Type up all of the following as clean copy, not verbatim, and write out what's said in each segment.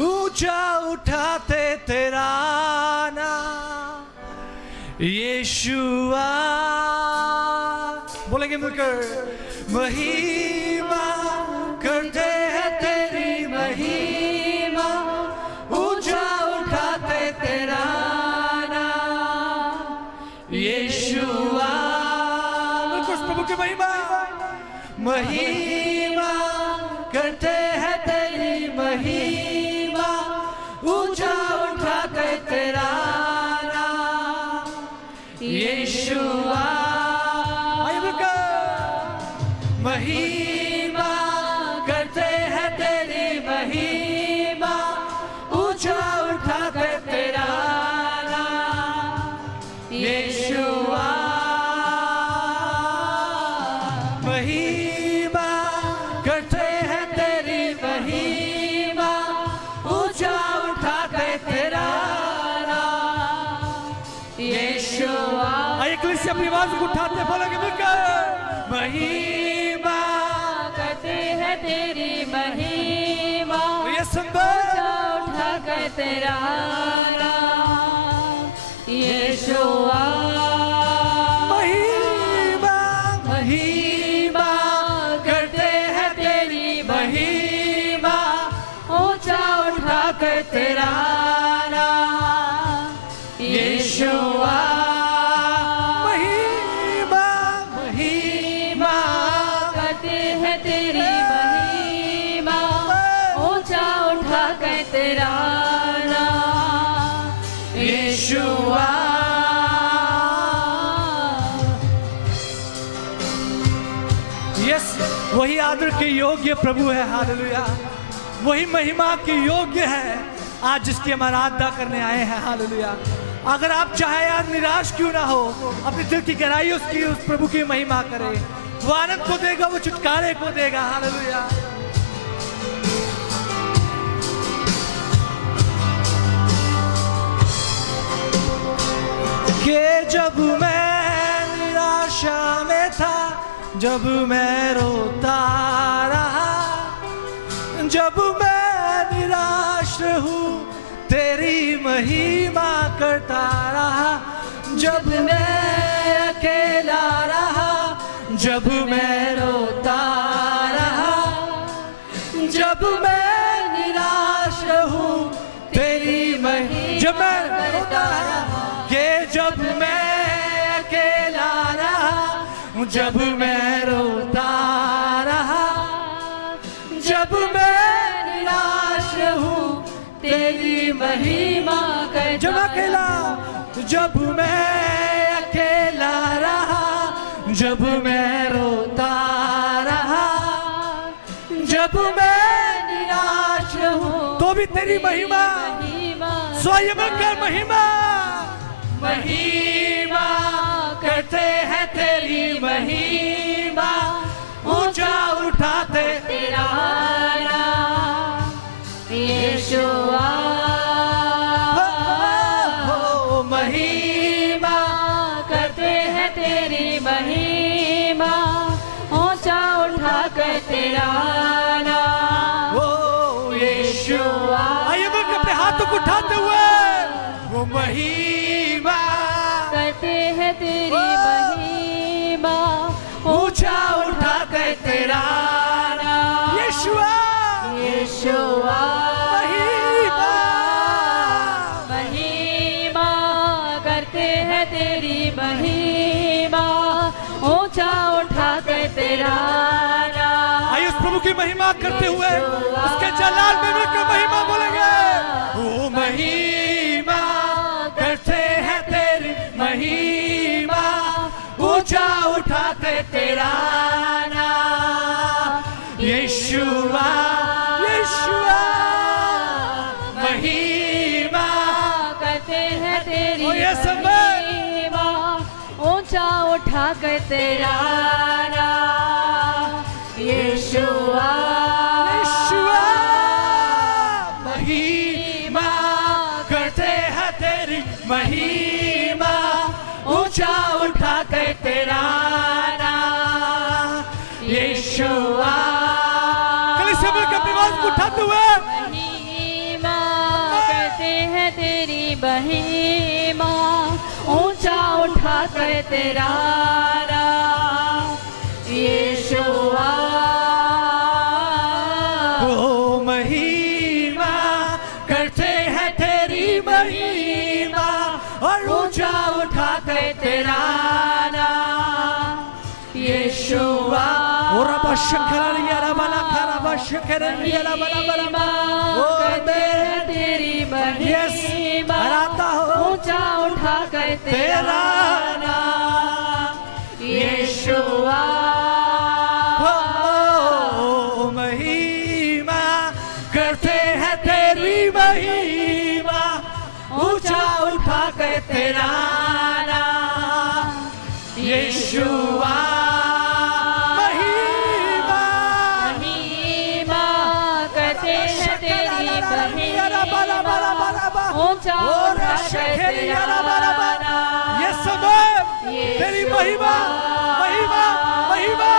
ऊंचा उठाते तेरा नाम यीशुआ। बोलेंगे मिलकर, महिमा करते हैं तेरी महिमा, ऊंचा उठाते तेरा नाम यीशुआ। बिल्कुल प्रभु की महिमा, महिमा करते हैं तेरी महिमा, ऊंचा उठाते तेरा नाम यीशुआ। महिमा करते हैं तेरी महिमा, ऊंचा उठाते तेरा नाम यीशुआ। महिमा करते हैं तेरी महिमा, ऊंचा उठाते तेरा नाम यीशुआ। आइए कलीसिया अपनी आवाज को उठाते बोलेंगे मिलकर, महिमा करते हैं तेरी महिमा, ऊंचा उठाकर तेरा नाम यीशुआ। महिमा महिमा करते हैं तेरी महिमा, ऊंचा उठाकर तेरा नाम यीशुआ। महिमा महिमा करते हैं तेरी महिमा, ऊंचा उठाकर तेरा नाम यीशुआ। यस, वही आदर के योग्य प्रभु है। हालेलुया। वही महिमा के योग्य है आज जिसकी हम आराधना करने आए हैं। हालेलुया। अगर आप चाहे आज निराश क्यों ना हो, अपने दिल की गहराई उसकी उस प्रभु की महिमा करें। वो आनंद को देगा, वो छुटकारे को देगा। हालेलुया। कि जब मैं निराशा में था, जब मैं रोता रहा, जब मैं निराश हूँ तेरी महिमा करता रहा, जब मैं अकेला रहा, जब मैं रोता रहा, जब मैं निराश हूँ तेरी महिमा, जब मैं रोता रहा, ये जब मैं अकेला रहा, जब मैं रोता रहा, जब मैं निराश हूँ तेरी महिमा कर। जब अकेला, जब मैं अकेला रहा, जब मैं रोता रहा, जब मैं निराश हूँ तो भी तेरी महिमा, स्वयं कर महिमा। महिमा करते हैं तेरी महिमा, ऊंचा उठाते तेरा नाम यीशुआ। महिमा करते हैं तेरी महिमा, ऊंचा उठाकर तेरा नाम यीशुआ। आइए मिलकर अपने हाथों को उठाते हुए वो महिमा करते हैं तेरी महिमा, ऊंचा उठाकर तेरा नाम यीशुआ। यीशुआ। महिमा महिमा करते हैं तेरी महिमा, ऊंचा उठाकर तेरा नाम। आइए उस प्रभु की महिमा करते हुए उसके जलाल में मिलकर महिमा बोलेंगे। ओ महिमा करते हैं तेरी महिमा, ऊंचा उठाते तेरा नाम यीशुआ। यीशुआ महिमा करते हैं तेरी महिमा, ऊंचा उठाकर तेरा नाम यीशुआ। यीशुआ महिमा करते हैं तेरी महिमा, ऊंचा उठाते तेरा नाम यीशुआ। कलीसिया मिलकर अपनी आवाज को उठाते हुए महिमा महिमा, ऊंचा उठा कर तेरा नाम यीशुआ। ओ महिमा करते हैं तेरी महिमा, और ऊंचा उठा कर तेरा नाम यीशुआ। और रबा शंकर यारा बला खरा बा शंकर यारा बला बला ओ तेरी महिमा, हराता हो ऊंचा उठा कर तेरा नाम यीशुआ। ओ महिमा करते हैं तेरी महिमा, ऊंचा उठा कर तेरा नाम यीशुआ। ऊंचा उठा कर तेरा नाम ये समय तेरी महिमा महिमा महिमा,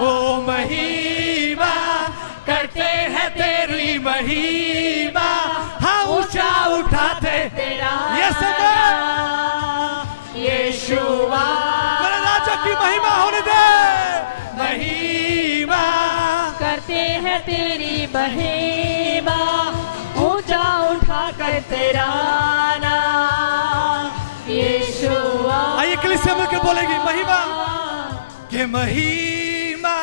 ओ महिमा करते हैं तेरी महिमा, हाँ ऊंचा उठाते ये समय यीशुआ। मेरे राजा की महिमा होने दे। महिमा करते हैं तेरी महिमा, ऊंचा उठा कर तेरा नाम यीशुआ। आइए कलीसिया मिलकर बोलेगी महिमा के महिमा।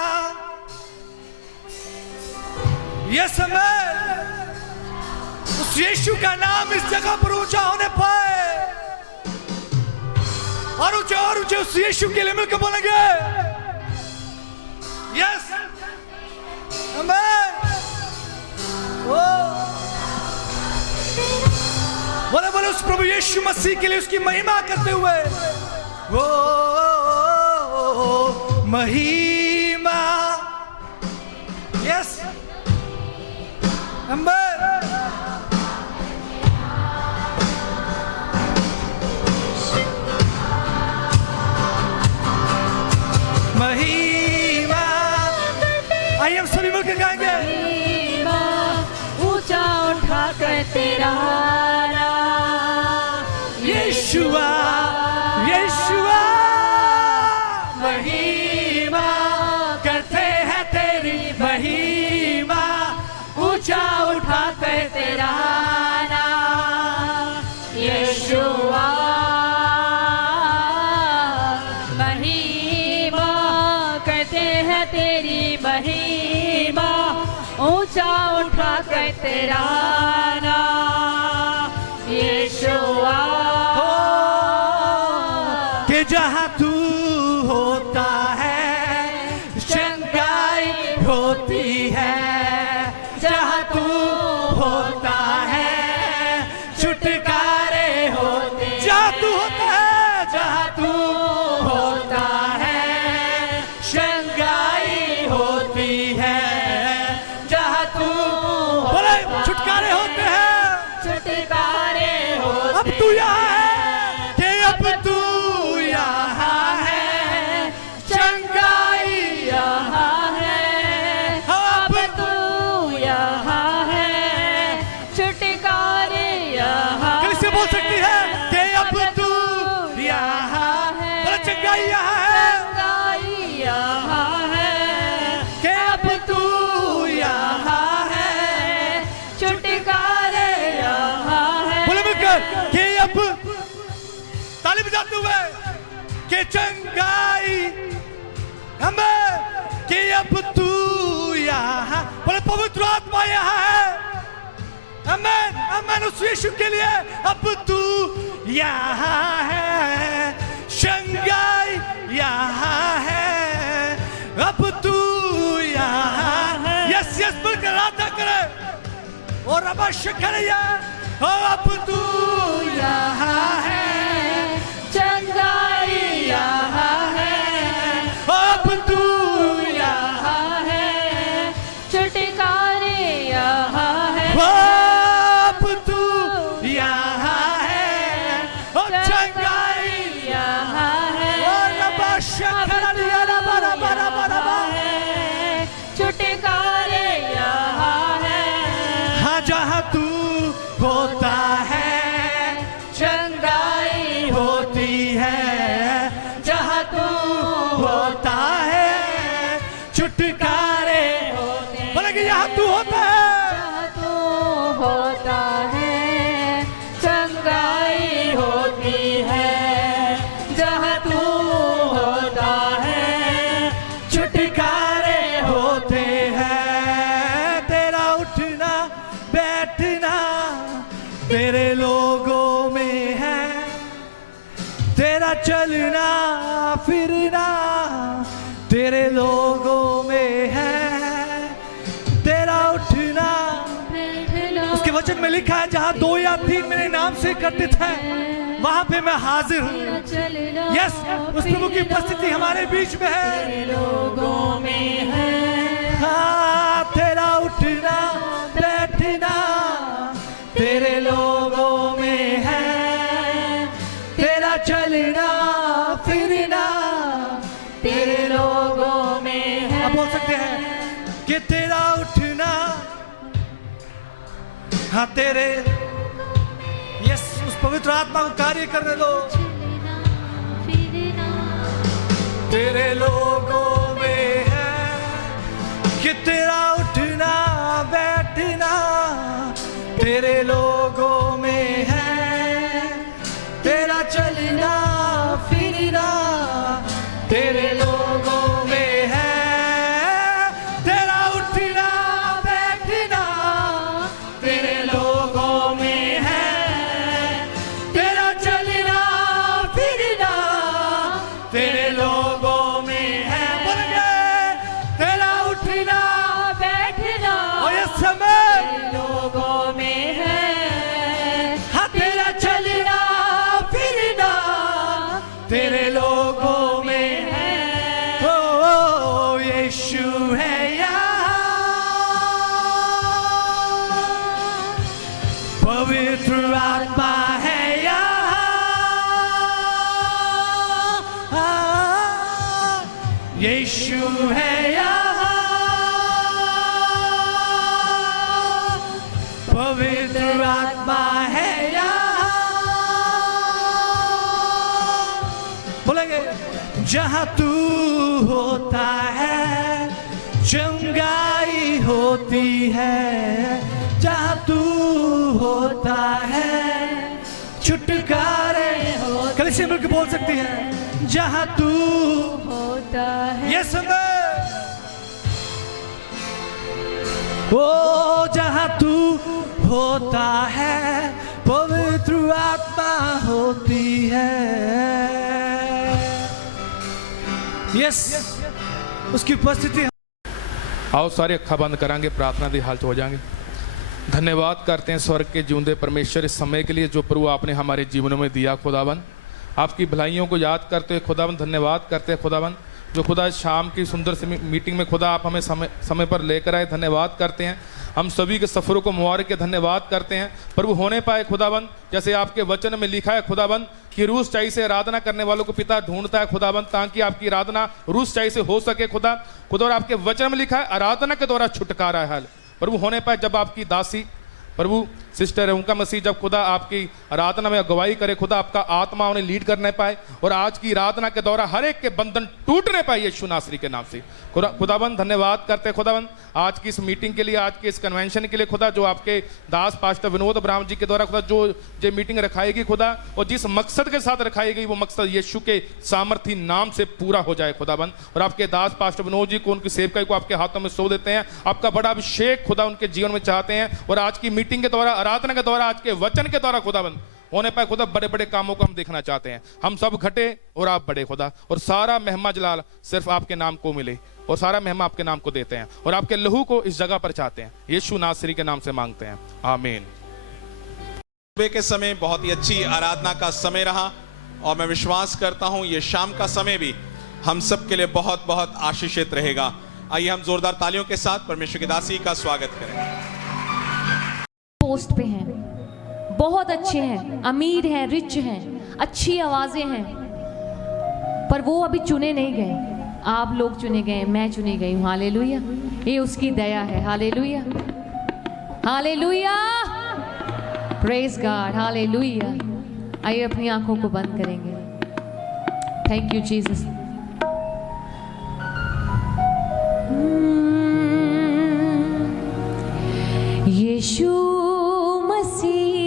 यह समय उस यीशु का नाम इस जगह पर ऊंचा होने पाए, और ऊंचे उस यीशु के लिए मिलकर बोलेंगे यस आमेन। बोले बोले उस प्रभु यीशु मसीह के लिए उसकी महिमा करते हुए, ओ महिमा यस आमेन। महिमा आइए हम सभी मिलकर गाएंगे। महिमा ऊंचा उठा कर तेरा नाम यीशुआ यीशुआ। महिमा करते हैं तेरी महिमा, ऊंचा उठाते तेरा नाम यीशुआ। महिमा करते हैं तेरी महिमा, ऊंचा उठा कर तेरा नाम यीशुआ। कि जहाँ तू होता है शंगाई होती है, जहाँ तू होता है छुटकारे होते, जहाँ तू होता है जहाँ तू होता है शंगाई होती है, जहाँ तू बोले छुटकारे होते हैं, छुटकारे होते। अब तू यहाँ है कि अब तू यहाँ है शंगाई यहाँ है, अब तू यहाँ है छुटकारे यहाँ। कैसे बोल सकती है कि अब तू यहाँ है, बोले चंगाई यहाँ है, चंगाई यहाँ है कि अब तू यहाँ है, छुटकारे यहाँ है। बोले मिलकर कि अब ताली बजाते हुए कि चंगाई हमें, कि अब तू यहाँ, बोले पवित्र आत्मा यहाँ है। आमेन आमेन। उस यीशु के लिए अब तू यहाँ है शंगाई यहाँ है, अब तू यहाँ है। यस यस मिलकर राधा करे और अब शक्रिया, अब तू यहाँ है चंगाई यहाँ है, अब तू यहाँ है छुटकारे यहाँ है, अब तू यहाँ है और चंगाई यहाँ है, और अब शक्रिया बरा बरा बरा है छुटकारे यहाँ है। हाँ जहाँ तू होता है बैठना तेरे लोगों में है, तेरा चलना फिरना तेरे लोगों में है, तेरा उठना। उसके वचन में लिखा है जहां 2 या 3 मेरे नाम से एकत्रित है वहां पे मैं हाजिर हूँ। यस, उस प्रभु की उपस्थिति हमारे बीच में है, लोगों में है। हाँ, तेरा उठना बैठना तेरे लोगों में है, तेरा चलना फिरना तेरे लोगों में है। आप बोल सकते हैं कि तेरा उठना, हाँ तेरे, यस, उस पवित्र आत्मा को कार्य करने दो। तेरे लोगों में है कि तेरा उठना बैठना तेरे लोगों में है, तेरा चलना फिरना तेरे लोगों में है, तेरा उठना बैठना तेरे लोगों में है, तेरा चलना फिरना तेरे लोगों में है। बोलेंगे तेरा उठना बैठना और ये समय लोगों में है, हाँ तेरा चलना फिरना तेरे लोगों में है। ओ यीशु है यहाँ, पवित्र आत्मा है यहाँ, यीशु है यहाँ, पवित्र आत्मा है यहाँ। बोलेंगे जहाँ तू होता है चंगाई होती है, जहाँ तू होता है छुटकारे हो। कलीसिया मिलकर बोल सकती है जहाँ तू होता है। ये समय ओ जहाँ तू होता है पवित्र आत्मा होती है। यस, उसकी उपस्थिति। आओ सारे अखा बंद करांगे, प्रार्थना की हालत हो जाएंगे। धन्यवाद करते हैं स्वर्ग के जिਉਂਦੇ परमेश्वर इस समय के लिए जो प्रभु आपने हमारे जीवनों में दिया। खुदावन आपकी भलाइयों को याद करते हुए खुदावन धन्यवाद करते हैं। खुदावन जो खुदा शाम की सुंदर सी मीटिंग में खुदा आप हमें समय पर लेकर आए, धन्यवाद करते हैं। हम सभी के सफ़रों को मुबारक के धन्यवाद करते हैं। प्रभु होने पाए खुदावन जैसे आपके वचन में लिखा है खुदावन कि रूस चाई से आराधना करने वालों को पिता ढूंढता है खुदावन, ताकि आपकी आराधना रूस चाई से हो सके। खुदा और आपके वचन में लिखा है आराधना के द्वारा छुटकारा है। प्रभु होने पाए जब आपकी दासी प्रभु सिस्टर रेणुका मसीह जब खुदा आपकी आराधना में अगुवाई करे, खुदा आपका आत्मा उन्हें लीड करने पाए और आज की आराधना के दौरान हर एक के बंधन टूटने पाए यीशु नासरी के नाम से। खुदाबंद धन्यवाद करते हैं खुदाबंद आज की इस मीटिंग के लिए, आज के इस कन्वेंशन के लिए खुदा, जो आपके दास पास्टर विनोद अब्राहम जी के द्वारा खुदा जो मीटिंग रखाएगी खुदा, और जिस मकसद के साथ रखाई गई वो मकसद यीशु के सामर्थी नाम से पूरा हो जाए खुदाबंद। और आपके दास पास्टर विनोद जी को, उनकी सेवकाई को आपके हाथों में सौंप देते हैं। आपका बड़ा अभिषेक खुदा उनके जीवन में चाहते हैं और आज की मीटिंग के द्वारा, आराधना के द्वारा, आज के वचन के द्वारा खुदाबंद होने पाए खुदा बड़े बड़े कामों को हम देखना चाहते हैं। हम सब घटे और आप बड़े खुदा, और सारा महिमा जलाल सिर्फ आपके नाम को मिले और सारा महिमा आपके नाम को देते हैं और आपके लहू को इस जगह पर चाहते हैं। यीशु नासरी के नाम से मांगते हैं, आमीन। सुबह के समय बहुत ही अच्छी आराधना का समय रहा और मैं विश्वास करता हूं ये शाम का समय भी हम सब के लिए बहुत बहुत आशीषित रहेगा। आइए हम जोरदार तालियों के साथ परमेश्वर की दासी का स्वागत करें। पोस्ट पे हैं, बहुत अच्छे हैं, अमीर हैं, रिच हैं, अच्छी आवाजें हैं, पर वो अभी चुने नहीं गए। आप लोग चुने गए, मैं चुनी गई हूँ। हालेलुया, ये उसकी दया है। Hallelujah, hallelujah, praise God, hallelujah. आइए अपनी आंखों को बंद करेंगे। Thank you Jesus. यीशु मसीह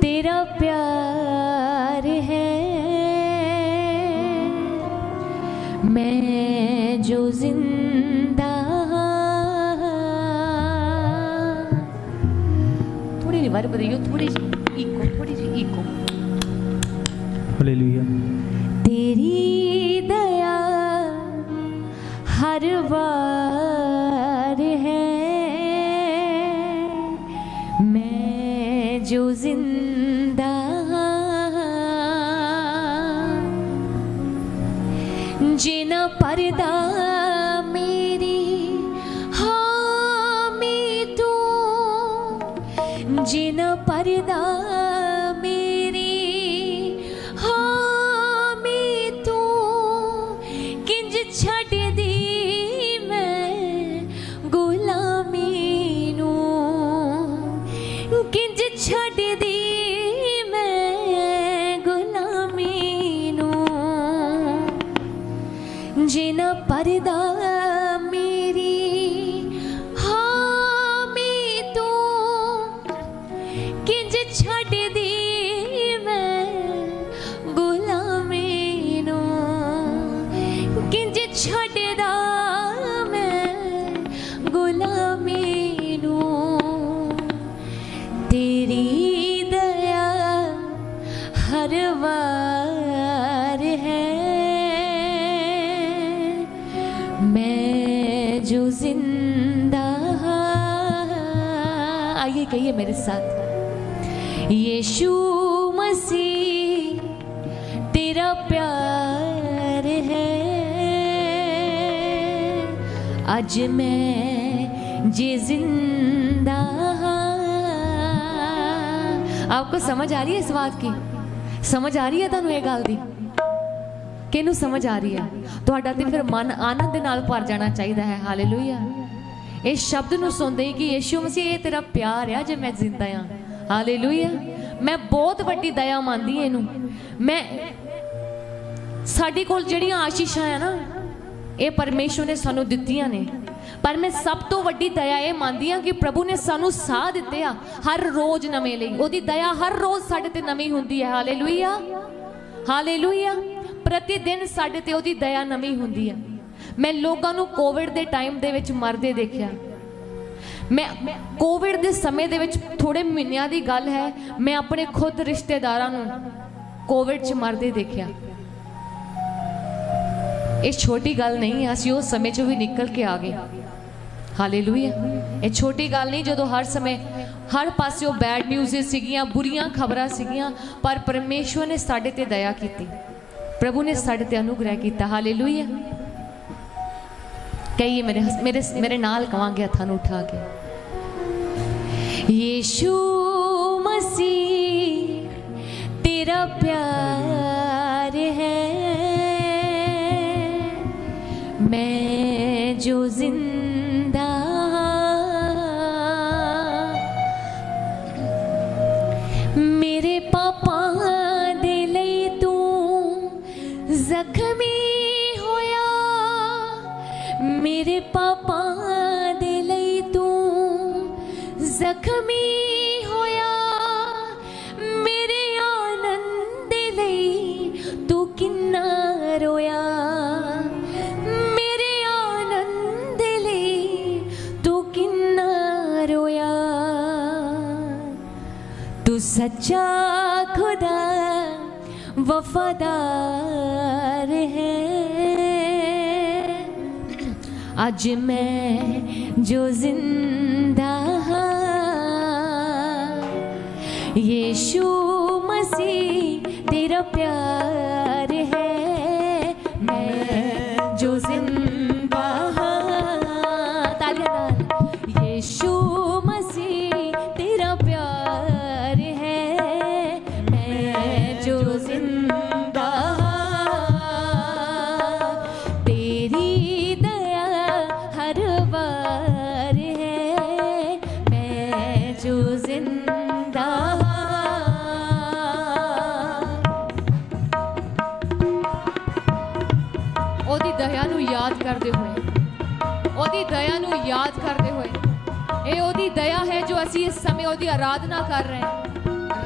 तेरा प्यार है, मैं जो जिंदा वर्ब रही हो, थोड़ी जी इको। हालेलुया। तेरी दया हर बार है, मैं जो जिंदा जिन पर्दा मेरी हामी तू, जिन पर्दा मेरी हामी तू, किंज छड़ दी मैं गुलामी नू, किंज छड़ दी मैं गुलामी नू, जिन पर्दा मेरी हामी तू, किंज छड़ दी मैं गुलामी नू, किंज छड़दा मैं गुलामी नू, तेरी दया हर वार है, मैं जो जिंदा। आइए कहिए मेरे साथ, यीशु मसीह तेरा प्यार है, आज मैं जे जिंदा। आपको समझ आ रही है इस बात की? समझ आ रही है ਤੁਹਾਨੂੰ ਇਹ ਗੱਲ ਦੀ? ਕਿਹਨੂੰ ਸਮਝ ਆ ਰਹੀ ਹੈ? ਤੁਹਾਡਾ ਤੇ ਫਿਰ ਮਨ ਆਨੰਦ ਦੇ ਨਾਲ ਭਰ ਜਾਣਾ ਚਾਹੀਦਾ ਹੈ। ਹਾਲੇਲੂਇਆ। ਇਸ ਸ਼ਬਦ ਨੂੰ ਸੁਣਦੇ ਹੀ ਕਿ ਯੀਸ਼ੂ ਮਸੀਹ ਇਹ ਤੇਰਾ ਪਿਆਰ ਆ ਜੇ ਮੈਂ ਜ਼ਿੰਦਾ ਆ। ਹਾਲੇਲੂਇਆ। ਮੈਂ ਬਹੁਤ ਵੱਡੀ ਦਇਆ ਮੰਨਦੀ ਇਹਨੂੰ। ਮੈਂ ਸਾਡੇ ਕੋਲ ਜਿਹੜੀਆਂ ਆਸ਼ੀਸ਼ਾਂ ਆ ਨਾ, ਇਹ ਪਰਮੇਸ਼ਵਰ ਨੇ ਸਾਨੂੰ ਦਿੱਤੀਆਂ ਨੇ, ਪਰ ਮੈਂ ਸਭ ਤੋਂ ਵੱਡੀ ਦਇਆ ਇਹ ਮੰਨਦੀ ਹਾਂ ਕਿ ਪ੍ਰਭੂ ਨੇ ਸਾਨੂੰ ਸਾਹ ਦਿੱਤੇ ਆ ਹਰ ਰੋਜ਼ ਨਵੇਂ ਲਈ। ਉਹਦੀ ਦਇਆ ਹਰ ਰੋਜ਼ ਸਾਡੇ ਤੇ ਨਵੀਂ ਹੁੰਦੀ ਹੈ। ਹਾਲੇਲੂਇਆ। ਹਾਲੇਲੂਇਆ। प्रतिदिन साढ़े ते ओदी दया नवी हुंदी है। मैं लोगों नू कोविड के टाइम दे विच मरदे देखिया। मैं कोविड के समय दे विच थोड़े महीनों की गल है, मैं अपने खुद रिश्तेदारां नू कोविड च मरदे देखिया। ये छोटी गल नहीं है, असीं उस समय चों भी निकल के आ गए। हालेलुया। ये छोटी गल नहीं, जो हर समय हर पासों बैड न्यूज़ सीगियां, बुरियां खबरां सीगियां, पर परमेश्वर ने साडे ते दया कीती, प्रभु ने साडे ते अनुग्रह किया। हालेलुया। कहिए मेरे मेरे मेरे नाल कहांगे हथां नूं उठा के, यीशु मसीह तेरा प्यार है, मैं जो जिंदा मेरे पापा दे लई तू जख्मी होया, मेरे पापा दे लई तू जख्मी होया, मेरे आनंद दे लई तू किन्ना रोया, मेरे आनंद दे लई तू किन्ना रोया, तू सच्चा खुदा वफादार है, आज मैं जो जिंदा यीशु मसीह तेरा प्यार है, मैं जो जिंदा तालियां नाल, यीशु मसीह तेरा प्यार है, मैं जो जिंदा तेरी दया हर बार है, मैं जो जिंदा। ओदी दया नू याद करते हुए, ओदी दया नू याद करते हुए, ये ओदी दया है जो असी इस समय ओदी आराधना कर रहे हैं।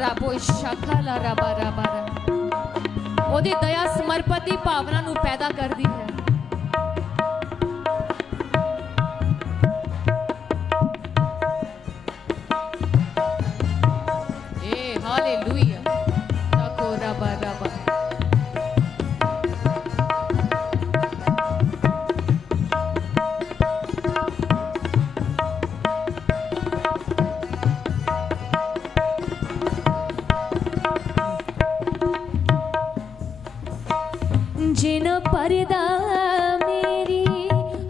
रबो शाखा ला रबा रबा रा, ओदी दया समर्पित भावना नू पैदा करती है। पर्दा मेरी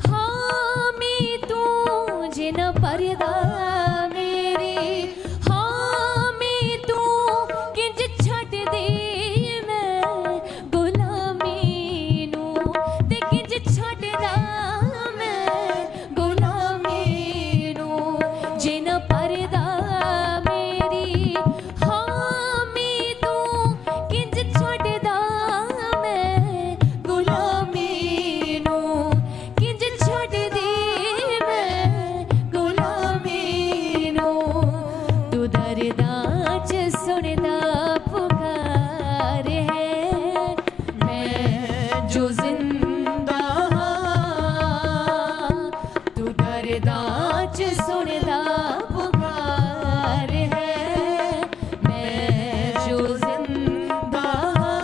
हामी तू जिन पर्दा मेरी हामी तू किंज छट दी मैं गुलामी नू ते किंज छटदा मैं गुलामी नू जिन पर्दा मेरी हामी तू किंज छटदा मैं गुलामी नू किंज छटदी मैं गुलामी नू तू दरदां च सुनदा पुकार है मैं जो जिंदा हां तू दरदां च सुनदा पुकार है मैं जो जिंदा हां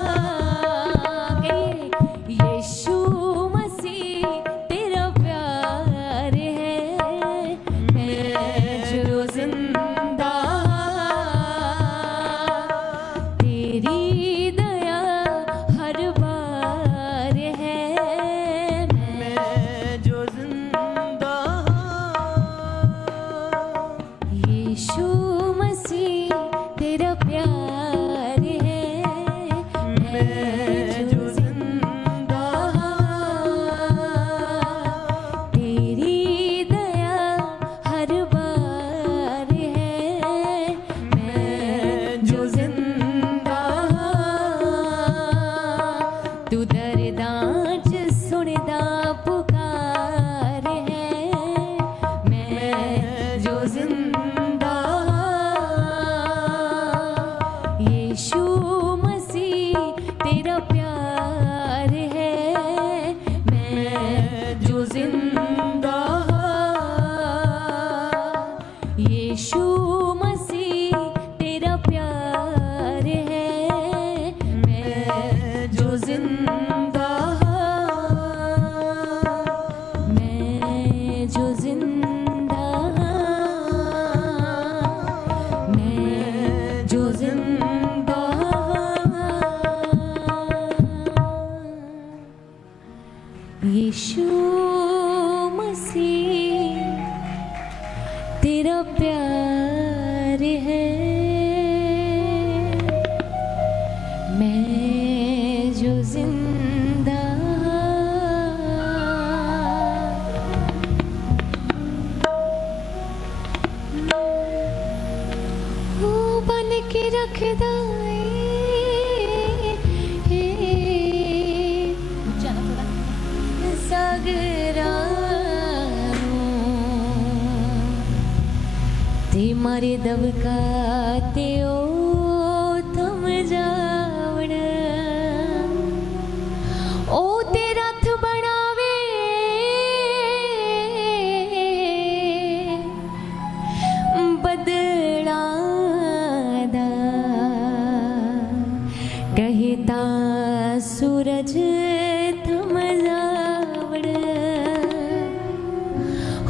यीशु मसीह तेरा प्यार है मैं जो जिंदा तेरी दया हर बार है मैं जो जिंदा यीशु मसीह तेरा प्यार है मैं जो जिंदा तेरी दया हर बार है मैं जो जिंदा तू दरदां च सुनदा पुकार है मैं जो जिंदा यीशु मसीह तेरा प्यार है मैं जो जिंदा यीशु मसीह तेरा प्यार है मैं जो जिंदा मैं जो जिंदा मैं जो जिंदा यीशु मसीह तेरा प्यार है मैं जो जिंदा वो बन के रखदा ते मारे दबका ते ओ थम जावण ओ ते रथ बनावे बदलां दा कहता सूरज थम जावण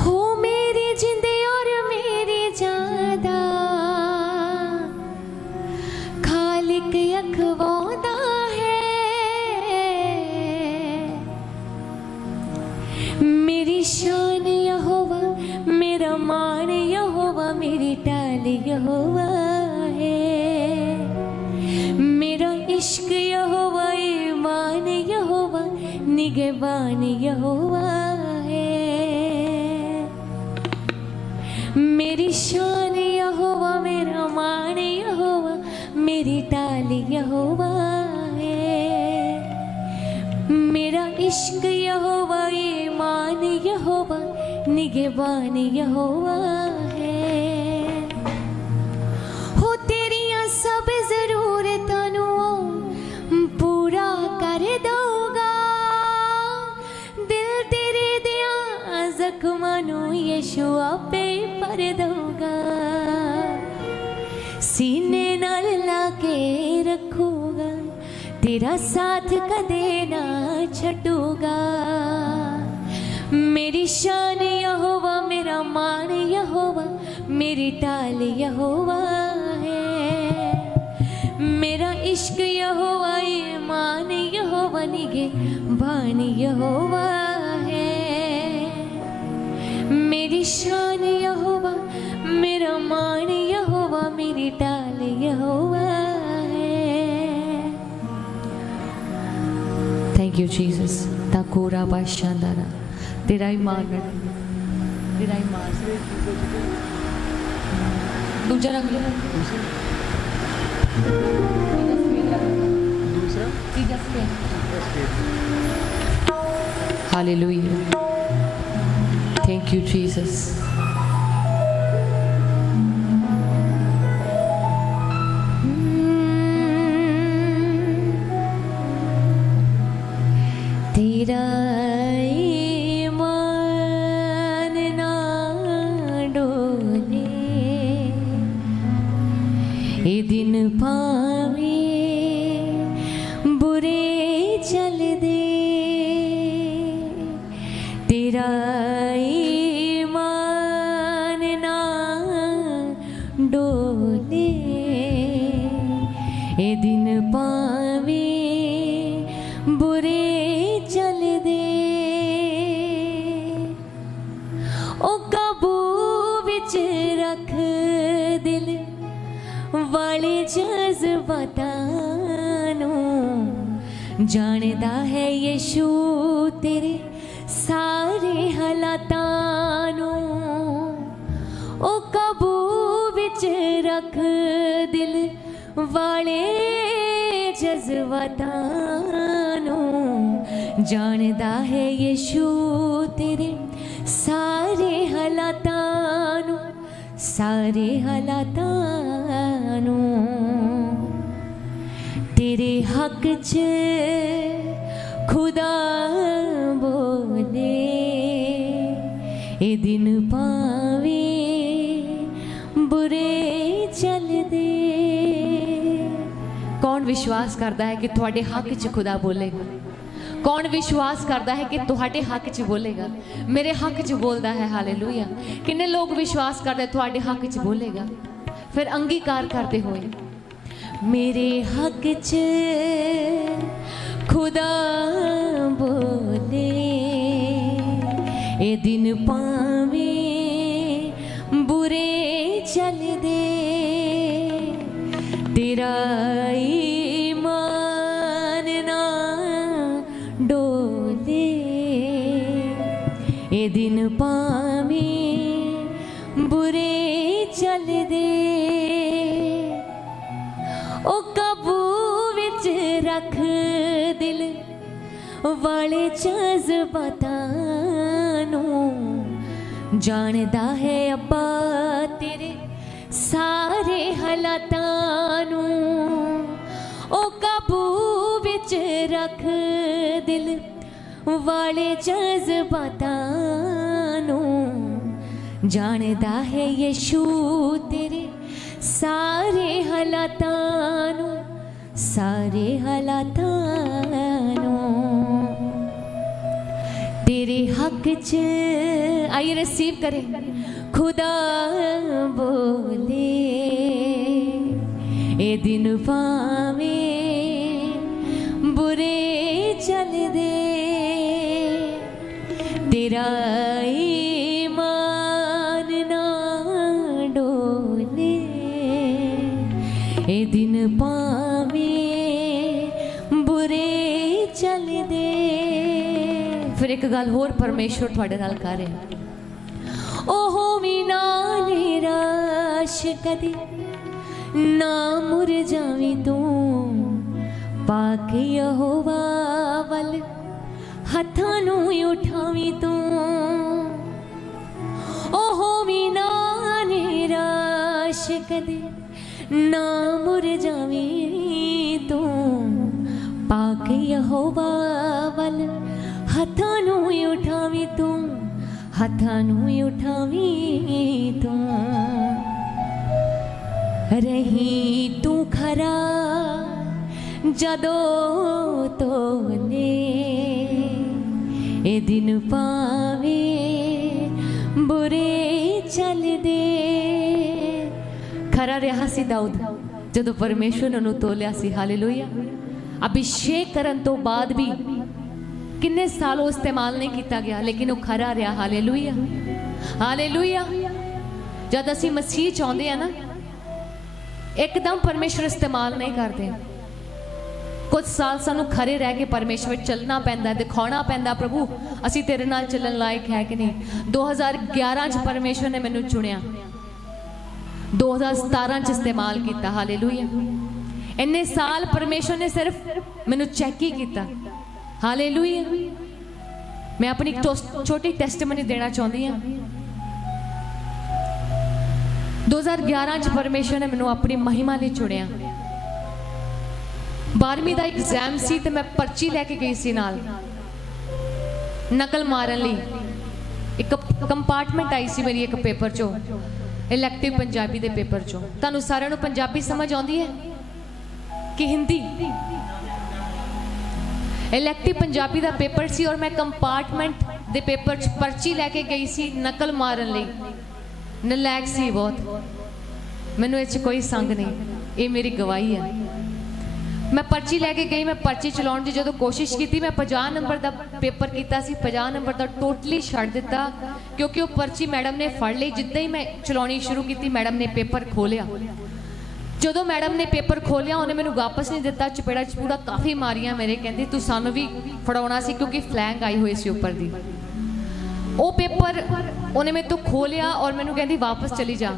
हो मेरी जिंदे और मेरी जादा खालिक अखवादा है मेरी शान यहोवा मेरा मान यहोवा मेरी टाल यहोवा है मेरा इश्क यहोवा ईमान यहोवा निगहबान यहोवा है मेरी शान यहोवा मेरा मान यहोवा मेरी टाल यहोवा है मेरा इश्क यहोवा ईमान यहोवा निगहबान यहोवा है हो तेरियां सब जरूरतां नूं पूरा कर दोगा दिल तेरे दियां जख्मां नूं यीशु आपे भर दोगा सीने नाल लाके रखूगा तेरा साथ कदे ना छटूगा मेरी शान यहोवा मेरा मान यहोवा मेरी टाल यहोवा है मेरा इश्क यहोवा ईमान यहोवा निगे बान यहोवा है। मेरी शान यहोवा मेरा मान यहोवा मेरी टाल यहोवा है। Thank you Jesus. ताकोरा बाशांदारा तेरा ही मान तेरा ही मान। दूसरा रख लो हालेलुया। Thank you Jesus. तेरा ईमान ना डोले ये दिन पावे बुरे चल दे। तेरा ईमान ना डोले ये दिन पावे बुरे चल दे। ओ काबू विच रख दिल वाले जज्बातां नूं जानदा है यीशु तेरे सारे हालातां नूं। ओ काबू विच रख दिल वाले जज्बातां नूं जानदा है यीशु तेरे सारे हालातां नूं सारे हालातां नूं। तेरे हक च खुदा बोले ये दिन पावे बुरे चल दे। कौन विश्वास करता है कि तुहाडे हक च खुदा बोलेगा? कौन विश्वास करता है कि तुहाडे हक च बोलेगा? मेरे हक च बोलता है। हालेलुया। किन्ने लोग विश्वास करते हैं तुहाडे हक च बोलेगा? फिर अंगीकार करते हुए मेरे हक च खुदा बोले ये दिन पावे बुरे चल दे। तेरा ईमान ना डोले ये दिन पावे बुरे चल दे। ओ काबू विच रख दिल वाले जज्बातां नूं जानदा है अब्बा तेरे सारे हालातां नूं। ओ काबू विच रख दिल वाले जज्बातां नूं जानदा है यीशु तेरे सारे हालातां नूं सारे हालातां नूं। तेरे हक च आइए रिसीव करें। खुदा बोले ये दिन पावे बुरे चल दे। तेरा ईमान ना डोले ये दिन पावे बुरे चल दे। फिर एक गल होर परमेश्वर तुहाडे नाल कर रहा। ओहो मी ना निराश कदे ना मुरझावी तू पाके यहोवा वल हत्थां नूं उठावी तू। ओहो मी ना निराश कदे ना मुरझावी तू पाके यहोवा वल हत्थां नूं उठावी तू हत्थां नूं उठावी तू। रही तू खरा जदों तोले ए दिन पावे बुरे चल दे। खरा रहा सी दाऊद ਜਦੋਂ ਪਰਮੇਸ਼ਵਰ ਨੇ ਉਹਨੂੰ ਤੋਲਿਆ ਸੀ। ਹਾਲੇਲੂਇਆ। ਅਭਿਸ਼ੇਕ ਕਰਨ ਤੋਂ ਬਾਅਦ ਵੀ ਕਿੰਨੇ ਸਾਲ ਉਹ ਇਸਤੇਮਾਲ ਨਹੀਂ ਕੀਤਾ ਗਿਆ, ਲੇਕਿਨ ਉਹ ਖਰਾ ਰਿਹਾ। Hallelujah, hallelujah. ਜਦ ਅਸੀਂ ਮਸੀਹ ਚਾਹੁੰਦੇ ਆ ਨਾ, ਇੱਕਦਮ ਪਰਮੇਸ਼ਵਰ ਇਸਤੇਮਾਲ ਨਹੀਂ ਕਰਦੇ। ਕੁਝ ਸਾਲ ਸਾਨੂੰ ਖਰੇ ਰਹਿ ਕੇ ਪਰਮੇਸ਼ਵਰ ਚੱਲਣਾ ਪੈਂਦਾ, ਦਿਖਾਉਣਾ ਪੈਂਦਾ, ਪ੍ਰਭੂ ਅਸੀਂ ਤੇਰੇ ਨਾਲ ਚੱਲਣ ਲਾਇਕ ਹੈ ਕਿ ਨਹੀਂ। 2011 ਚ ਪਰਮੇਸ਼ਵਰ ਨੇ ਮੈਨੂੰ ਚੁਣਿਆ, 2017 ਚ ਇਸਤੇਮਾਲ ਕੀਤਾ। ਹਾਲੇਲੂਇਆ। ਇੰਨੇ ਸਾਲ ਪਰਮੇਸ਼ਵਰ ਨੇ ਸਿਰਫ ਮੈਨੂੰ ਚੈੱਕ ਹੀ ਕੀਤਾ। ਹਾਲੇਲੂਇਆ। ਮੈਂ ਆਪਣੀ ਇੱਕ ਛੋਟੀ ਟੈਸਟਮਨੀ ਦੇਣਾ ਚਾਹੁੰਦੀ ਹਾਂ। 2011 ਚ ਪਰਮੇਸ਼ਵਰ ਨੇ ਮੈਨੂੰ ਆਪਣੀ ਮਹਿਮਾ ਲਈ ਚੁਣਿਆ। 12ਵੀਂ ਦਾ ਐਗਜ਼ਾਮ ਸੀ ਤੇ ਮੈਂ ਪਰਚੀ ਲੈ ਕੇ ਗਈ ਸੀ ਨਾਲ ਨਕਲ ਮਾਰਨ ਲਈ। ਇੱਕ ਕੰਪਾਰਟਮੈਂਟ ਆਈ ਸੀ ਮੇਰੀ ਇੱਕ ਪੇਪਰ ਚੋਂ, ਇਲੈਕਟਿਵ ਪੰਜਾਬੀ ਦੇ ਪੇਪਰ ਚੋਂ। ਤੁਹਾਨੂੰ ਸਾਰਿਆਂ ਨੂੰ ਪੰਜਾਬੀ ਸਮਝ ਆਉਂਦੀ ਹੈ ਕਿ ਹਿੰਦੀ? ਇਲੈਕਟਿਵ ਪੰਜਾਬੀ ਦਾ ਪੇਪਰ ਸੀ ਔਰ ਮੈਂ ਕੰਪਾਰਟਮੈਂਟ ਦੇ ਪੇਪਰ 'ਚ ਪਰਚੀ ਲੈ ਕੇ ਗਈ ਸੀ ਨਕਲ ਮਾਰਨ ਲਈ। ਨਲਾਇਕ ਸੀ ਬਹੁਤ, ਮੈਨੂੰ ਇਹ 'ਚ ਕੋਈ ਸੰਗ ਨਹੀਂ, ਇਹ ਮੇਰੀ ਗਵਾਹੀ ਹੈ। ਮੈਂ ਪਰਚੀ ਲੈ ਕੇ ਗਈ। ਮੈਂ ਪਰਚੀ ਚਲਾਉਣ ਦੀ ਜਦੋਂ ਕੋਸ਼ਿਸ਼ ਕੀਤੀ, ਮੈਂ 50 ਨੰਬਰ ਦਾ ਪੇਪਰ ਕੀਤਾ ਸੀ, 50 ਨੰਬਰ ਦਾ ਟੋਟਲੀ ਛੱਡ ਦਿੱਤਾ ਕਿਉਂਕਿ ਉਹ ਪਰਚੀ ਮੈਡਮ ਨੇ ਫੜ ਲਈ। ਜਿੱਦਾਂ ਹੀ ਮੈਂ ਚਲਾਉਣੀ ਸ਼ੁਰੂ ਕੀਤੀ, ਮੈਡਮ ਨੇ ਪੇਪਰ ਖੋਲਿਆ। ਜਦੋਂ ਮੈਡਮ ਨੇ ਪੇਪਰ ਖੋਲਿਆ, ਉਹਨੇ ਮੈਨੂੰ ਵਾਪਸ ਨਹੀਂ ਦਿੱਤਾ। ਚਪੇੜਾ ਚਪੂੜਾ ਕਾਫੀ ਮਾਰੀਆਂ ਮੇਰੇ। ਕਹਿੰਦੀ ਤੂੰ ਸਾਨੂੰ ਵੀ ਫੜਾਉਣਾ ਸੀ ਕਿਉਂਕਿ ਫਲੈਂਗ ਆਈ ਹੋਈ ਸੀ ਉੱਪਰ ਦੀ। ਉਹ ਪੇਪਰ ਉਹਨੇ ਮੇਰੇ ਤੋਂ ਖੋਲਿਆ ਔਰ ਮੈਨੂੰ ਕਹਿੰਦੀ ਵਾਪਸ ਚਲੀ ਜਾ।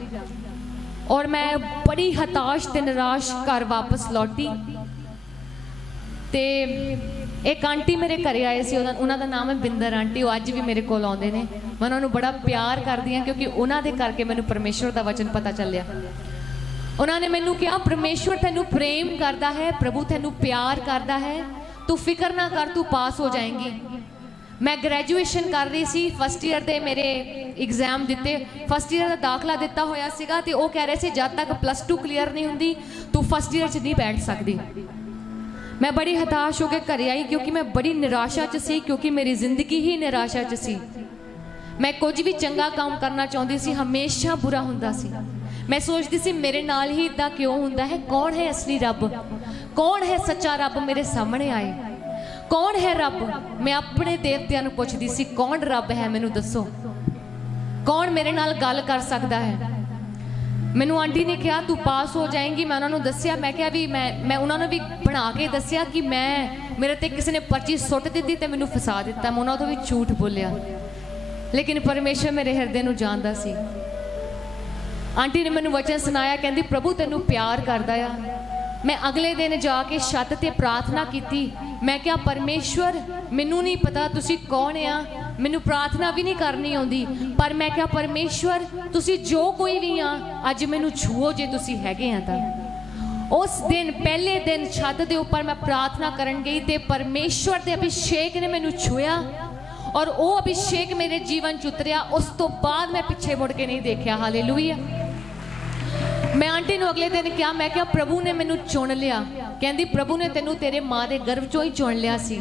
ਔਰ ਮੈਂ ਬੜੀ ਹਤਾਸ਼ ਤੇ ਨਿਰਾਸ਼ ਘਰ ਵਾਪਸ ਲੌਟੀ। ਤੇ ਇੱਕ ਆਂਟੀ ਮੇਰੇ ਘਰੇ ਆਏ ਸੀ, ਉਹਨਾਂ ਦਾ ਨਾਮ ਹੈ ਬਿੰਦਰ ਆਂਟੀ। ਉਹ ਅੱਜ ਵੀ ਮੇਰੇ ਕੋਲ ਆਉਂਦੇ ਨੇ। ਮੈਂ ਉਹਨਾਂ ਨੂੰ ਬੜਾ ਪਿਆਰ ਕਰਦੀ ਹਾਂ ਕਿਉਂਕਿ ਉਹਨਾਂ ਦੇ ਕਰਕੇ ਮੈਨੂੰ ਪਰਮੇਸ਼ਵਰ ਦਾ ਵਚਨ ਪਤਾ ਚੱਲਿਆ। ਉਹਨਾਂ ਨੇ ਮੈਨੂੰ ਕਿਹਾ ਪਰਮੇਸ਼ਵਰ ਤੈਨੂੰ ਪ੍ਰੇਮ ਕਰਦਾ ਹੈ, ਪ੍ਰਭੂ ਤੈਨੂੰ ਪਿਆਰ ਕਰਦਾ ਹੈ, ਤੂੰ ਫਿਕਰ ਨਾ ਕਰ, ਤੂੰ ਪਾਸ ਹੋ ਜਾਏਂਗੀ। ਮੈਂ ਗ੍ਰੈਜੂਏਸ਼ਨ ਕਰ ਰਹੀ ਸੀ, ਫਸਟ ਈਅਰ ਦੇ ਮੇਰੇ ਐਗਜ਼ਾਮ ਦਿੱਤੇ, ਫਸਟ ਈਅਰ ਦਾ ਦਾਖਲਾ ਦਿੱਤਾ ਹੋਇਆ ਸੀਗਾ ਤੇ ਉਹ ਕਹਿ ਰਹੇ ਸੀ ਜਦ ਤੱਕ +2 ਕਲੀਅਰ ਨਹੀਂ ਹੁੰਦੀ ਤੂੰ ਫਸਟ ਈਅਰ 'ਚ ਨਹੀਂ ਬੈਠ ਸਕਦੀ। ਮੈਂ ਬੜੀ ਹਤਾਸ਼ ਹੋ ਕੇ ਘਰੇ ਆਈ ਕਿਉਂਕਿ ਮੈਂ ਬੜੀ ਨਿਰਾਸ਼ਾ 'ਚ ਸੀ, ਕਿਉਂਕਿ ਮੇਰੀ ਜ਼ਿੰਦਗੀ ਹੀ ਨਿਰਾਸ਼ਾ 'ਚ ਸੀ। ਮੈਂ ਕੁਝ ਵੀ ਚੰਗਾ ਕੰਮ ਕਰਨਾ ਚਾਹੁੰਦੀ ਸੀ, ਹਮੇਸ਼ਾ ਬੁਰਾ ਹੁੰਦਾ ਸੀ। ਮੈਂ ਸੋਚਦੀ ਸੀ ਮੇਰੇ ਨਾਲ ਹੀ ਇਦਾਂ ਕਿਉਂ ਹੁੰਦਾ ਹੈ? ਕੌਣ ਹੈ ਅਸਲੀ ਰੱਬ? ਕੌਣ ਹੈ ਸੱਚਾ ਰੱਬ? ਮੇਰੇ ਸਾਹਮਣੇ ਆਏ। ਕੌਣ ਹੈ ਰੱਬ? ਮੈਂ ਆਪਣੇ ਦੇਵਤਿਆਂ ਨੂੰ ਪੁੱਛਦੀ ਸੀ ਕੌਣ ਰੱਬ ਹੈ, ਮੈਨੂੰ ਦੱਸੋ ਕੌਣ ਮੇਰੇ ਨਾਲ ਗੱਲ ਕਰ ਸਕਦਾ ਹੈ? ਮੈਨੂੰ ਆਂਟੀ ਨੇ ਕਿਹਾ ਤੂੰ ਪਾਸ ਹੋ ਜਾਏਂਗੀ। ਮੈਂ ਉਹਨਾਂ ਨੂੰ ਦੱਸਿਆ, ਮੈਂ ਕਿਹਾ ਵੀ ਮੈਂ ਉਹਨਾਂ ਨੂੰ ਵੀ ਬਣਾ ਕੇ ਦੱਸਿਆ ਕਿ ਮੇਰੇ ਤੇ ਕਿਸੇ ਨੇ ਪਰਚੀ ਸੁੱਟ ਦਿੱਤੀ ਤੇ ਮੈਨੂੰ ਫਸਾ ਦਿੱਤਾ। ਮੈਂ ਉਹਨਾਂ ਤੋਂ ਵੀ ਝੂਠ ਬੋਲਿਆ, ਲੇਕਿਨ ਪਰਮੇਸ਼ਰ ਮੇਰੇ ਹਿਰਦੇ ਨੂੰ ਜਾਣਦਾ ਸੀ। ਆਂਟੀ ਨੇ ਮੈਨੂੰ ਵਚਨ ਸੁਣਾਇਆ, ਕਹਿੰਦੀ ਪ੍ਰਭੂ ਤੈਨੂੰ ਪਿਆਰ ਕਰਦਾ ਆ। ਮੈਂ ਅਗਲੇ ਦਿਨ ਜਾ ਕੇ ਛੱਤ ਤੇ ਪ੍ਰਾਰਥਨਾ ਕੀਤੀ। ਮੈਂ ਕਿਹਾ ਪਰਮੇਸ਼ਵਰ ਮੈਨੂੰ ਨਹੀਂ ਪਤਾ ਤੁਸੀਂ ਕੌਣ ਆ, ਮੈਨੂੰ ਪ੍ਰਾਰਥਨਾ ਵੀ ਨਹੀਂ ਕਰਨੀ ਆਉਂਦੀ, ਪਰ ਮੈਂ ਕਿਹਾ ਪਰਮੇਸ਼ਵਰ ਤੁਸੀਂ ਜੋ ਕੋਈ ਵੀ ਆ ਅੱਜ ਮੈਨੂੰ ਛੂਓ ਜੇ ਤੁਸੀਂ ਹੈਗੇ ਆ ਤਾਂ। ਉਸ ਦਿਨ ਪਹਿਲੇ ਦਿਨ ਛੱਤ ਦੇ ਉੱਪਰ ਮੈਂ ਪ੍ਰਾਰਥਨਾ ਕਰਨ ਗਈ ਤੇ ਪਰਮੇਸ਼ਵਰ ਦੇ ਅਭਿਸ਼ੇਕ ਨੇ ਮੈਨੂੰ ਛੂਇਆ ਔਰ ਉਹ ਅਭਿਸ਼ੇਕ ਮੇਰੇ ਜੀਵਨ 'ਚ ਉਤਰਿਆ। ਉਸ ਤੋਂ ਬਾਅਦ ਮੈਂ ਪਿੱਛੇ ਮੁੜ ਕੇ ਨਹੀਂ ਦੇਖਿਆ। ਹਾਲੇਲੂਇਆ। ਮੈਂ ਆਂਟੀ ਨੂੰ ਅਗਲੇ ਦਿਨ ਕਿਹਾ, ਮੈਂ ਕਿਹਾ ਪ੍ਰਭੂ ਨੇ ਮੈਨੂੰ ਚੁਣ ਲਿਆ। ਕਹਿੰਦੀ ਪ੍ਰਭੂ ਨੇ ਤੈਨੂੰ ਤੇਰੇ ਮਾਂ ਦੇ ਗਰਭ 'ਚੋਂ ਹੀ ਚੁਣ ਲਿਆ ਸੀ।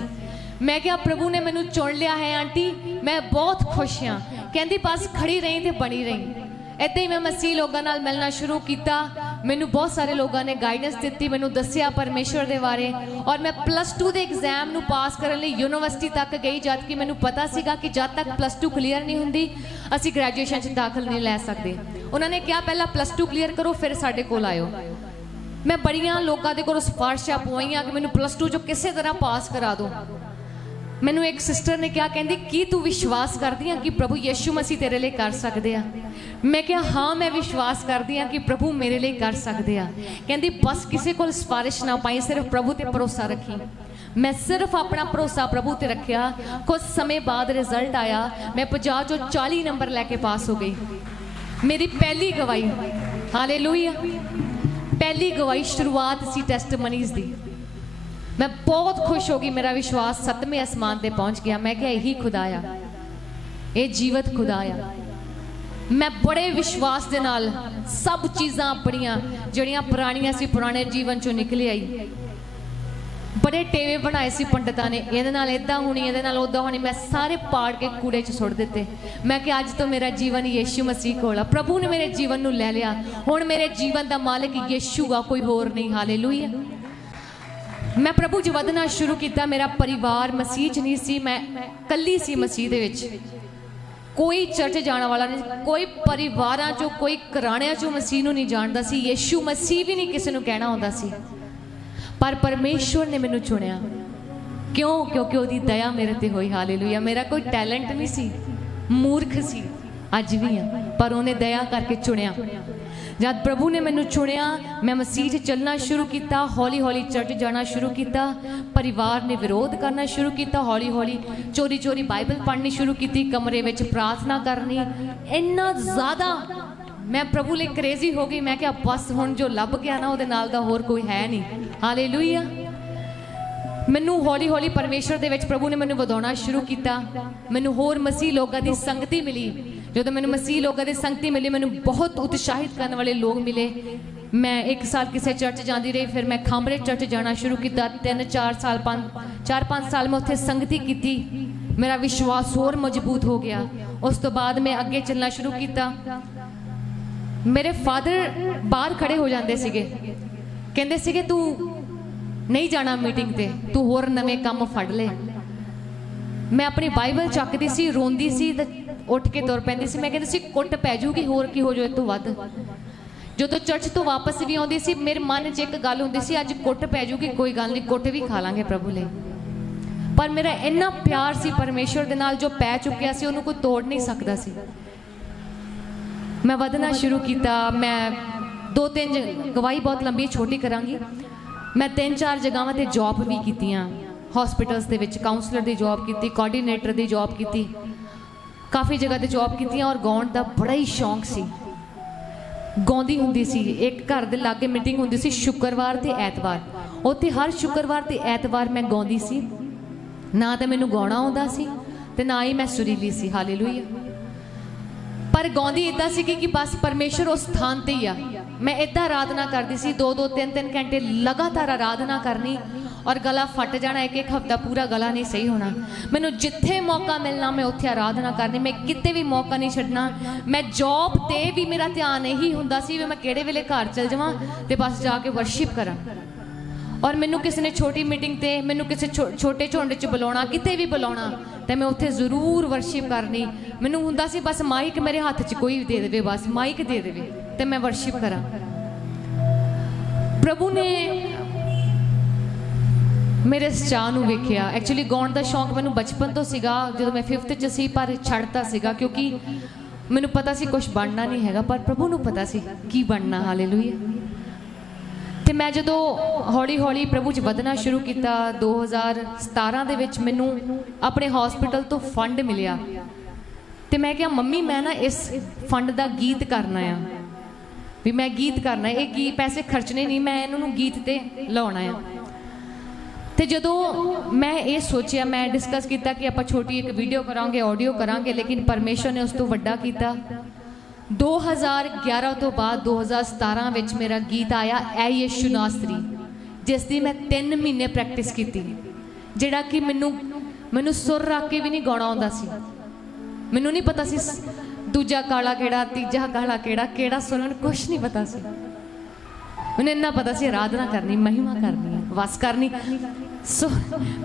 ਮੈਂ ਕਿਹਾ ਪ੍ਰਭੂ ਨੇ ਮੈਨੂੰ ਚੁਣ ਲਿਆ ਹੈ ਆਂਟੀ, ਮੈਂ ਬਹੁਤ ਖੁਸ਼ ਹਾਂ। ਕਹਿੰਦੀ ਬਸ ਖੜੀ ਰਹੀ ਤੇ ਬਣੀ ਰਹੀ। ਇੱਦਾਂ ਹੀ ਮੈਂ ਮਸੀਹ ਲੋਕਾਂ ਨਾਲ ਮਿਲਣਾ ਸ਼ੁਰੂ ਕੀਤਾ। ਮੈਨੂੰ ਬਹੁਤ ਸਾਰੇ ਲੋਕਾਂ ਨੇ ਗਾਈਡੈਂਸ ਦਿੱਤੀ, ਮੈਨੂੰ ਦੱਸਿਆ ਪਰਮੇਸ਼ਵਰ ਦੇ ਬਾਰੇ ਔਰ ਮੈਂ +2 ਦੇ ਐਗਜ਼ਾਮ ਨੂੰ ਪਾਸ ਕਰਨ ਲਈ ਯੂਨੀਵਰਸਿਟੀ ਤੱਕ ਗਈ, ਜਦ ਕਿ ਮੈਨੂੰ ਪਤਾ ਸੀਗਾ ਕਿ ਜਦ ਤੱਕ +2 ਕਲੀਅਰ ਨਹੀਂ ਹੁੰਦੀ ਅਸੀਂ ਗ੍ਰੈਜੂਏਸ਼ਨ 'ਚ ਦਾਖਲ ਨਹੀਂ ਲੈ ਸਕਦੇ। ਉਹਨਾਂ ਨੇ ਕਿਹਾ ਪਹਿਲਾਂ +2 ਕਲੀਅਰ ਕਰੋ ਫਿਰ ਸਾਡੇ ਕੋਲ ਆਇਓ। ਮੈਂ ਬੜੀਆਂ ਲੋਕਾਂ ਦੇ ਕੋਲੋਂ ਸਿਫਾਰਿਸ਼ਾਂ ਪਵਾਈਆਂ ਕਿ ਮੈਨੂੰ +2 'ਚੋਂ ਕਿਸੇ ਤਰ੍ਹਾਂ ਪਾਸ ਕਰਾ ਦਿਓ। ਮੈਨੂੰ ਇੱਕ ਸਿਸਟਰ ਨੇ ਕਿਹਾ, ਕਹਿੰਦੀ ਕੀ ਤੂੰ ਵਿਸ਼ਵਾਸ ਕਰਦੀ ਆ ਕਿ ਪ੍ਰਭੂ ਯਿਸੂ ਮਸੀਹ ਤੇਰੇ ਲਈ ਕਰ ਸਕਦੇ ਆ? ਮੈਂ ਕਿਹਾ ਹਾਂ ਮੈਂ ਵਿਸ਼ਵਾਸ ਕਰਦੀ ਆ ਕਿ ਪ੍ਰਭੂ ਮੇਰੇ ਲਈ ਕਰ ਸਕਦੇ ਆ। ਕਹਿੰਦੀ ਬਸ ਕਿਸੇ ਕੋਲ ਸਿਫਾਰਿਸ਼ ਨਾ ਪਾਈ, ਸਿਰਫ ਪ੍ਰਭੂ ਤੇ ਭਰੋਸਾ ਰੱਖੀ। ਮੈਂ ਸਿਰਫ ਆਪਣਾ ਭਰੋਸਾ ਪ੍ਰਭੂ ਤੇ ਰੱਖਿਆ। ਕੁਝ ਸਮੇਂ ਬਾਅਦ ਰਿਜ਼ਲਟ ਆਇਆ, ਮੈਂ 50 ਚੋਂ 40 ਨੰਬਰ ਲੈ ਕੇ ਪਾਸ ਹੋ ਗਈ। ਮੇਰੀ ਪਹਿਲੀ ਗਵਾਹੀ, ਹਾਲੇਲੂਇਆ, ਪਹਿਲੀ ਗਵਾਹੀ ਸ਼ੁਰੂਆਤ ਸੀ ਟੈਸਟਮਨੀਜ਼ ਦੀ। मैं बहुत खुश हो गई, मेरा विश्वास 7वें आसमान पे पहुंच गया। मैं क्या यही खुदा आ, ये जीवत खुदा आ। मैं बड़े विश्वास दे नाल सब चीज़ां अपनियां जड़ियां पुरानियां सी पुराने जीवन चों निकले आई। बड़े टेवे बनाए सी पंडितां ने, ਇਹਦੇ ਨਾਲ ਇਦਾਂ ਹੋਣੀ, ਇਹਦੇ ਨਾਲ ਉਦਾਂ ਹੋਣੀ, ਮੈਂ ਸਾਰੇ ਪਾੜ ਕੇ ਕੂੜੇ 'ਚ ਸੁੱਟ ਦਿੱਤੇ। ਮੈਂ ਕਿ ਅੱਜ ਤੋਂ ਮੇਰਾ ਜੀਵਨ ਯੀਸ਼ੂ ਮਸੀਹ ਕੋਲ ਆ। ਪ੍ਰਭੂ ਨੇ ਮੇਰੇ ਜੀਵਨ ਨੂੰ ਲੈ ਲਿਆ। ਹੁਣ ਮੇਰੇ ਜੀਵਨ ਦਾ ਮਾਲਕ ਯੀਸ਼ੂ ਆ, ਕੋਈ ਹੋਰ ਨਹੀਂ। ਹਾਲੇਲੂਇਆ। मैं प्रभु च वधना शुरू किया। मेरा परिवार मसीह च नहीं सी, मैं कल्ली सी मसीह दे विच। कोई चर्च जाने वाला नहीं, कोई परिवारां चों कोई घराणियां चों मसीह नूं नहीं जानदा सी। यीशु मसीह भी नहीं किसी नूं कहना आउंदा सी, पर परमेश्वर ने मैनूं चुनिया। क्यों? क्योंकि उहदी दया मेरे ते होई। हालेलुया। मेरा कोई टैलेंट नहीं सी, मूर्ख सी, अज भी हाँ, पर उन्हें दया करके चुनिया। जब प्रभु ने मैनू चुनिया, मैं मसीह च चलना शुरू किया। हौली हौली चर्च जाना शुरू किया। परिवार ने विरोध करना शुरू किया। हौली हौली चोरी चोरी बाइबल पढ़नी शुरू की, कमरे में प्रार्थना करनी। इन्ना ज़्यादा मैं प्रभु लिए क्रेजी हो गई। मैं क्या बस हुण जो लभ गया ना, उहदे नाल दा होर कोई है नहीं। हालेलुया। मैनू हौली हौली परमेश्वर दे विच प्रभु ने मैनू वधाउणा शुरू किया। मैनू होर मसीह लोगों की संगति मिली। जो मैंने मसीह लोगों की संगति मिली, मैंने बहुत उत्साहित करने वाले लोग मिले। मैं 1 साल किसी चर्च जाती रही, फिर मैं खांबरे चर्च जाना शुरू किया। 3-4 साल 4-5 साल मैं उत्थे संगति की। मेरा विश्वास होर मजबूत हो गया। उस तो बाद मैं अगे चलना शुरू किया। मेरे फादर बाहर खड़े हो जाते सीगे, कहते सीगे तू नहीं जाना मीटिंग ते, तू होर नवे काम फड़ ले। मैं अपनी बाइबल चकती सी, रोंदी सी, उठ के तुर पैंदी सी। मैं कहती सी कुट पै जूगी, होर की हो जाए तो वध। जो तो चर्च तो वापस भी आती सी, मेरे मन च एक गल होंदी सी, अज कुट पै जूगी, कोई गल नहीं, कुट भी खा लांगे प्रभु ले। पर मेरा इन्ना प्यार सी परमेश्वर दे नाल, जो पै चुकिया सी उन्होंने कोई तोड़ नहीं सकता सी। मैं वधना शुरू किया। मैं 2-3 गवाही बहुत लंबी छोटी करांगी। मैं 3-4 जगहों ते जॉब भी कीतियां। हॉस्पिटल्स दे विच काउंसलर की जॉब की, कोआर्डीनेटर की जॉब की, काफ़ी जगह ते जॉब की। और गाउण का बड़ा ही शौक सी। गाउंदी हुंदी सी। एक घर दे लागे मीटिंग हुंदी सी शुक्रवार ते ऐतवार। उत्थे हर शुक्रवार ते ऐतवार मैं गाउंदी सी। ना तो मैनूं गाउणा आउंदा सी ते ना ही मैं सुरीली सी। हालेलुया। पर गाउंदी इदां सी कि बस परमेश्वर उस स्थान ते ही आ। मैं इदां आराधना करती सी, 2-2 3-3 घंटे लगातार आराधना करनी, और गला फट जाना। एक हफ्ता पूरा गला नहीं सही होना। मैनू जिथे मौका मिलना मैं उत्थे आराधना करनी। मैं किते भी मौका नहीं छड्डना। मैं जॉब ते भी मेरा ध्यान यही हुंदा सी भी मैं किहड़े वेले घर चल जावां ते बस जाके वर्शिप करां। और मैनू किसी ने छोटी मीटिंग ते, मैनू किसी छोटे झुंड च बुलाउणा, किते भी बुलाउणा, ते मैं उत्थे जरूर वर्शिप करनी। मैनू हुंदा सी बस माइक मेरे हत्थ च कोई दे देवे, बस माइक दे देवे ते मैं वर्शिप करां। प्रभु ने मेरे इस चाह नूं वेखिया। एक्चुअली गाउण का शौक मैनू बचपन तो सीगा, जो मैं 5th च सी, पर छड्डता सीगा क्योंकि मैनू पता सी कुछ बनना नहीं हैगा, पर प्रभु नूं पता सी की बनना। हालेलुया। ते मैं जदों हौली हौली प्रभु च वधना शुरू किया, 2017 दे विच मैनू अपने हॉस्पिटल तो फंड मिलिया। ते मैं कहा मम्मी मैं ना इस फंड का गीत करना आ, भी मैं गीत करना, ये गीत पैसे खर्चने नहीं, मैं इन्होंने गीत ते लाउणा आ। तो जदों मैं ये सोचा, मैं डिस्कस किया कि आप छोटी एक वीडियो करांगे, ऑडियो करांगे, लेकिन परमेश्वर ने उस तो वड्डा किया। 2011 तो बाद 2017 विच मेरा गीत आया ऐ यीशु नासरी, जिसकी मैं 3 महीने प्रैक्टिस की, जिहड़ा कि मैनू सुर रख के भी नहीं गाउणा आउंदा सी। मैनू नहीं पता सी दूजा काला केड़ा, तीजा काला केड़ा सुर, मैनू कुछ नहीं पता सी। मैंने इन्ना पता सी आराधना करनी, महिमा करनी, वस करनी। सो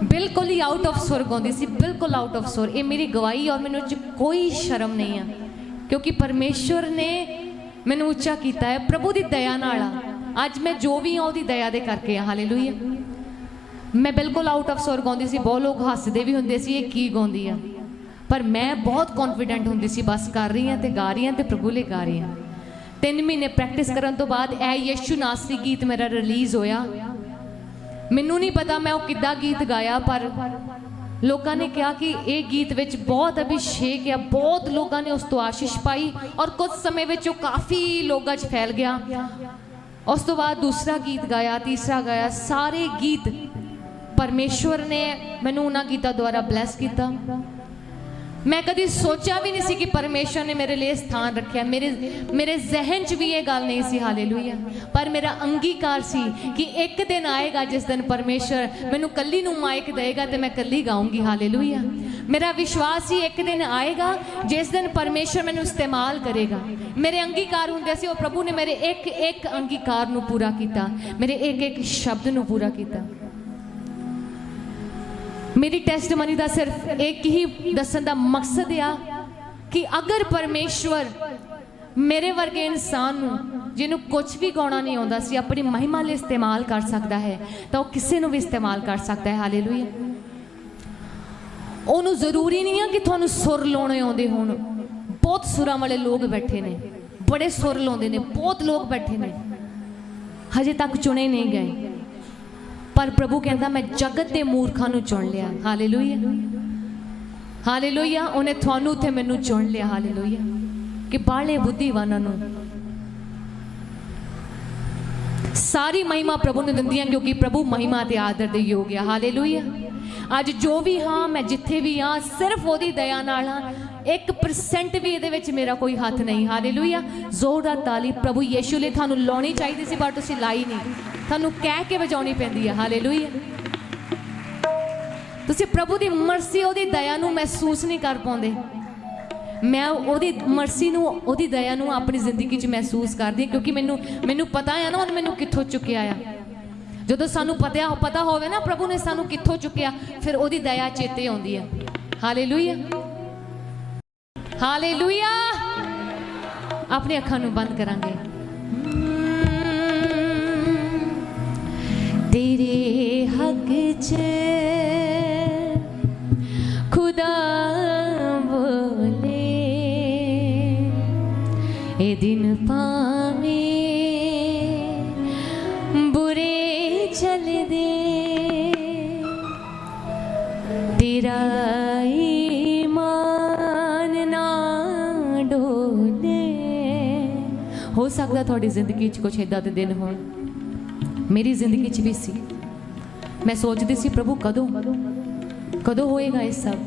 बिल्कुल ही आउट ऑफ सुर गाउंदी सी, बिल्कुल आउट ऑफ सुर। ये मेरी गवाही, और मैनू कोई शर्म नहीं है, क्योंकि परमेश्वर ने मैनू उच्चा किया है प्रभु की दया नाल। अज मैं जो भी हाँ उसकी दया दे करके आ। हालेलुया। मैं बिल्कुल आउट ऑफ सुर गाउंदी सी। बहुत लोग हसदे भी हुंदे सी, ये की गाउंदी आ, पर मैं बहुत कॉन्फिडेंट हुंदी सी, बस कर रही हाँ तो गा रही हाँ तो प्रभु ले गा रही हाँ। 3 महीने प्रैक्टिस करने तो बाद ऐ यीशु नासरी गीत मेरा रिलीज़ होया। मैनू नहीं पता मैं वो किद्दां गीत गाया, पर लोगों ने कहा कि ये गीत विच बहुत अभिषेक है, बहुत लोगों ने उस तो आशीष पाई, और कुछ समय विच वो काफ़ी लोगों च फैल गया। उस तो बाद दूसरा गीत गाया, तीसरा गाया, सारे गीत परमेश्वर ने मैनू उन्हां गीतां द्वारा ब्लैस किया। मैं कभी सोचा भी नहीं सी कि परमेश्वर ने मेरे लिए स्थान रखा। मेरे जहन च भी ये गल नहीं सी, हालेलुया। पर मेरा अंगीकार सी कि एक दिन आएगा जिस दिन परमेश्वर मैनू कल्ली नू माइक देगा तो मैं कल्ली गाऊंगी, हालेलुया। मेरा विश्वास ही एक दिन आएगा जिस दिन परमेश्वर मैनू इस्तेमाल करेगा। मेरे अंगीकार होंदे सी, और प्रभु ने मेरे एक एक अंगीकार नू पूरा किया, मेरे एक एक शब्द नू पूरा किया। मेरी टेस्टमनी का सिर्फ एक ही दसन का मकसद आ कि अगर परमेश्वर मेरे वर्गे इंसान जिन्हों कुछ भी गाना नहीं आता सी अपनी महिमा लिए इस्तेमाल कर सकता है, तो वह किसी भी इस्तेमाल कर सकता है, हालेलुया। उन्होंने जरूरी नहीं है कि थानू सुर लाने आते हो। बहुत सुरां वाले लोग बैठे ने, बड़े सुर लाते ने, बहुत लोग बैठे ने, हजे तक चुने नहीं गए। पर प्रभु कहता मैं जगत के मूर्खों नू चुन लिया, हालेलुया, हालेलुया। उन्हें थानू थे मैनू चुन लिया, हालेलुया, कि बाले बुद्धिवाना नू सारी महिमा प्रभु ने दिंदी है, क्योंकि प्रभु महिमा ते आदर दे योग है, हालेलुया। अज जो भी हाँ, मैं जिथे भी हाँ, सिर्फ ओदी दया नाल हाँ। 1% भी ये मेरा कोई हाथ नहीं, हालेलुया। जोरदार ताली प्रभु यीशु लिए थानू लानी चाहिए सी, पर तुसीं लाई नहीं, थानू कह के बजानी पैंदी है, हालेलुया। तुसीं प्रभु की मर्सी ओदी दया नू महसूस नहीं कर पाउंदे। मैं ओदी मर्सी नू ओदी दया नू अपनी जिंदगी च महसूस करदी, क्योंकि मैनू पता है ना उन्हें मैनू कित्थों चुकिया है। जो सानू पता होवे ना प्रभु ने सानू कित्थों चुकिया, फिर ओदी दया चेते आउंदी है, हालेलुया, हालेलुया। अपनी अखां नू बंद करांगे। तेरे हक च खुदा बोले ए दिन पावे बुरे चल दे, तेरा ईमान ना डोले। हो सकता थोड़ी जिंदगी च कुछ इदा दे दिन हो, मेरी जिंदगी च भी सी। मैं सोचती सी प्रभु कदों होएगा ये सब,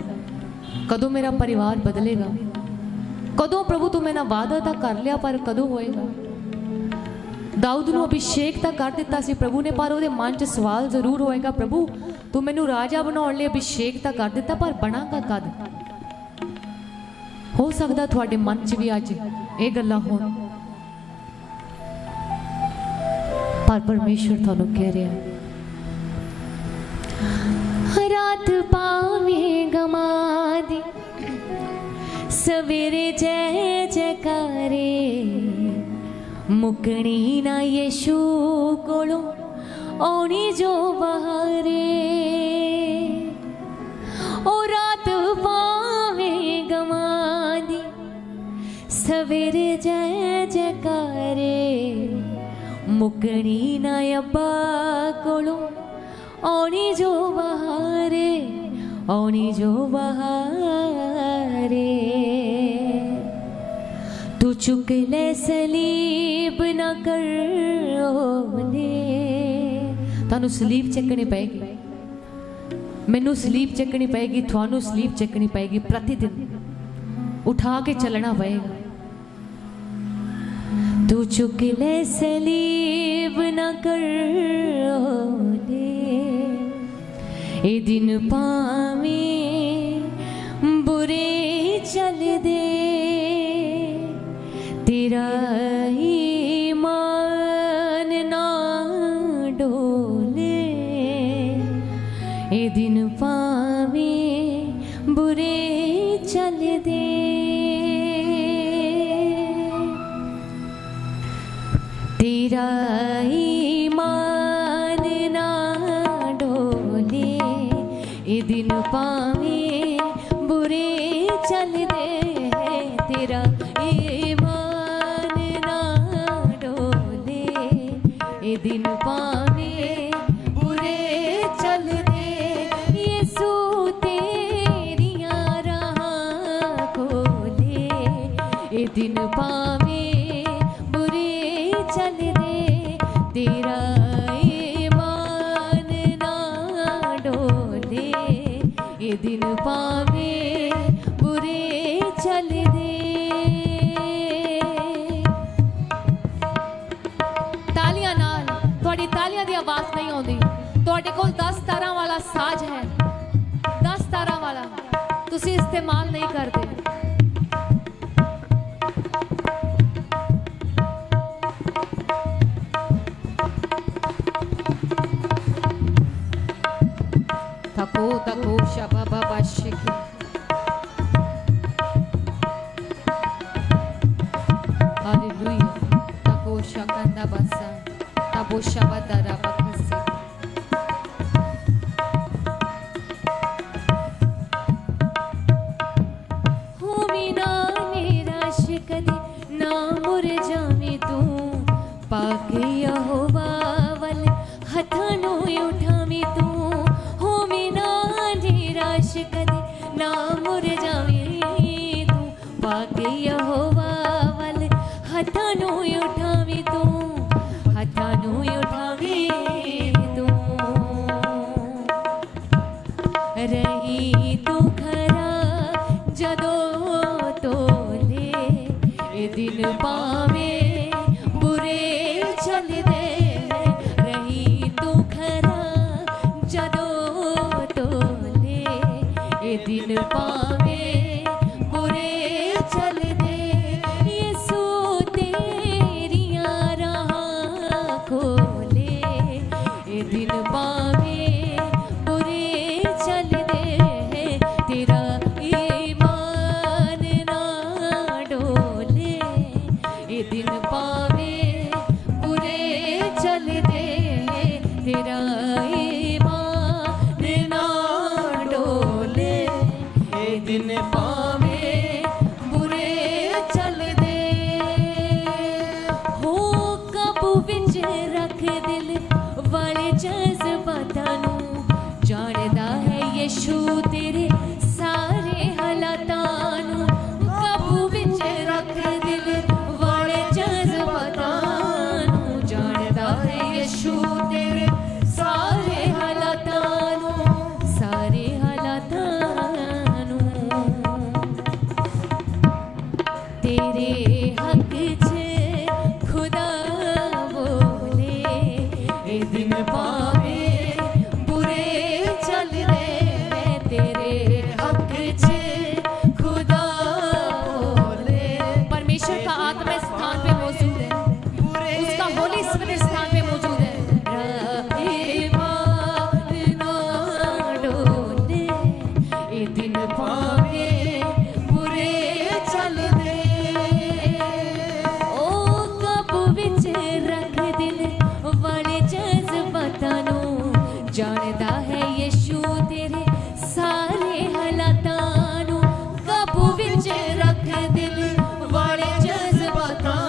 कदों मेरा परिवार बदलेगा, कदों प्रभु तू मेरा वादा तो कर लिया पर कदों होएगा। दाऊद नू अभिषेक तो कर दिता सी प्रभु ने, पर वो मन च सवाल जरूर होएगा, प्रभु तू मैनू राजा बनाने लिए अभिषेक तो कर दिता, पर बनागा कद। हो सकता थोड़े मन च भी अज ये गल्लां होण, पर परमेश्वर थानू कह रहा रात पावे गमा दी सवेरे जय जयकारे, मुकनी ना यीशु कोलों आनी जो बहारे। ओ रात पावे गमा दी सवेरे जय जयकारे, मुकनी ना अब्बा कोलों आनी जो बहारे, आनी जो बहारे। तू चुक ले सलीब ना कर ओले। थानू सलीब चकनी पेगी, मैनू सलीब चकनी पेगी, थानू सलीब चकनी पेगी, प्रतिदिन उठा के चलना पएगा। तू चुक ले सलीब ना कर ओले, ए दिन पावे बुरे चल दे, तेरा ईमान ना डोले, ए दिन पावे बुरे चल दे। तेरा ईमान ना डोले, ए दिन पावे बुरे चल दे, तेरा ईमान ना डोले, ए दिन पावे बुरे चल दे। यीशु तेरिया राह खोले, ए दिन पावे बुरे चल दे, तेरा ईमान ना डोले, ए दिन पावे बुरे ਤਾਲੀਆਂ ਨਾਲ, ਤੁਹਾਡੀ ਤਾਲੀਆਂ ਦੀ ਆਵਾਜ਼ ਨਹੀਂ ਆਉਂਦੀ। ਤੁਹਾਡੇ ਕੋਲ 10 ਤਾਰਾਂ ਵਾਲਾ ਸਾਜ਼ ਹੈ, 10 ਤਾਰਾਂ ਵਾਲਾ, ਤੁਸੀਂ ਇਸਤੇਮਾਲ ਨਹੀਂ ਕਰਦੇ। तको तको शबाबा बाशिकी हालेलुया तको शकंदा बसा तबो शबदरा बखसी हो मीना निराश कदी ना मुरझावे तू पाके यहोवा वल हथानो उठावे तू कदे ना मुरझावे तू पाके यहोवा वल हथां नूं उठावे तू हथां नूं उठावे तू रही तू खरा जदों तोले ए दिन पावे बुरे चलदे रही तू खरा जदों तोले ए दिन पावे बुरे चलदे यीशु तेरियां राहां खोले ए दिन पावे बुरे चलदे तेरा ईमान ना डोले ए दिन पावे बुरे चलदे तेरा ईमान ना डोले ए दिन पावे बुरे चलदे हो काबू विच रख दिल वाले जज्बातां नूं जाणदा है यीशु तेरे सारे हालातां नूं काबू विच रख दिल वाले जज्बातां नूं जाणदा है यीशु तेरे सारे हालातां नूं सारे हालातां तेरे हक च खुदा बोले ए दिन पावे बुरे चलदे तेरे हक च खुदा बोले। परमेश्वर का आत्मा इस स्थान पे मौजूद है, उसका होली स्पिरिट स्थान पे मौजूद है। डोले ए दिन पावे बुरे चलदे ओ काबू विच रख दिल वाले जज्बातां नूं जाणदा है यीशु तेरे सारे हालातां नूं काबू विच रख दिल वाले जज्बातां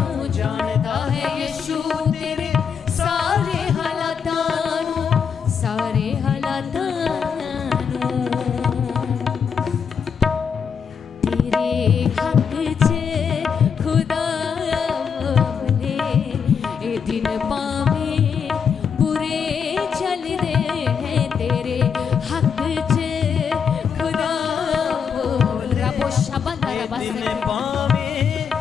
नूं जाणदा है यीशु तेरे सारे हालातां नूं सारे हालातां नूं तेरे हक च खुदा बोले ए दिन पावे बुरे चलदे हैं तेरे हक च खुदा बोल रबो शबन दिन पावे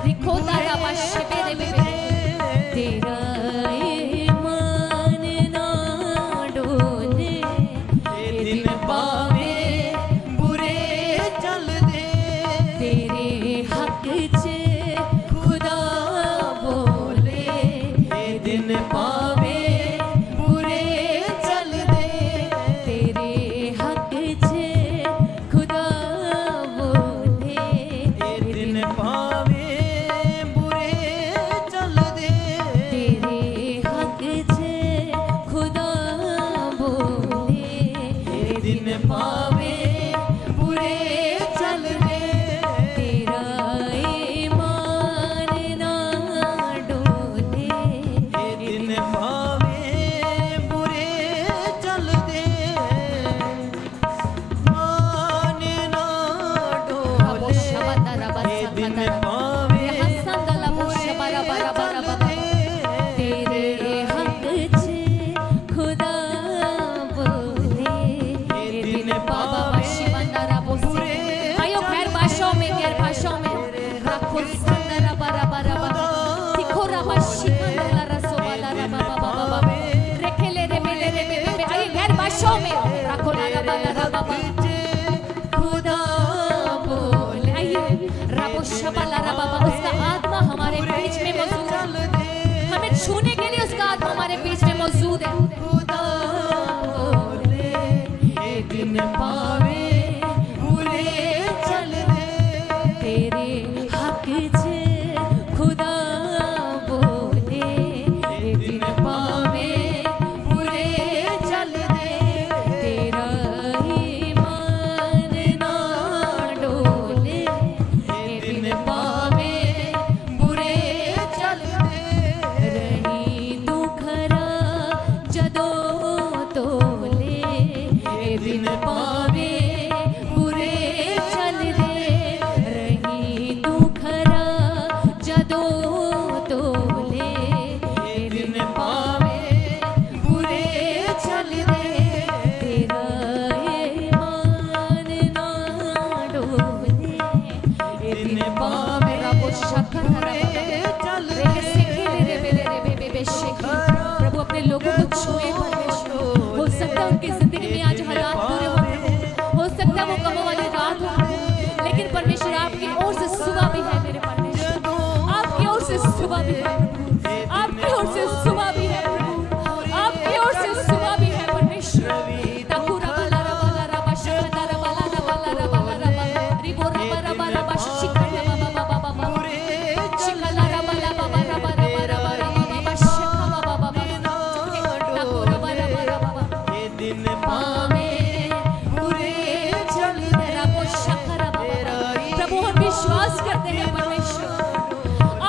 रिखोदा रबा शिबे दे बेबे तेरा ईमान ना डोले ए दिन पावे बुरे चलदे तेरे हक च खुदा बोले ए दिन पावे दिन पावे बुरे चलदे तेरा ईमान ना डोले ए दिन पावे रब शक्कर प्रभु अपने लोगों को छुए परमेश्वर। हो सकता है उनकी जिंदगी में आज हालात बुरे हो सकता है वो कमों वाली रात हो, लेकिन परमेश्वर आपकी ओर से सुबह भी है मेरे परमेश्वर, आपकी ओर से सुबह भी है, आपकी ओर से सुबह भी है प्रभु, आपकी ओर से सुबह भी है परमेश्वर। ताकुरा बाला रबाला रबा शकदा रबाला रबाला रबाला रबा रिबो रबा रबा रबा शिकला बाबा बाबा बाबा शिकला रबाला बाबा रबा रबा रबा रबा शिकला बाबा बाबा ताकुरा बाला बाला बाबा ये दिन पावे बुरे चलदे रबो शकरा बाबा। प्रभु हम विश्वास करते हैं परमेश्वर,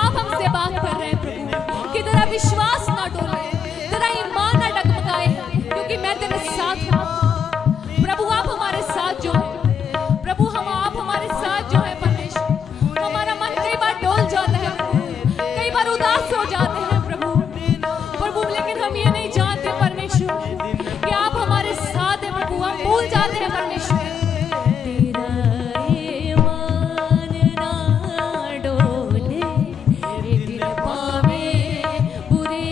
आप हमसे बात कर रहे हैं प्रभु कि तेरा विश्वास ना डोले, तेरा ईमान ना डगमगाए, क्योंकि मैं तेरे साथ हूँ प्रभु। आप हमारे साथ जो है प्रभु, आप हमारे साथ जो है परमेश्वर। हमारा मन कई बार डोल जाता है प्रभु, कई बार उदास हो जाते हैं प्रभु, लेकिन हम ये नहीं जानते परमेश्वर कि आप हमारे साथ हैं प्रभु। हम भूल जाते हैं परमेश्वर तेरा ईमान ना डोले ए दिन पावे बुरे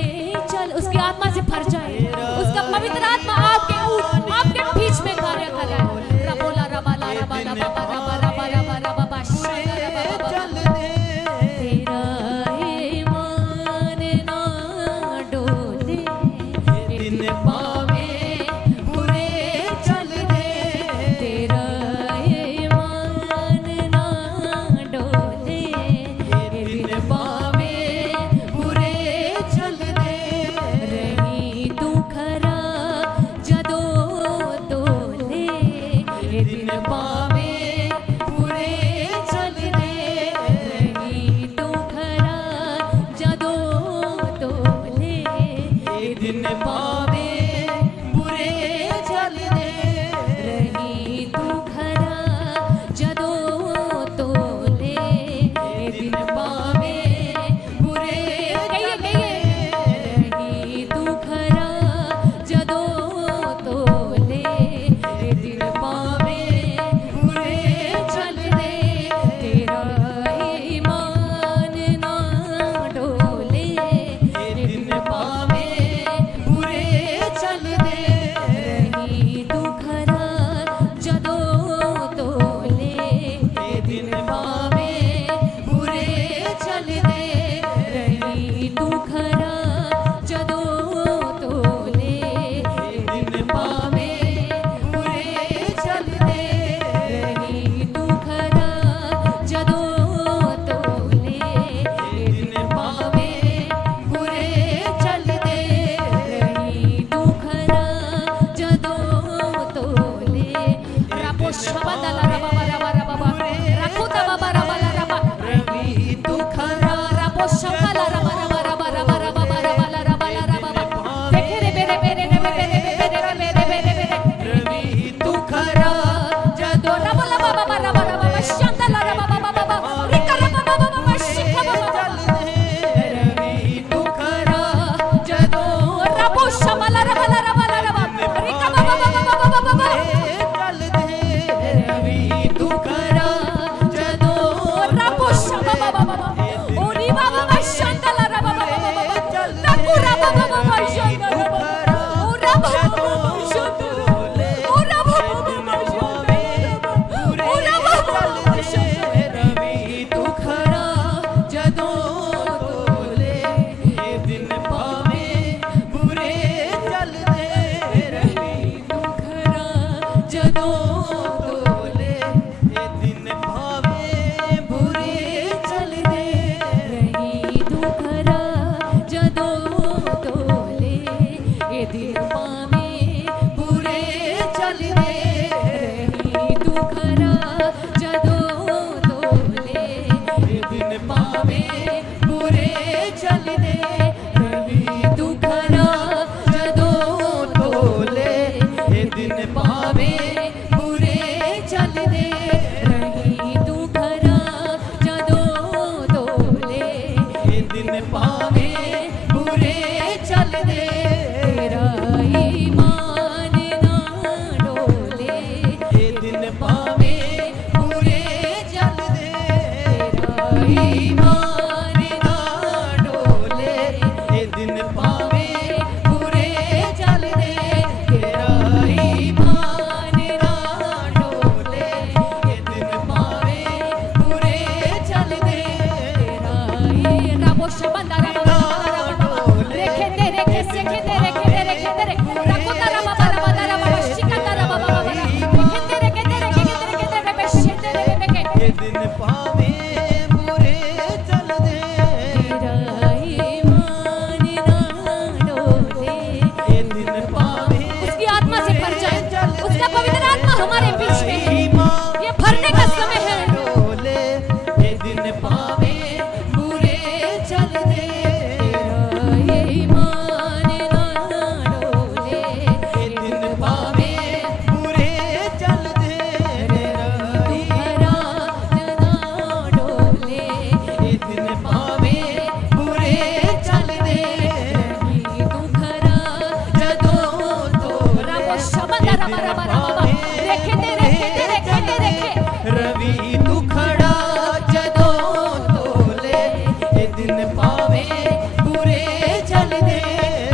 चल। उसकी आत्मा से भर जाए, उसका पवित्र आत्मा आपके बीच में कार्य कर रहा है। रबोला रबाला रबाला बाबा रबा रबा रबा रबा बाशा रबा चल दे तेरा ईमान ना डोले ए दिन पावे बुरे चल दे तेरा ईमान ना डोले ए दिन पावे बुरे चल दे रही तू खरा जदो तोले ए दिन पावे बुरे चल दे रही तू खरा जदो तोले ए दिन पावे बुरे चल दे रही तू खरा जदो तोले ए दिन पावे बुरे कहिए रही तू खरा जदो तोले ए दिन पावे बुरे चल दे तेरा ईमान ना डोले ए दिन पावे बुरे चल दे रही तू खरा जदो तोले ए दिन पावे बुरे चल दे रही तू खरा जदो तोले ए दिन पावे बुरे चल दे रही तू खरा जदो तोले ए दिन पावे बुरे चल दे रही तू खरा जदो तोले रबो शबदला रबा रबा रबा रखो तबा रबा रबा रवि तू खरा रबो शबला रबा रबा रबा रबा रबा रबा रबा रबा देखे रे बेरे बेरे बेरे बेरे बेरे बेरे रवि तू खरा जदो रबा रबा रबा रबा रबा शंदला रबा रबा रबा रिका रबा रबा रबा शिखा रबा रवि तू खरा जदो रबो शबला रबा रबा रबा रिका रबा रबा रबा रबा चल दे रवि तू खरा जदो रबो शबा रबा रबा ओरी बाबा शंदला रबा रबा चल तकु रबा रबा शंदला रबा ओ रबा शंदला ओ रबा रवि तू खरा जदो तोले ए दिन पावे बुरे चल दे रवि तू खरा जदो तोले ए दिन पावे बुरे चल दे रही तू खरा जदो तोले चल दे तेरा ईमान ना डोले ये दिन पावे बुरे चल दे तेरा ईमान ना डोले ये दिन पावे बुरे चल दे तेरा ईमान ना डोले ये दिन पावे बुरे चल दे तेरा रबो शबंदा रेखे तेरे कैसे के तेरे रखो तारा बाबा शिका तारा बाबा तेरे के बेशे तेरे के ये दिन पावे बुरे चल दे तेरा ईमान ना डोले ये दिन पावे उसकी आत्मा से भर जाए उसका पवित्र आत्मा हमारे बीच में है ये भरने का समय है डोले ये दिन पावे बुरे चल दे तेरा ईमान ना डोले ये दिन पावे बुरे चल दे हरा जना डोले ये दिन पावे बुरे चल दे तू खरा जदों रबो शबंदा रबा रेखे तेरे रवि तू खड़ा जदों तोले ये दिन पावे बुरे चल दे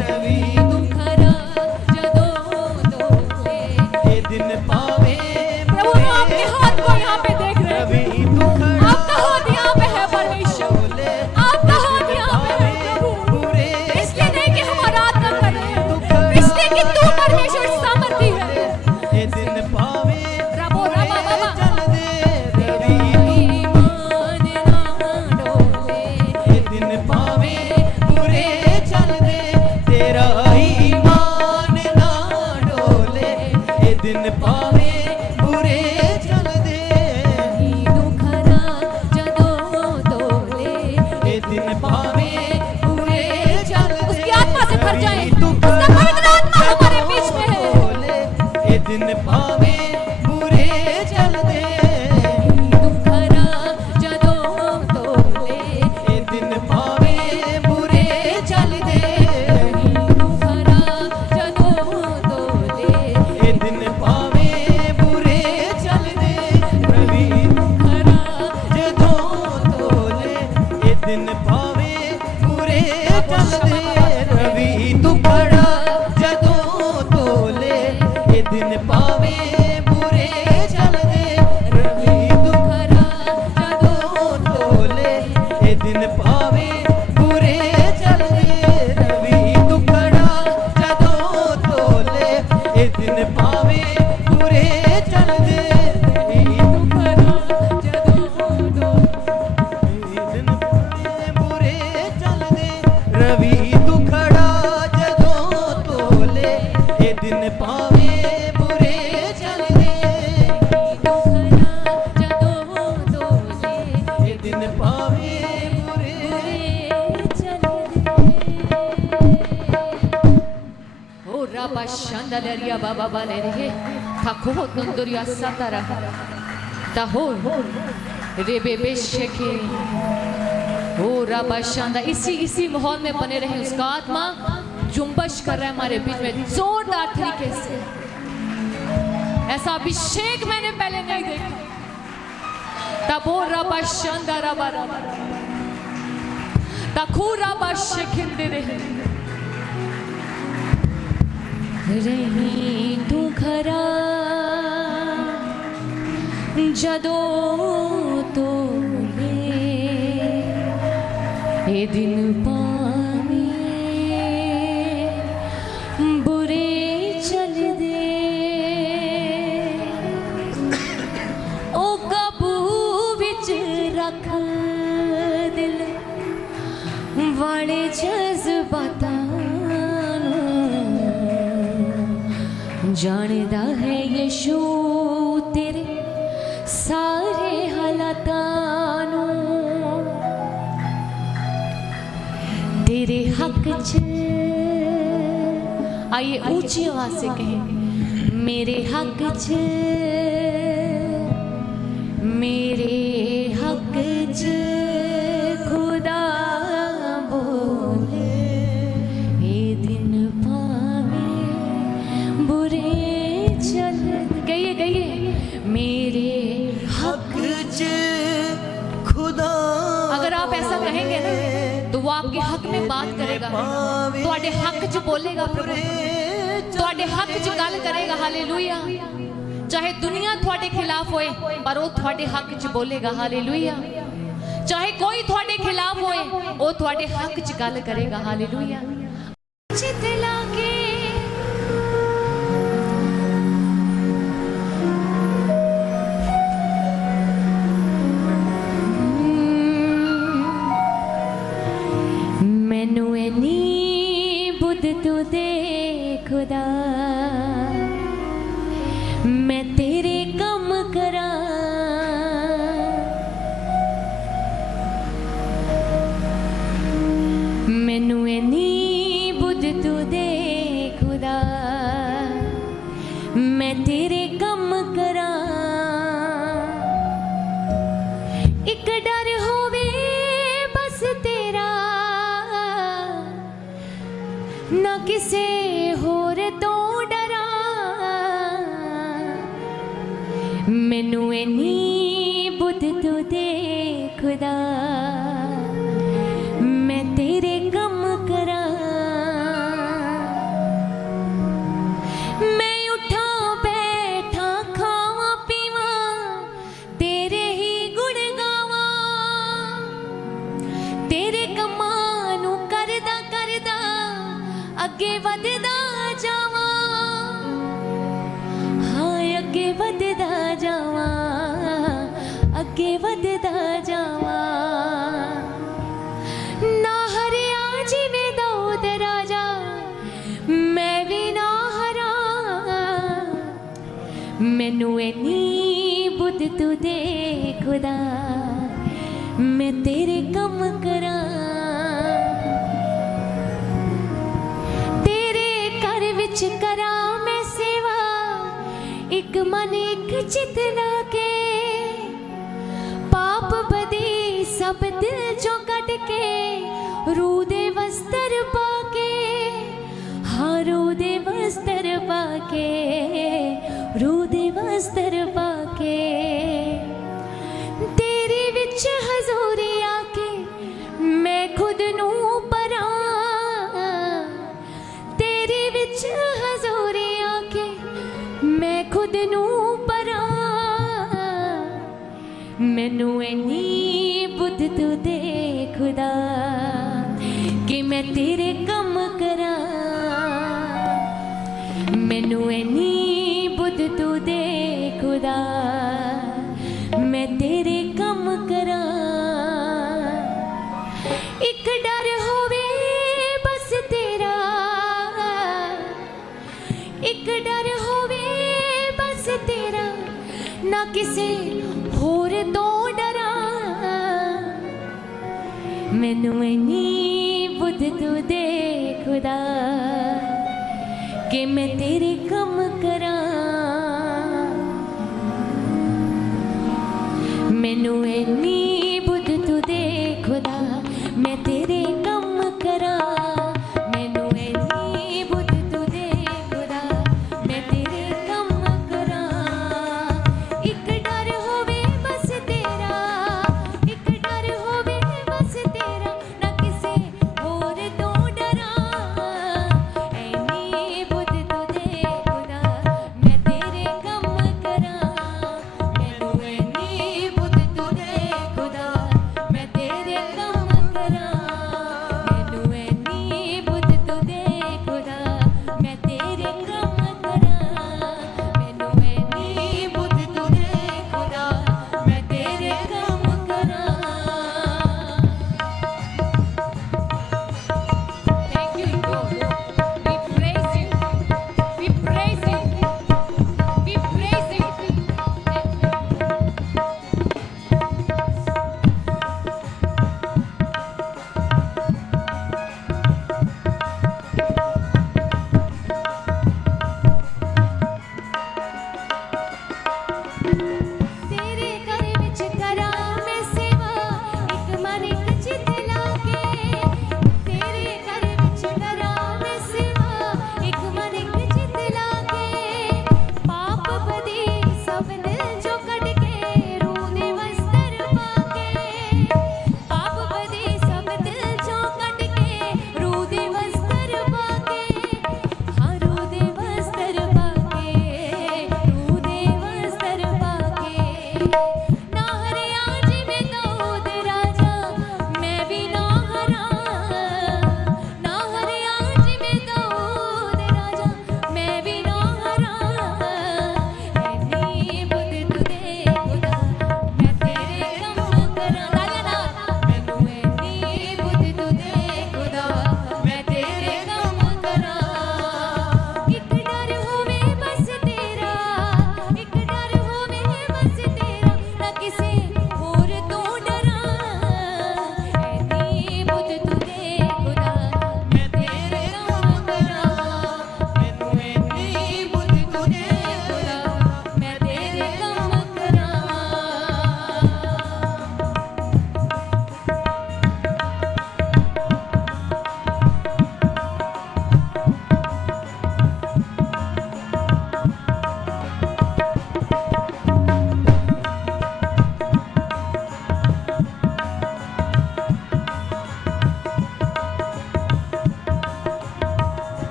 रवि तू खरा जदों डोले ये दिन पावे प्रभु हम आपके हाथ को यहाँ पे देख रहे हैं रवि तू खड़ा आपका हाथ यहाँ पे है परमेश्वर तोले आपका हाथ यहाँ पे है प्रभु बुरे इसलिए नहीं कि हम आराधना कर रहे हैं इसलिए कि तू परमेश्वर सामर्थी है ये दिन पावे रबो रबा बाबा चल दे रवि ईमान ना डोले ये दिन पावे बुरे चल दे तेरा ईमान ना डोले ये दिन पावे बुरे चल दे तू खरा जदों डोले ये दिन पावे बुरे चल दे उसकी आत्मा से भर जाए तू उसका पवित्र आत्मा हमारे बीच में है डोले ये दिन पावे बुरे चल दे तू खरा जदों डोले ये दिन पावे बुरे चल दे तू खरा जदों डोले ये दिन पावे बुरे चल दे रवि खरा जदों तोले ये दिन पावे बुरे चल दे रवि तू खड़ा जदों तोले ये दिन पावे बुरे चल दे रवि तू खड़ा जदों तोले ये दिन पावे बुरे चल दे रवि तू खड़ा जदों तोले ये दिन पावे बुरे चल दे रवि तू खड़ा जदों दिन पावे बुरे चल दे रवि तू खड़ा जदों तोले ये दिन पावे बुरे चल दे जदों डोले ये दिन पावे बुरे ओ रबा शांदलरिया बाबा बाले रे थाको नंदरिया सातारा ताहो रे बेबे शेखे ओ रबा शांदा इसी माहौल में बने रहे उसका आत्मा जुम्बश कर रहा है हमारे बीच में जोरदार तरीके से ऐसा अभिषेक मैंने पहले नहीं देखा तबो रबा शांदा रबा रबा ताखू रबा शेखिंदे रहे रही तू खरा जदों तोले ये दिन पावे बुरे चल दे ओ काबू विच रख दिल वाले जज्बातां जानदा है यीशु तेरे सारे हालातां नूं तेरे हक च आइए ऊंची आवाज से कहें मेरे हक च मेरे हक च खुदा बोले ये हक में बात करेगा, ਤੁਹਾਡੇ हक च बोलेगा प्रभु, ਤੁਹਾਡੇ हक च गल करेगा। हालेलुया। चाहे दुनिया ਤੁਹਾਡੇ खिलाफ होए पर वो ਤੁਹਾਡੇ हक च बोलेगा। हालेलुया। चाहे कोई ਤੁਹਾਡੇ खिलाफ होए वो ਤੁਹਾਡੇ हक च गल करेगा। हालेलुया। चितला के मैनू इन्नी बुद्ध तू दे खुदा, मैं तेरे कम करा। मैनू इन्नी बुद्ध तू दे खुदा, मैं तेरे कम करा। एक डर होवे बस तेरा, ना किसे होर तो डरा। मैनू इन्नी बुद्ध तू दे खुदा, मैं तेरे कम करा। मैं उठा बैठा खावा पीवा तेरे ही गुण गावा, तेरे कमां नू करदा करदा अगे वधदा जावा। हाँ अगे वधदा जावा, अगे वधदा जावा। ना हरिया जिवें दाऊद राजा, मैं भी ना हरा। मैनू इन्नी बुद्ध तू दे खुदा, मैं तेरे कम करा। तेरे घर विच करा मैं सेवा, एक मन एक चित लाके। पाप बदी सब दिल चों कट के, रूह दे वस्त्र पाके। हाँ रूह दे वस्त्र पाके, रूह दे वस्त्र पाके। तेरे विच हजूरी आके मैं खुद नू परा। तेरे विच हजूरी आके मैं खुद नू परा। मैनू इन्नी बुद्ध तू दे खुदा, कि मैं तेरे कम करा। मैनू इन्नी बुद्ध तू दे खुदा, मैं तेरे कम करा। एक डर होवे बस तेरा, एक डर होवे बस तेरा, ना किसे होर तो डरा। मैनू इन्नी बुद्ध तू दे खुदा, कि मैं तेरे कम करा। मैनू इन्नी बुद्ध तू दे खुदा, मैं तेरे कम करा। मैनू इन्नी बुद्ध तू दे खुदा, मैं तेरे कम करा। एक डर होवे बस तेरा, एक डर होवे बस तेरा, ना किसे होर तो डरा। इन्नी बुद्ध तू दे खुदा, मैं तेरे कम करा। मैनू इन्नी बुद्ध तू दे खुदा,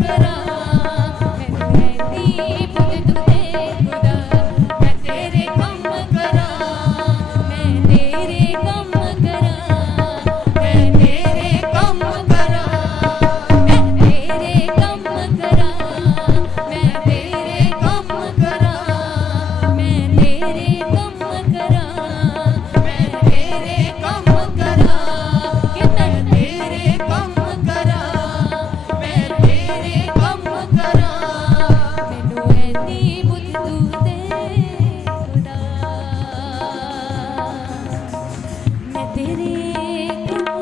करा मैं तेरी बुद्ध दे खुदा मैं तेरे कम करा मैं तेरे कम करा मैं तेरे कम करा मैं तेरे कम करा मैं तेरे कम करा मैं तेरे कम करा मैं तेरे कम करा कि मैं तेरे कम करा मैं तेरे कम करा मैनू ऐनी बुद्ध तू दे खुदा मैं तेरे कम करा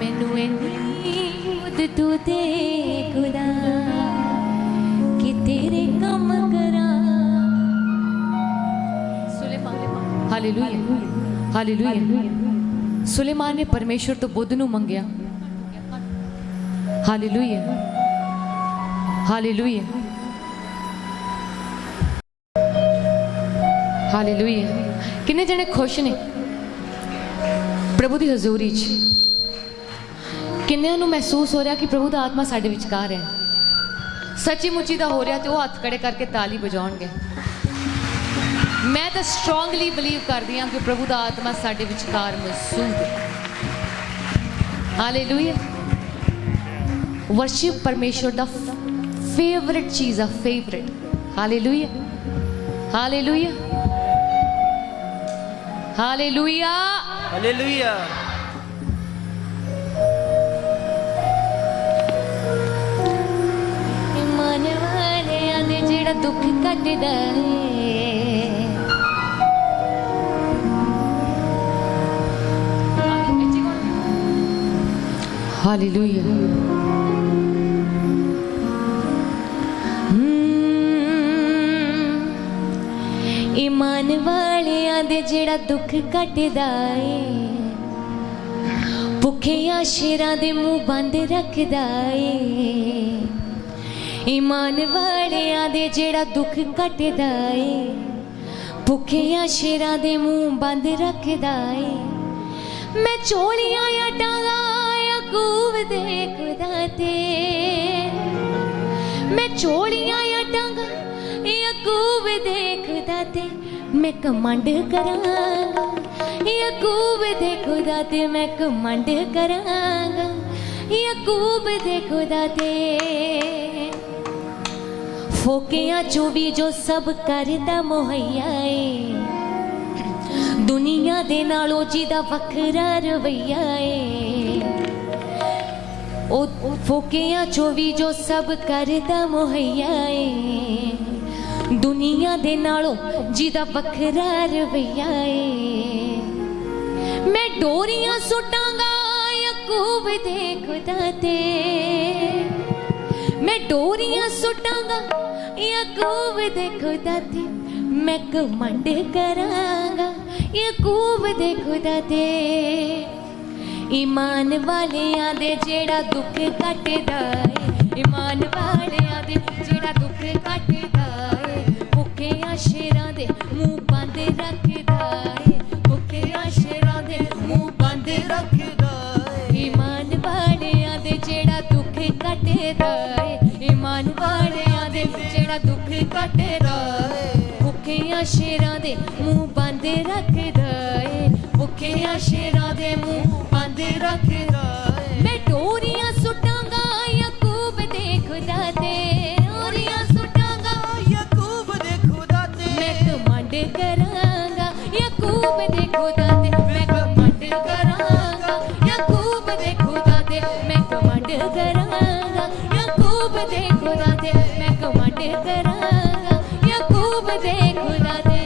मैनू ऐनी बुद्ध तू दे खुदा कि तेरे कम करा हालेलुया हालेलुया सुलेमान ने परमेश्वर तो बुद्ध ਨੂੰ ਮੰਗਿਆ हालेलुया हालेलुया हालेलुया किन्ने जने खुश ने प्रभु ਦੀ ਹਜ਼ੂਰੀ 'ਚ ਕਿੰਨਿਆਂ ਨੂੰ ਮਹਿਸੂਸ ਹੋ ਰਿਹਾ ਕਿ ਪ੍ਰਭੂ ਦਾ ਆਤਮਾ ਸਾਡੇ ਵਿਚਕਾਰ ਹੈ ਸੱਚੀ ਮੁੱਚੀ ਦਾ ਹੋ ਰਿਹਾ ਤੇ ਉਹ ਹੱਥ ਖੜੇ ਕਰਕੇ ਤਾਲੀ ਵਜਾਉਣਗੇ ਮੈਂ ਤਾਂ ਸਟਰੋਂਗਲੀ ਬਲੀਵ ਕਰਦੀ ਹਾਂ ਕਿ ਪ੍ਰਭੂ ਦਾ ਆਤਮਾ ਸਾਡੇ ਵਿਚਕਾਰ ਮੌਜੂਦ ਹੈ ਹਾਲੇਲੂਇਆ ਵਰਸ਼ਿਪ ਪਰਮੇਸ਼ਵਰ ਦਾ ਫੇਵਰਿਟ ਚੀਜ਼ ਆ favourite hallelujah hallelujah hallelujah hallelujah ਮਨ ਵਾਲਿਆਂ ਦੇ ਜਿਹੜਾ ਦੁੱਖ ਕੱਟਦਾ ਹਾਲੇਲੂਇਆ ਈਮਾਨ ਵਾਲਿਆਂ ਦੇ ਜਿਹੜਾ ਦੁੱਖ ਕੱਟਦਾ ਏ ਭੁੱਖਿਆਂ ਸ਼ੇਰਾਂ ਦੇ ਮੂੰਹ ਬੰਦ ਰੱਖਦਾ ਏ ਈਮਾਨ ਵਾਲਿਆਂ ਦੇ ਜਿਹੜਾ ਦੁੱਖ ਕੱਟਦਾ ਏ ਭੁੱਖਿਆਂ ਸ਼ੇਰਾਂ ਦੇ ਮੂੰਹ ਬੰਦ ਰੱਖਦਾ ਏ ਮੈਂ ਝੋਲੀਆਂ ਆ ਡਾਂਗਾ ਯਾਕੂਬ ਦੇ ਖੁਦਾ ਤੇ मैं ਝੋਲੀਆਂ ਆ ਡਾਂਗਾ ਯਾਕੂਬ ਦੇ ਖੁਦਾ ਤੇ मैं कमांड करांगा याकूब दे खुदा ते मैं कमांड करांगा याकूब दे खुदा ते फोकियां चो भी जो सब करदा मुहैया है दुनिया दे नालों जिदा वखरा रवैया है ओ फोकियां चो भी जो सब करदा मुहैया है दुनिया दे नालों जिदा वखरा रवैया है मैं डोरियां सुटांगा याकूब दे खुदा ते मैं डोरियां सुटांगा याकूब दे खुदा ते मैं कमांड करांगा याकूब दे खुदा ते ईमान वालियां दे जेड़ा दुख कटदा ईमान वालियां दे जेड़ा दुख कटदा शेरां दे मुंह बंद रखदा भुखे शेरां दे मुंह बंद रखदा ईमान वालियां दे जेड़ा दुख कटदा ईमान वालियां दे जेड़ा दुख कटदा भुखे शेरां दे मुंह बंद रखदा भुखे शेरां दे मुंह बंद रखदा मैं डोरियां सुटांगा याकूब दे खुदा ते करांगा याकूब दे खुदा ते मैं कमांड करांगा याकूब दे खुदा ते मैं कमांड करांगा याकूब दे खुदा ते मैं कमांड करांगा याकूब दे खुदा ते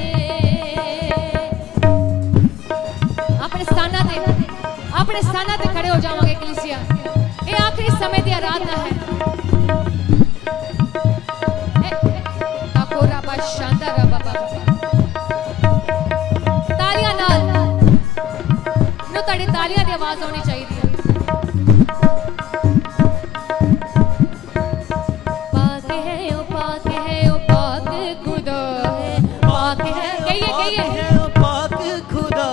अपने स्थाना ते खड़े हो जाओगे कलीसिया ये आखिरी समय दी आराधना है ताकोरा बा शानदार बाबा तालियां की आवाज होनी चाहिए पाक है ओ पाक है ओ पाक खुदा है पाक है कहिए पाक खुदा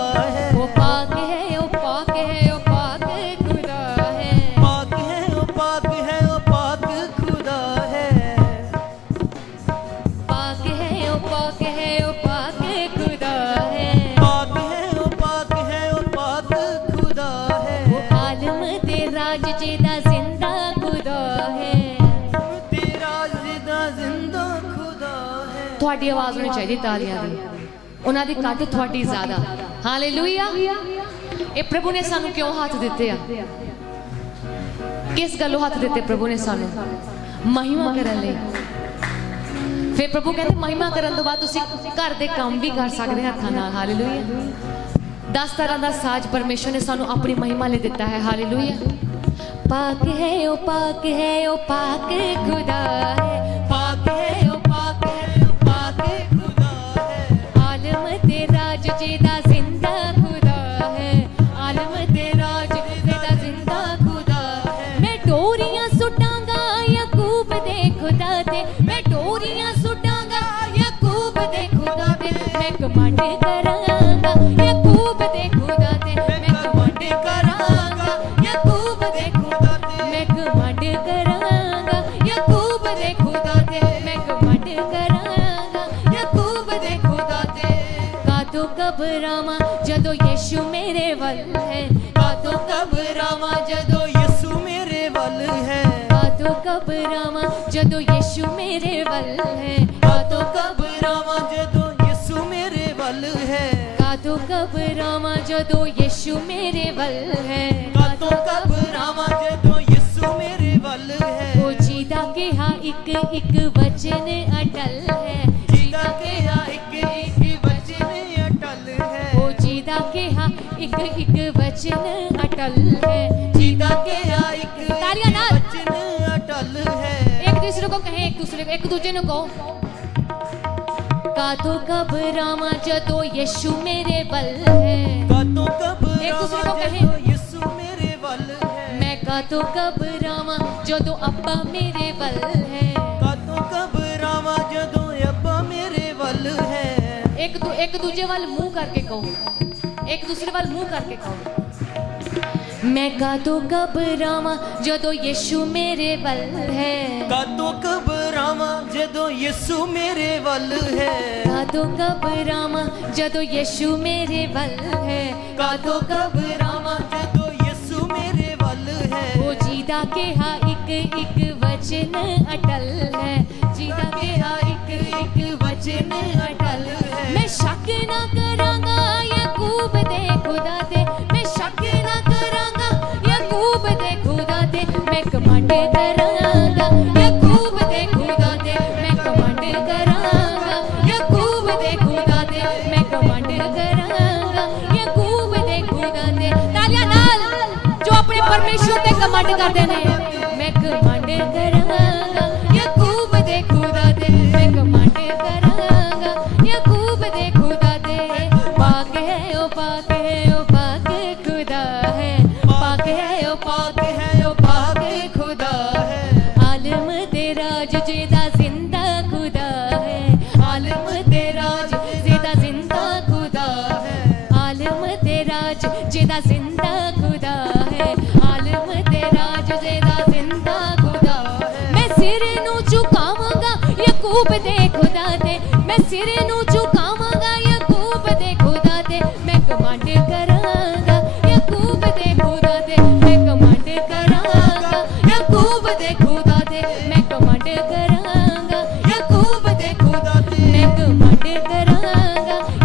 ਤੁਹਾਡੀ ਆਵਾਜ਼ ਹੋਣੀ ਚਾਹੀਦੀ ਤਾਲੀਆਂ ਦੀ ਉਹਨਾਂ ਦੀ ਕੱਦ ਤੁਹਾਡੀ ਜ਼ਿਆਦਾ ਹਾਲੇਲੂਇਆ ਇਹ ਪ੍ਰਭੂ ਨੇ ਸਾਨੂੰ ਕਿਉਂ ਹੱਥ ਦਿੱਤੇ ਆ ਕਿਸ ਗੱਲੋਂ ਹੱਥ ਦਿੱਤੇ ਪ੍ਰਭੂ ਨੇ ਸਾਨੂੰ ਮਹਿਮਾ ਕਰਨ ਲਈ ਫਿਰ ਪ੍ਰਭੂ ਕਹਿੰਦੇ ਮਹਿਮਾ ਕਰਨ ਤੋਂ ਬਾਅਦ ਤੁਸੀਂ ਘਰ ਦੇ ਕੰਮ ਵੀ ਕਰ ਸਕਦੇ ਹੱਥਾਂ ਨਾਲ ਹਾਲੇਲੂਇਆ 10 ਤਰ੍ਹਾਂ ਦਾ ਸਾਜ਼ ਪਰਮੇਸ਼ਰ ਨੇ ਸਾਨੂੰ ਆਪਣੀ ਮਹਿਮਾ ਲਈ ਦਿੱਤਾ ਹੈ ਹਾਲੇਲੂਇਆ पाक है ओ पाक है ओ पाक खुदा है पाक है ओ पाक है ओ पाक खुदा है आलम तेरा जो जेदा जिंदा खुदा है आलम तेरा जो जेदा जिंदा खुदा है मैं डोरियां सुटांगा याकूब दे खुदा ते मैं डोरियां सुटांगा याकूब दे खुदा ते मैं कमांड करांगा याकूब दे खुदा ते मैं कमांड करांगा याकूब दे मैं कमांड करांगा याकूब दे खुदा ते मैं कमांड करांगा याकूब दे खुदा ते कातो घबरावां जदों यीशु मेरे वल है कातो घबरावां जदों यीशु मेरे वल है कातो घबरावां जदों यीशु मेरे वल है कातो घबरावां जदों यीशु मेरे वल है कातो घबरावां जदों यीशु मेरे वल है कातो घबरावां जदों मेरे वल है ओ जीदा कहा एक एक वचन अटल है जीदा कहा एक एक वचन अटल है ओ जीदा कहा एक एक वचन अटल है जीदा कहा एक तालियां नाल वचन अटल है एक दूसरे को कहें एक दूसरे को कहो कातो घबरावां जदों यीशु मेरे वल है कातो घबरावां एक दूसरे को कहें यीशु मेरे वल है कातो घबरावां जदों अब्बा मेरे वल है कातो घबरावां जदों अब्बा मेरे वल है एक दूजे वाल मुंह करके कहो एक दूसरे वाल मुंह करके कहो मैं कातो घबरावां जदों यीशु मेरे वल है कातो घबरावां जदों यीशु मेरे वल है कातो घबरावां जदों यीशु मेरे वल है कातो घबरावां जदों यीशु मेरे वल है ओ जीदा कहा एक एक वचन अटल है जीदा कहा एक एक वचन अटल है मैं शक ना करांगा याकूब दे खुदा ते मैं शक ना करांगा याकूब दे खुदा ते मैं कमांड करांगा याकूब दे खुदा ते मैं कमांड करांगा याकूब दे खुदा ते मैं कमांड करांगा याकूब दे खुदा ते तालियां नाल जो अपने परमेश्वर ते कमांड करदे ने मैं कमांड करांगा याकूब दे खुदा ते मैं कमांड करांगा याकूब दे खुदा ते पाक है ओ पाक है ओ पाक खुदा है पाक है ओ पाक है ओ पाक खुदा है आलम तेरा जो जेदा जिंदा खुदा है आलम तेरा जो जेदा जिंदा खुदा है आलम तेरा जो जेदा जिंदा खुदा है आलम तेरा जो जेदा जिंदा खुदा है मैं सिर नू झुकावांगा याकूब दे खुदा ते मैं सिर नू झुकावांगा याकूब दे खुदा ते मैं कमांड करांगा याकूब दे खुदा ते मैं कमांड करांगा याकूब दे खुदा ते मैं कमांड करांगा याकूब दे खुदा ते मैं कमांड करांगा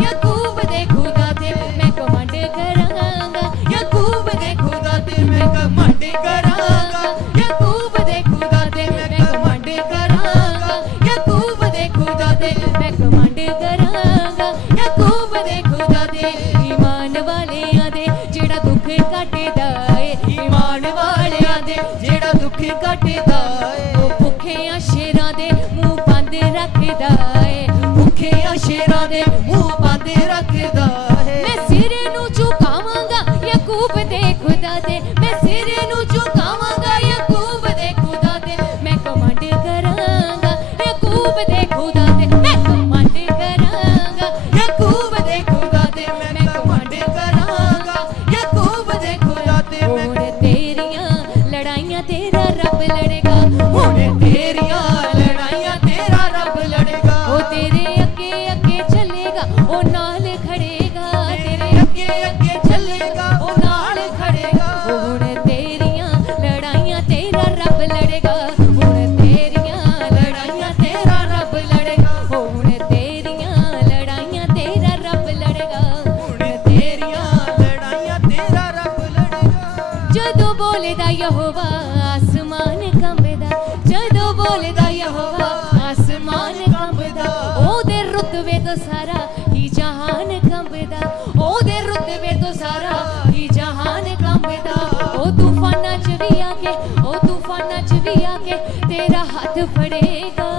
याकूब दे खुदा ते मैं कमांड करांगा याकूब दे खुदा ते मैं कमांड करांगा याकूब दे खुदा ते मैं कमांड करांगा याकूब दे खुदा ते मैं कमांड करांगा याकूब दे खुदा ते ईमान वालेयां दे जेड़ा दुख कटदा ए ईमान वालेयां दे जेड़ा दुख कटदा ए ओ भुखियां शेरां दे मुंह बंद रखदा ए भुखियां शेरां दे मुंह बंद रखदा है मैं सिर नू झुकावांगा याकूब दे खुदा ते मैं सिर नू झुकावांगा याकूब दे खुदा ते मैं कमांड करांगा याकूब दे खुदा ते मैं कमांड करांगा याकूब दे खुदा ते मैं कमांड करांगा याकूब दे खुदा ते हुण तेरियां लड़ाइयां तेरा रब लड़ेगा हुण तेरियां लड़ाइयां तेरा रब लड़ेगा ओ तेरे अगे अगे चलेगा ओ नाल खड़ेगा तेरे अगे अगे चलेगा ओ नाल खड़ेगा हुण तेरियां लड़ाइयां तेरा रब लड़ेगा हुण तेरियां लड़ाइयां तेरा रब लड़ेगा हुण बोलेदा यहोवा आसमान कंबदा, जदों बोलेदा यहोवा आसमान कंबदा, ओदे रुतबे तो सारा ही जहान कंबदा, ओदे रुतबे तो सारा ही जहान कंबदा। ओ तूफाना च भी आके, ओ तूफाना च भी आके तेरा हाथ फड़ेगा।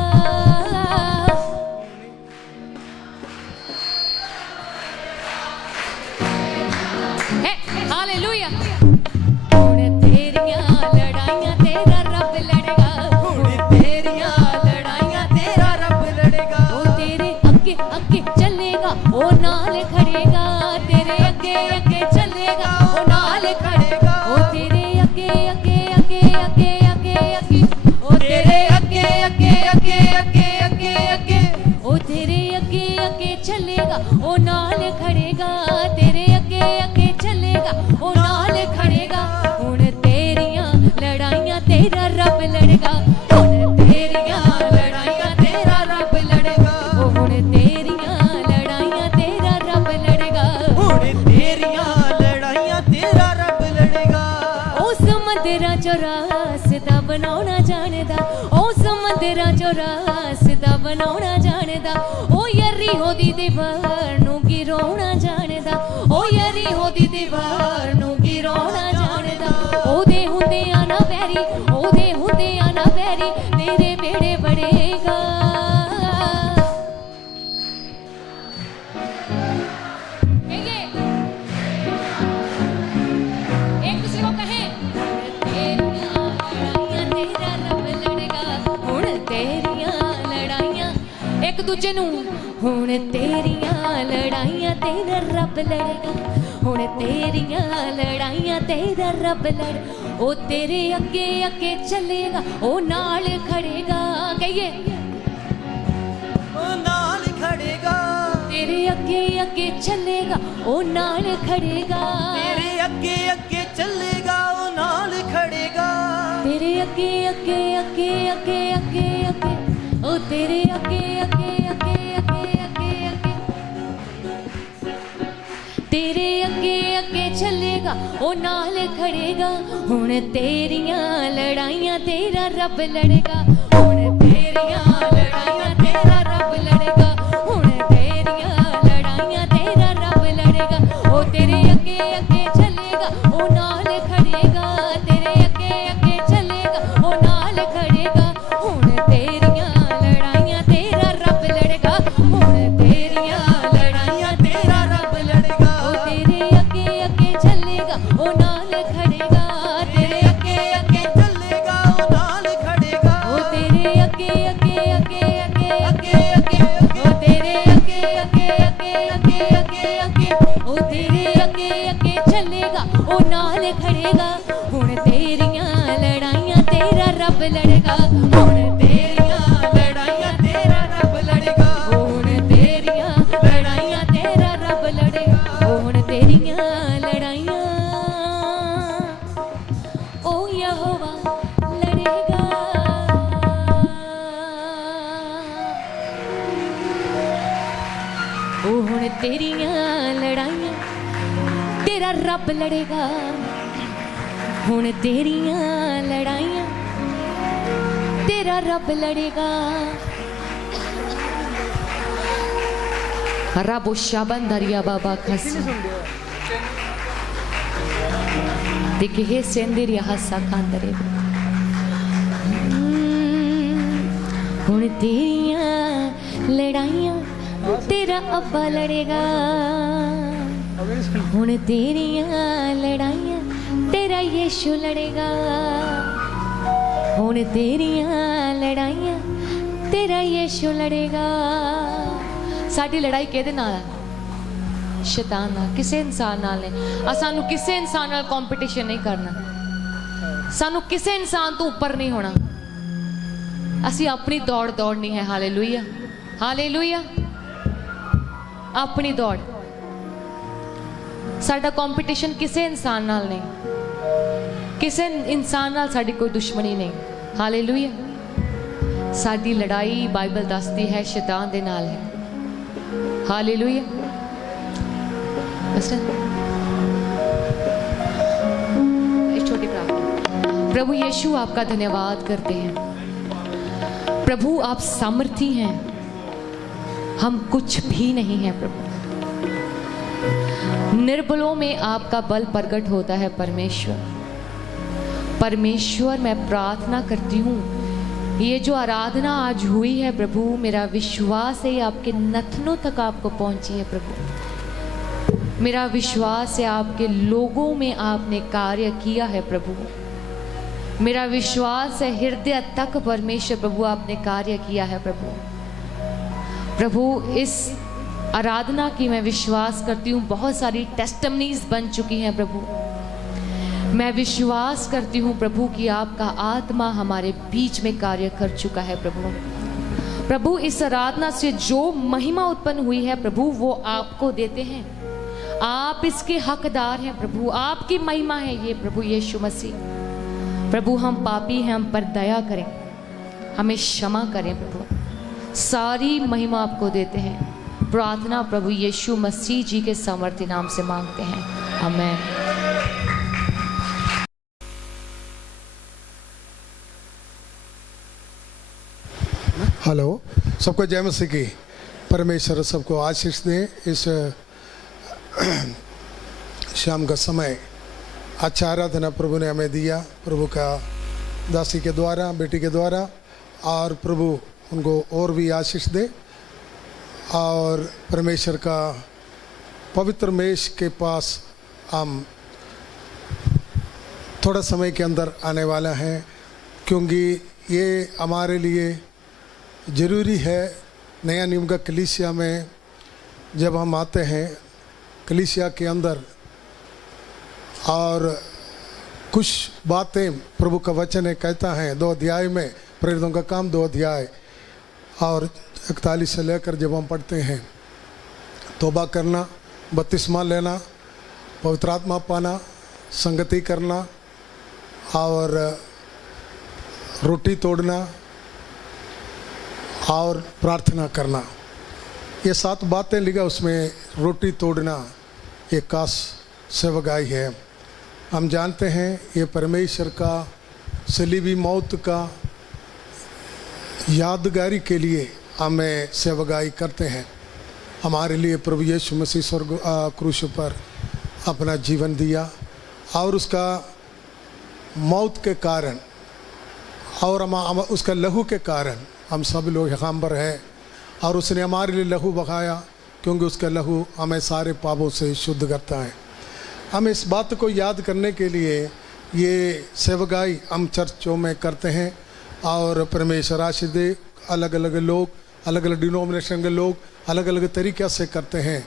हालेलुया। हुण तेरियां लड़ाइयां तेरा रब लड़ेगा, हुण तेरियां लड़ाइयां तेरा रब लड़ेगा। ओ तेरे अगे अगे चलेगा, ओ नाल खड़ेगा, तेरे अगे अगे चलेगा, ओ नाल खड़ेगा। ओ तेरे अगे अगे अगे अगे अगे अगे, ओ तेरे अगे अगे अगे अगे अगे अगे, ओ तेरे अगे अगे चलेगा, ओ नाल खड़ेगा, तेरे अगे अगे चलेगा, ओ नाल खड़ेगा। हुण तेरियां लड़ाइयां तेरा रब लड़ेगा, हुण तेरियां लड़ाइयां तेरा रब लड़ेगा। ओ हुण तेरियां लड़ाइयां तेरा रब लड़ेगा, हुण तेरियां लड़ाइयां तेरा रब लड़ेगा। ओ समंदरां चों रास्ता बनाउणा जाणदा, ओ समंदरां चों रास्ता बनाउणा जाणदा, ओ यरीहो दी दीवार नूं गिराउणा जाणदा, ओ यरीहो दी दीवार नूं गिराउणा जाणदा। ओदे हुंदियां ना वैरी, ओदे हुंदियां ना वैरी तेरे बेड़े बड़ेगा। एक दूसरे को कहें, तेरियां लड़ाइयां तेरा रब लड़ेगा, हुण तेरियां लड़ाइयां। एक दूजे नूं, हुण तेरियां लड़ाइयां तेरा रब लड़ेगा, हुण तेरियां लड़ाइयां तेरा रब लड़। ओ तेरे अगे अगे चलेगा, ओ नाल खड़ेगा। कहिए, ओ नाल खड़ेगा, तेरे अगे अगे चलेगा, ओ नाल खड़ेगा, तेरे अगे अगे चलेगा, ओ नाल खड़ेगा। तेरे अगे अगे अगे अगे अगे अगे, ओ तेरे अगे अगे अगे अगे अगे अगे, तेरे अगे अगे चलेगा, ओ नाल खड़ेगा। हुण तेरियां लड़ाइयां तेरा रब लड़ेगा, हुण तेरियां लड़ाइयां तेरा रब लड़ेगा, हुण तेरियां लड़ाइयां तेरा रब लड़ेगा। ओ तेरे अगे अगे चलेगा, ओ नाल खड़ेगा, तेरे अगे अगे चलेगा, ओ नाल खड़ेगा। हुण तेरियां लड़ाइयां तेरा रब लड़ेगा, हुण तेरियां लड़ाइयां तेरा रब लड़ेगा। ओ तेरे अगे अगे चलेगा, ओ नाल खड़ेगा, तेरे अगे अगे चलेगा, ओ नाल खड़ेगा। ओ तेरे अगे अगे अगे अगे अगे अगे, ओ तेरे अगे अगे अगे अगे अगे अगे, ओ तेरे अगे अगे चलेगा, ओ नाल खड़ेगा। हुण तेरियां लड़ाइयां तेरा रब लड़ेगा, हुण तेरियां लड़ाइयां तेरा रब लड़ेगा, हुण तेरियां लड़ाइयां तेरा रब लड़ेगा। हुण तेरियां लड़ाइयां ओ यहोवा लड़ेगा। ओ हुण तेरियां लड़ाइयां तेरा रब लड़ेगा, हुण तेरियां लड़ाइयां तेरा रब लड़ेगा। रब शाबंदरिया बाबा खस दिखे सेंदिरिया हसा कांदरे। हुण तेरियां लड़ाइयां तेरा अब्बा लड़ेगा, हुण तेरियां लड़ाइयां तेरा यीशु लड़ेगा, हुण तेरियां लड़ाइयां तेरा यीशु लड़ेगा। साडी लड़ाई किहदे नाल है? शैतान नाल, किसी इंसान नाल नहीं। सानू किसी इंसान नाल कंपटीशन नहीं करना, सानू किसी इंसान तो ऊपर नहीं होना। असी अपनी दौड़ दौड़नी है। Hallelujah, hallelujah. अपनी दौड़, साडा कंपटीशन किसी इंसान नाल नहीं, किसी इंसान नाल साडी कोई दुश्मनी नहीं। हालेलुया। साडी लड़ाई बाइबल दसदी है शैतान दे नाल है। हालेलुया। छोटी प्रार्थना। प्रभु यीशु आपका धन्यवाद करते हैं। प्रभु आप सामर्थी हैं, हम कुछ भी नहीं हैं प्रभु। निर्बलों में आपका बल प्रकट होता है परमेश्वर। परमेश्वर मैं प्रार्थना करती हूँ, ये जो आराधना आज हुई है प्रभु, मेरा विश्वास है आपके नथनों तक आपको पहुँची है प्रभु। मेरा विश्वास है आपके लोगों में आपने कार्य किया है प्रभु। मेरा विश्वास है हृदय तक परमेश्वर प्रभु आपने कार्य किया है प्रभु। प्रभु इस आराधना की मैं विश्वास करती हूँ बहुत सारी टेस्टिमनीज बन चुकी हैं प्रभु। मैं विश्वास करती हूँ प्रभु कि आपका आत्मा हमारे बीच में कार्य कर चुका है प्रभु। प्रभु इस आराधना से जो महिमा उत्पन्न हुई है प्रभु, वो आपको देते हैं। आप इसके हकदार हैं प्रभु, आपकी महिमा है ये प्रभु यीशु मसीह। प्रभु हम पापी हैं, हम पर दया करें, हमें क्षमा करें प्रभु। सारी महिमा आपको देते हैं। प्रार्थना प्रभु यीशु मसीह जी के सामर्थ्य नाम से मांगते हैं, आमीन। हेलो, सबको जय मसीह की। परमेश्वर सबको आशीष दे। इस शाम का समय अच्छा आराधना प्रभु ने हमें दिया, प्रभु का दासी के द्वारा, बेटी के द्वारा, और प्रभु उनको और भी आशीष दे। और परमेश्वर का पवित्र मेष के पास हम थोड़ा समय के अंदर आने वाला है, क्योंकि ये हमारे लिए ज़रूरी है। नया नियम का कलीसिया में जब हम आते हैं, कलीसिया के अंदर, और कुछ बातें प्रभु का वचन है कहता है 2 अध्याय में, प्रेरितों का काम 2 अध्याय और 41 से लेकर जब हम पढ़ते हैं, तौबा करना, बपतिस्मा लेना, पवित्र आत्मा पाना, संगति करना और रोटी तोड़ना और प्रार्थना करना, ये 7 बातें लिखा। उसमें रोटी तोड़ना एक खास सेवकाई है। हम जानते हैं ये परमेश्वर का सलीबी मौत का यादगारी के लिए हमें सेवकाई करते हैं। हमारे लिए प्रभु यीशु मसीह स्वर्ग क्रूस पर अपना जीवन दिया, और उसका मौत के कारण और हम उसका लहू के कारण हम सब लोग यहाँ पर हैं। और उसने हमारे लिए लहू बहाया, क्योंकि उसका लहू हमें सारे पापों से शुद्ध करता है। हम इस बात को याद करने के लिए ये सेवकाई हम चर्चों में करते हैं, और परमेश्वर आशीष दे। अलग अलग लोग, अलग अलग डिनोमिनेशन के लोग अलग अलग तरीक़े से करते हैं,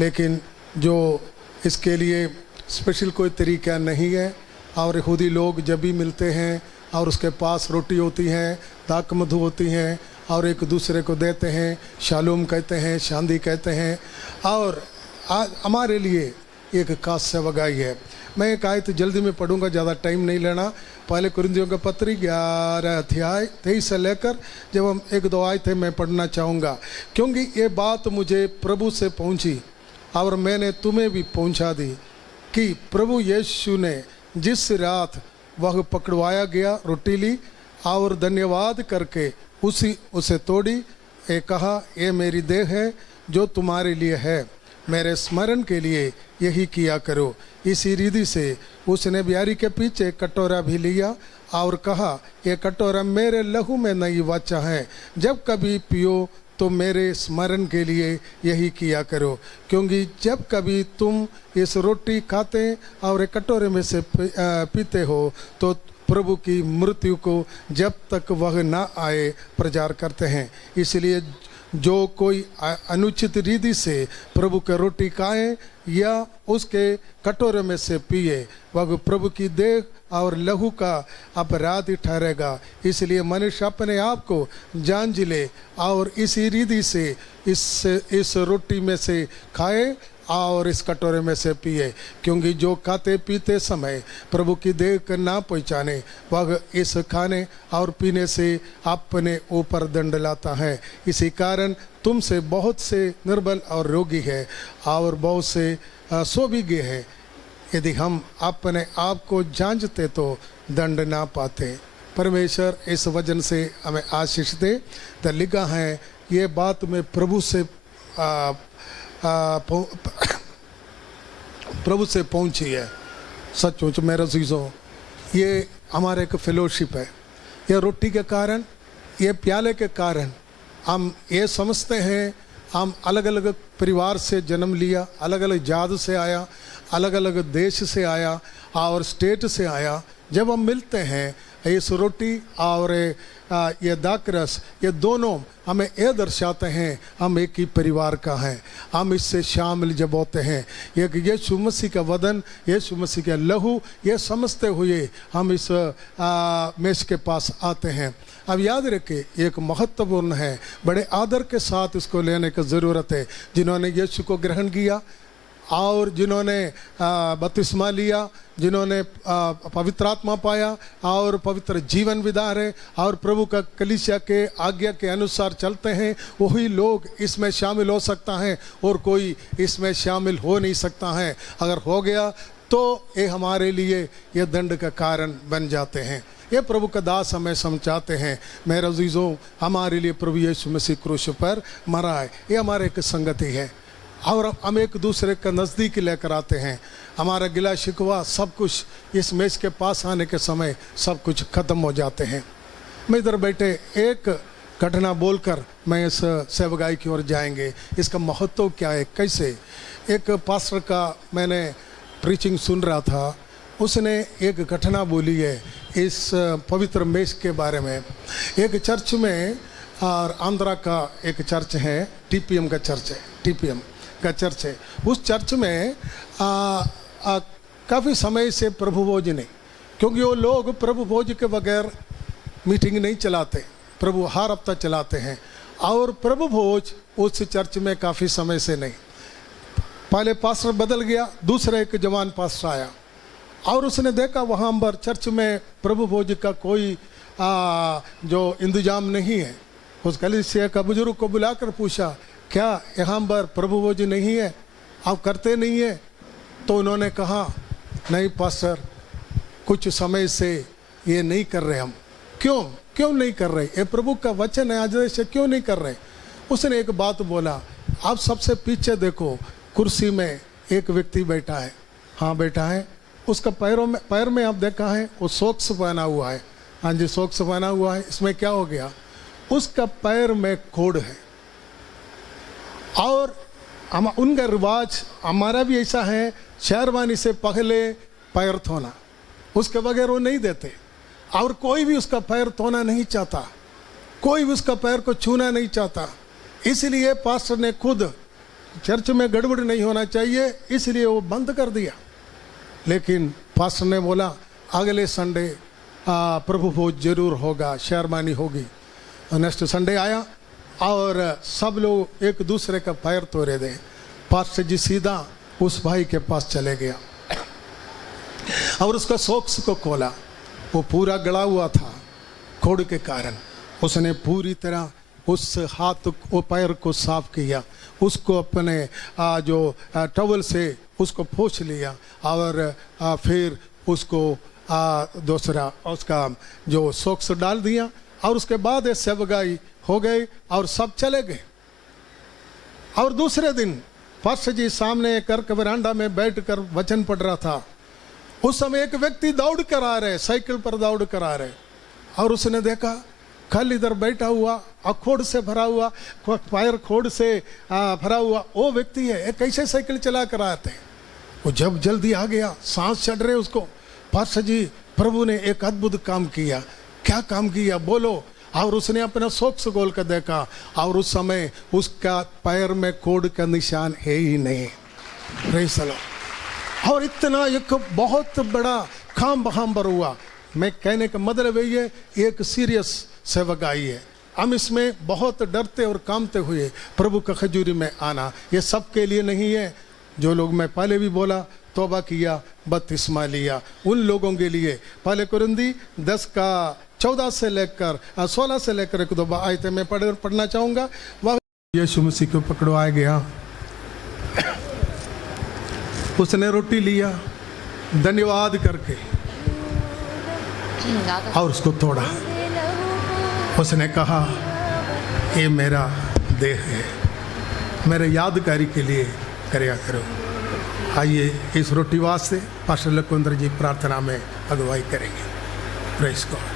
लेकिन जो इसके लिए स्पेशल कोई तरीका नहीं है। और यहूदी लोग जब भी मिलते हैं और उसके पास रोटी होती है, दाक मधु होती हैं, और एक दूसरे को देते हैं, शालूम कहते हैं, शांति कहते हैं। और आज हमारे लिए एक खास सेवकाई है। मैं एक आयत जल्दी में पढ़ूंगा, ज़्यादा टाइम नहीं लेना। पहले कुरिन्थियों का पत्री 11 अध्याय 23 से लेकर जब हम 1-2 आयतें मैं पढ़ना चाहूँगा, क्योंकि ये बात मुझे प्रभु से पहुँची और मैंने तुम्हें भी पहुँचा दी कि प्रभु यीशु ने जिस रात वह पकड़वाया गया, रोटी ली और धन्यवाद करके उसे तोड़ी, ये कहा, ये मेरी देह है जो तुम्हारे लिए है, मेरे स्मरण के लिए यही किया करो। इसी रीति से उसने ब्यारी के पीछे कटोरा भी लिया और कहा, ये कटोरा मेरे लहू में नई वाचा है, जब कभी पियो तो मेरे स्मरण के लिए यही किया करो। क्योंकि जब कभी तुम इस रोटी खाते और एक कटोरे में से पीते हो तो प्रभु की मृत्यु को जब तक वह न आए प्रचार करते हैं। इसलिए जो कोई अनुचित रीति से प्रभु की रोटी खाए या उसके कटोरे में से पिए, वह प्रभु की देह और लहू का अपराधी ठहरेगा। इसलिए मनुष्य अपने आप को जांच ले और इसी रीति से इस रोटी में से खाए और इस कटोरे में से पिए। क्योंकि जो खाते पीते समय प्रभु की देह को ना पहचाने, वह इस खाने और पीने से अपने ऊपर दंड लाता है। इसी कारण तुमसे बहुत से निर्बल और रोगी है और बहुत से सो भी गए हैं। यदि हम अपने आप को जांचते तो दंड ना पाते। परमेश्वर इस वचन से हमें आशीष दे। तो लिखा है ये बात में प्रभु से प्रभु से पहुंची है। सचमुच मेरे अजीजों, ये हमारे एक फेलोशिप है। ये रोटी के कारण, ये प्याले के कारण हम ये समझते हैं हम अलग अलग परिवार से जन्म लिया, अलग अलग जात से आया, अलग अलग देश से आया और स्टेट से आया। जब हम मिलते हैं इस रोटी और ये दाकरस, ये दोनों हमें ये दर्शाते हैं हम एक ही परिवार का हैं। हम इससे शामिल जब होते हैं, एक यीशु मसीह का वदन, यीशु मसीह का लहू, ये समझते हुए हम इस मेज के पास आते हैं। अब याद रखें एक महत्वपूर्ण है, बड़े आदर के साथ इसको लेने की ज़रूरत है। जिन्होंने यीशु को ग्रहण किया और जिन्होंने बपतिस्मा लिया, जिन्होंने पवित्र आत्मा पाया और पवित्र जीवन बिता रहे और प्रभु का कलीसिया के आज्ञा के अनुसार चलते हैं, वही लोग इसमें शामिल हो सकता है और कोई इसमें शामिल हो नहीं सकता है। अगर हो गया तो ये हमारे लिए ये दंड का कारण बन जाते हैं। ये प्रभु का दास हमें समझाते हैं। मेरे अजीजों, हमारे लिए प्रभु यीशु मसीह क्रूस पर मरा है। ये हमारे एक संगति है और हम एक दूसरे का नज़दीक लेकर आते हैं। हमारा गिला शिकवा सब कुछ इस मेज के पास आने के समय सब कुछ ख़त्म हो जाते हैं। मैं इधर बैठे एक घटना बोलकर मैं इस सेवगाई की ओर जाएंगे। इसका महत्व क्या है, कैसे। एक पास्टर का मैंने प्रीचिंग सुन रहा था, उसने एक घटना बोली है इस पवित्र मेज के बारे में। एक चर्च में, और आंध्रा का एक चर्च है, TPM का चर्च है, TPM का चर्च है। उस चर्च में काफ़ी समय से प्रभु भोज नहीं, क्योंकि वो लोग प्रभु भोज के बगैर मीटिंग नहीं चलाते, प्रभु हर हफ्ता चलाते हैं। और प्रभु भोज उस चर्च में काफ़ी समय से नहीं। पहले पास्टर बदल गया, दूसरा एक जवान पास्टर आया और उसने देखा वहाँ पर चर्च में प्रभु भोज का कोई जो इंतजाम नहीं है। उस कलीसिया का बुजुर्ग को बुलाकर पूछा, क्या यहाँ पर प्रभु भोज नहीं है, आप करते नहीं है? तो उन्होंने कहा, नहीं पास्टर, कुछ समय से ये नहीं कर रहे हम। क्यों नहीं कर रहे? ये प्रभु का वचन है, आदेश से क्यों नहीं कर रहे? उसने एक बात बोला, आप सबसे पीछे देखो, कुर्सी में एक व्यक्ति बैठा है। हाँ बैठा है, उसका पैर में आप देखा है वो सॉक्स पहना हुआ है। हाँ जी, सॉक्स पहना हुआ है। इसमें क्या हो गया, उसका पैर में कोड़ है। और उनका रिवाज, हमारा भी ऐसा है, शेरवानी से पहले पैर धोना, उसके बगैर वो नहीं देते। और कोई भी उसका पैर धोना नहीं चाहता, कोई भी उसका पैर को छूना नहीं चाहता। इसलिए पास्टर ने खुद, चर्च में गड़बड़ नहीं होना चाहिए, इसलिए वो बंद कर दिया। लेकिन पास्टर ने बोला अगले संडे प्रभु भोज जरूर होगा, शेरवानी होगी। नेक्स्ट संडे आया और सब लोग एक दूसरे का पैर तोड़े दे। पास्टर जी सीधा उस भाई के पास चले गया और उसका सॉक्स को खोला। वो पूरा गड़ा हुआ था कोड़ के कारण। उसने पूरी तरह उस हाथ वो पैर को साफ किया, उसको अपने जो टॉवल से उसको पोंछ लिया और फिर उसको दूसरा उसका जो सॉक्स डाल दिया। और उसके बाद सेवगाई हो गई और सब चले गए। और दूसरे दिन पास्टर जी सामने कर के बरामदा में बैठकर वचन पढ़ रहा था। उस समय एक व्यक्ति दौड़ कर आ रहे, साइकिल पर दौड़ कर आ रहे, और उसने देखा कल इधर बैठा हुआ अखोड़ से भरा हुआ, पैर खोड़ से भरा हुआ वो व्यक्ति है, ये कैसे साइकिल चला कर आते हैं। वो जब जल्दी आ गया, सांस चढ़ रहे उसको। पास्टर जी, प्रभु ने एक अद्भुत काम किया। क्या काम किया बोलो? और उसने अपना सॉक्स खोल कर देखा और उस समय उसका पैर में कोड़ का निशान है ही नहीं। और इतना एक बहुत बड़ा काम वहां पर हुआ। मैं कहने का मतलब ये एक सीरियस सेवकाई है। हम इसमें बहुत डरते और कामते हुए प्रभु का खजूरी में आना, ये सबके लिए नहीं है। जो लोग मैं पहले भी बोला, तौबा किया, बपतिस्मा लिया, उन लोगों के लिए। पहले कुरिन्दी 10 का 14 से लेकर 16 से लेकर एक दो आयतें मैं पढ़ना चाहूँगा। वह यीशु मसीह को पकड़वाया गया, उसने रोटी लिया, धन्यवाद करके और उसको तोड़ा। उसने कहा ये मेरा देह है, मेरे यादगारी के लिए करया करो। आइए इस रोटी वास्ते पास्टर लखविंद्र जी प्रार्थना में अगुवाई करेंगे। Press God.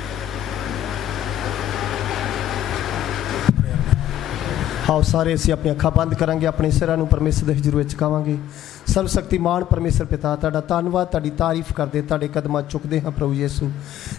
आओ सारे ਅਸੀਂ ਆਪਣੀਆਂ ਅੱਖਾਂ ਬੰਦ ਕਰਾਂਗੇ, ਆਪਣੇ ਸਿਰਾਂ ਨੂੰ ਪਰਮੇਸ਼ਰ ਦੇ ਹਜ਼ੂਰ ਵਿੱਚ ਝੁਕਾਵਾਂਗੇ। ਸਰਵ ਸ਼ਕਤੀਮਾਨ ਪਰਮੇਸ਼ਰ ਪਿਤਾ, ਤੁਹਾਡਾ ਧੰਨਵਾਦ, ਤੁਹਾਡੀ ਤਾਰੀਫ ਕਰਦੇ, ਤੁਹਾਡੇ ਕਦਮਾਂ 'ਚ ਝੁਕਦੇ ਹਾਂ ਪ੍ਰਭੂ ਯਿਸੂ।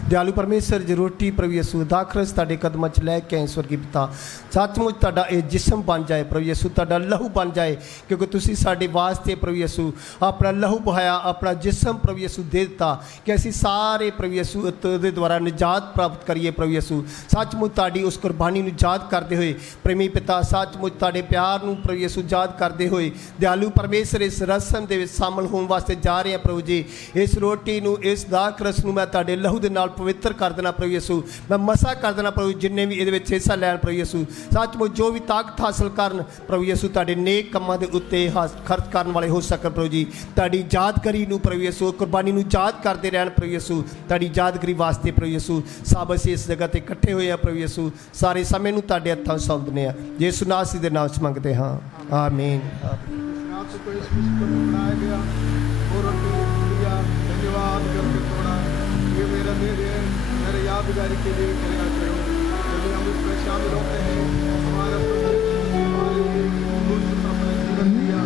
ਦਿਆਲੂ ਪਰਮੇਸ਼ਰ ਜੀ ਰੋਟੀ ਪ੍ਰਭੂ ਯਿਸੂ ਦਾਖਰਸ ਤੁਹਾਡੇ ਕਦਮਾਂ 'ਚ ਲੈ ਕੇ ਆਏ ਸਵਰਗੀ ਪਿਤਾ। ਸੱਚਮੁੱਚ ਤੁਹਾਡਾ ਇਹ ਜਿਸਮ ਬਣ ਜਾਏ ਪ੍ਰਭੂ ਯਿਸੂ, ਤੁਹਾਡਾ ਲਹੂ ਬਣ ਜਾਏ, ਕਿਉਂਕਿ ਤੁਸੀਂ ਸਾਡੇ ਵਾਸਤੇ ਪ੍ਰਭੂ ਯਿਸੂ ਆਪਣਾ ਲਹੂ ਬਹਾਇਆ, ਆਪਣਾ ਜਿਸਮ ਪ੍ਰਭੂ ਯਿਸੂ ਦੇ ਦਿੱਤਾ ਕਿ ਅਸੀਂ ਸਾਰੇ ਪ੍ਰਭੂ ਯਿਸੂ ਦੇ ਦੁਆਰਾ ਨਿਜਾਤ ਪ੍ਰਾਪਤ ਕਰੀਏ ਪ੍ਰਭੂ ਯਿਸੂ। ਸੱਚਮੁੱਚ ਤੁਹਾਡੀ ਉਸ ਕੁਰਬਾਨੀ ਨੂੰ ਯਾਦ ਕਰਦੇ ਹੋਏ ਪ੍ਰੇਮੀ ਪਿਤਾ, ਸੱਚਮੁੱਚ ਤੁਹਾਡੇ ਪਿਆਰ ਨੂੰ ਪ੍ਰਭੂ ਯਿਸੂ ਯਾਦ ਕਰਦੇ ਹੋਏ ਦਿਆਲੂ ਪਰਮੇਸ਼ਰ ਇਸ ਰਸਮ ਦੇ ਵਿੱਚ ਸ਼ਾਮਲ ਹੋਣ ਵਾਸਤੇ ਜਾ ਰਹੇ ਹਾਂ ਪ੍ਰਭੂ ਜੀ। ਇਸ ਰੋਟੀ ਨੂੰ, ਇਸ ਦਾਖਰਸ ਨੂੰ ਮੈਂ ਤੁਹਾਡੇ ਲਹੂ ਦੇ ਨਾਲ ਪਵਿੱਤਰ ਕਰ ਦੇਣਾ ਪ੍ਰਭੂ ਯਿਸੂ। ਮੈਂ ਮਸਾ ਕਰ ਦੇਣਾ ਪ੍ਰਭੂ, ਜਿੰਨੇ ਵੀ ਇਹਦੇ ਵਿੱਚ ਹਿੱਸਾ ਲੈਣ ਪ੍ਰਭੂ ਯਿਸੂ। ਸੱਚਮੁੱਚ ਜੋ ਵੀ ਤਾਕਤ ਹਾਸਲ ਕਰਨ ਪ੍ਰਭੂ ਯਿਸੂ ਤੁਹਾਡੇ ਨੇਕ ਕੰਮਾਂ ਦੇ ਉੱਤੇ ਖਰਚ ਕਰਨ ਵਾਲੇ ਹੋ ਸਕਣ ਪ੍ਰਭੂ ਜੀ। ਤੁਹਾਡੀ ਯਾਦਗਾਰੀ ਨੂੰ ਪ੍ਰਭੂ ਯਿਸੂ, ਕੁਰਬਾਨੀ ਨੂੰ ਯਾਦ ਕਰਦੇ ਰਹਿਣ ਪ੍ਰਭੂ ਯਿਸੂ। ਤੁਹਾਡੀ ਯਾਦਗਾਰੀ ਵਾਸਤੇ ਪ੍ਰਭੂ ਯਿਸੂ ਸਭ ਅਸੀਂ ਇਸ ਜਗ੍ਹਾ ਤੇ ਇਕੱਠੇ ਹੋਏ ਆ ਪ੍ਰਭੂ ਯਿਸੂ। ਸਾਰੇ ਸਮੇਂ ਨੂੰ ਤੁਹਾਡੇ ਹੱਥਾਂ ਸੌਂਪ ਦਿੰਦੇ ਆ, ਯਿਸੂ ਨਾਸੀ ਦੇ ਨਾਮ 'ਚ ਮੰਗਦੇ ਹਾਂ, ਆਮੀਨ। आपसे कोई इस विश्व को बनाया गया और रोटी लिया, धन्यवाद करके तोड़ा। ये मेरा देह है, मेरे यादगारी के लिए करया करो। जब हम इसमें शामिल होते हैं, हमारा हमारे क्रूस पर अपना जीवन दिया,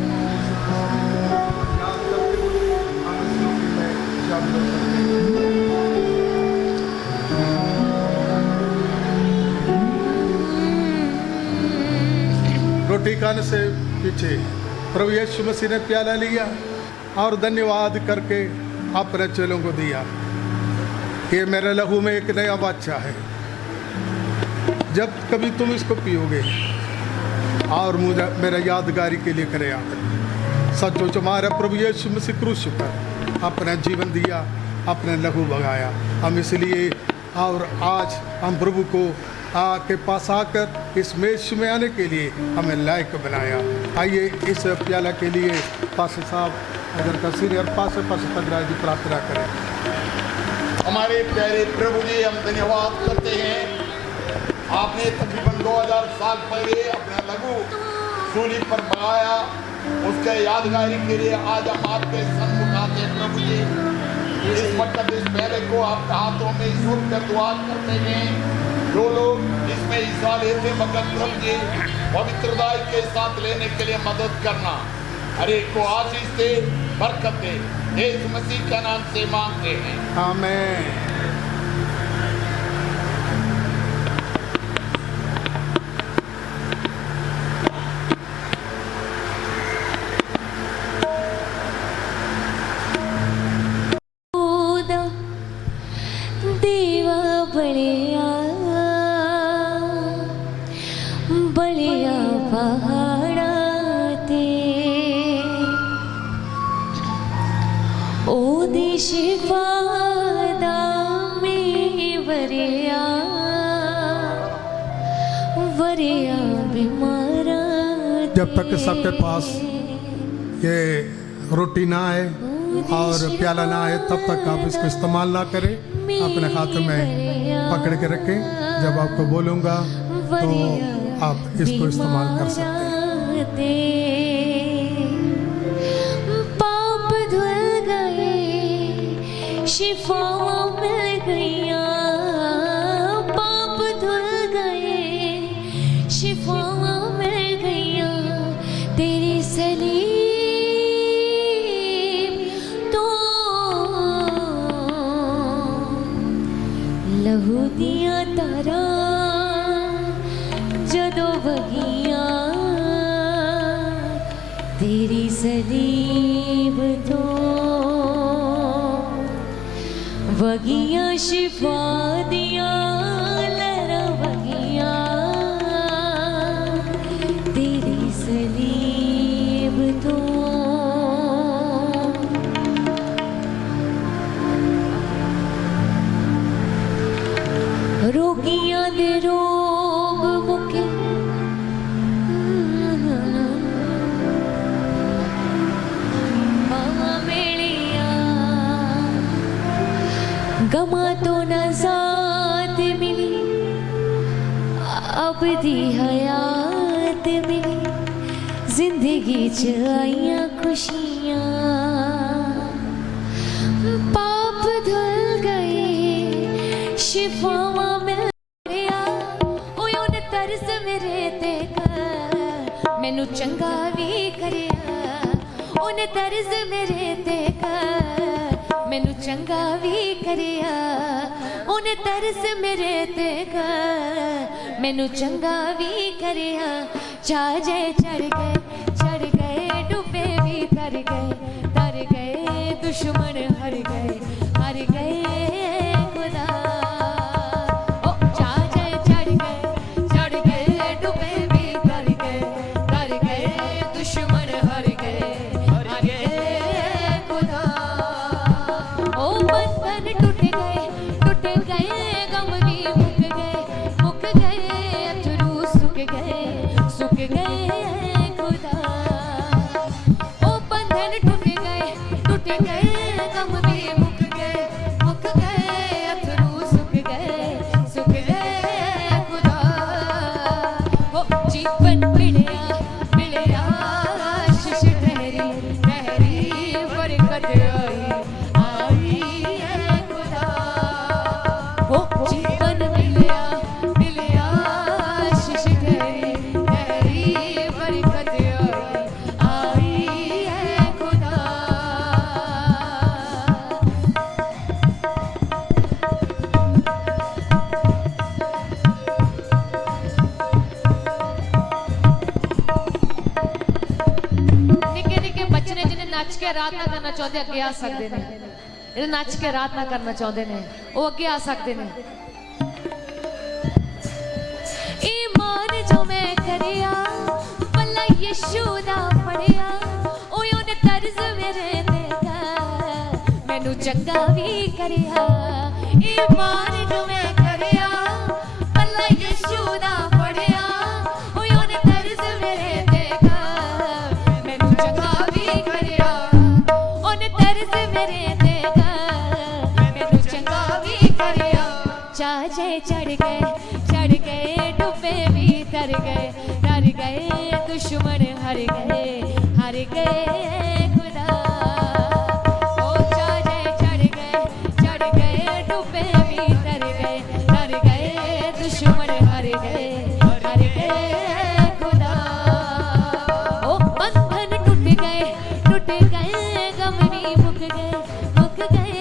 याद करते हुए हम इस रोटी में शामिल हो सकते हैं। रोटी खाने से पीछे प्रभु यीशु मसीह ने प्याला लिया और धन्यवाद करके अपने चेलों को दिया। ये मेरे लहू में एक नया बादशाह है, जब कभी तुम इसको पियोगे और मुझे मेरे यादगारी के लिए करे आकर। सचमुच हमारा प्रभु यीशु मसीह क्रूस पर अपना जीवन दिया, अपने लहू बगाया। हम इसलिए और आज हम प्रभु को के पास आकर इस मेज में आने के लिए हमें लायक बनाया। आइए इस प्याला के लिए पास्टर साहब अगर का सीनियर पास्टर तगड़ा जी प्रार्थना करें। हमारे प्यारे प्रभु जी, हम धन्यवाद करते हैं। आपने तकरीबन 2000 साल पहले अपना लघु सूली पर बगाया, उसके यादगारी के लिए आज हम आपके सन्मुख आते हैं प्रभु जी। इस मुकद्दस पहले को आपके हाथों में ईश्वर का दुआ करते हैं। जो लोग इसमें हिस्सा लेते मगर प्रभु जी पवित्रता के साथ लेने के लिए मदद करना, हर एक को आशीष दे, बरकत दे, यीशु मसीह के नाम से मांगते हैं, आमीन। जब तक सबके पास ये रोटी ना आए और प्याला ना आए तब तक आप इसको इस्तेमाल ना करें, अपने हाथ में पकड़ के रखें। जब आपको बोलूँगा तो आप इसको इस्तेमाल कर सकते हैं। पाप धुल गए, शिफा मिल गईया, पाप धुल गए, शिफा तारा जदों वगिया तेरी सलीब तो वगिया शिफा दिया लरा वगिया तेरी सलीब तो रोगियां दे रोग मुके मां मेलिया गमा तो न ज़ात मिली अब दी हयात मिली जिंदगी च आइयां खुशियां पाप धुल गए शिफावां मिल गया ओए उन तरस मेरे ते कर मैनू चंगा भी करिया उन तरस मेरे ते कर मैनू चंगा भी करिया उन तरस मेरे ते कर मैनू चंगा भी करिया चाजे चढ़ गए डूबे भी तर गए दुश्मन हर गए खुदा ओ चाजे चढ़ गए डूबे भी तर गए दुश्मन हर गए खुदा ओ बंधन टूट गए गम भी मुक गए अथरू सुख गए खुदा ओ बंधन टूट गए गम भी मुक गए अथरू सुख गए खुदा ओ जीवन मिलिया आशीष ठहरी बरकत आई है खुदा ओ जीवन मिलिया आशीष ठहरी बरकत आई है खुदा निके निके बच्चे ने जिन्हें नच के आराधना करना चाहते अगे आ सकते हैं जिन्हें नच के आराधना करना चाहते हैं वो अगे आ सकते हैं ईमान जो मैं करिया भला यीशु दा पढ़िया ओए उन तरस मेरे ते कर मैनू चंगा भी करिया ईमान जो मैं करिया भला यीशु दा पढ़िया ओए उन तरस मेरे ते कर मैनू चंगा भी करिया उन तरस मेरे ते कर मैनू चंगा भी करिया चाचे चढ़ गए डूबे भी तर गए दुश्मन हर गए खुदा ओ चाचे चढ़ गए डूबे भी तर गए दुश्मन हर गए खुदा ओ बंधन टूट गए गम भी मुक गए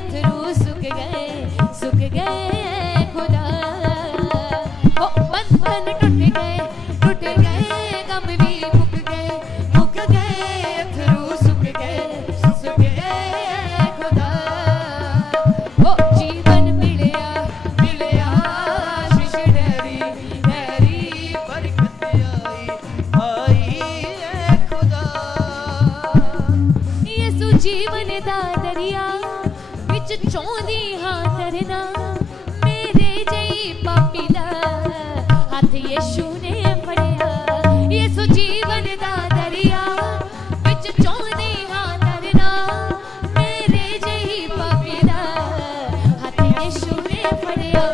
अथरू सुख गए खुदा ओ बंधन टूट गए गम भी मुक गए अथरू सुख गए खुदा ओ जीवन मिलिया आशीष ठहरी बरकत आई है खुदा यीशु जीवन दा दरिया विच चौंदी हां तरना मेरे जई पापी दा हाथ यीशु ने फड़िया यीशु जीवन दा दरिया विच चौंदी हां तरना मेरे जई पापी दा हाथ यीशु ने फड़िया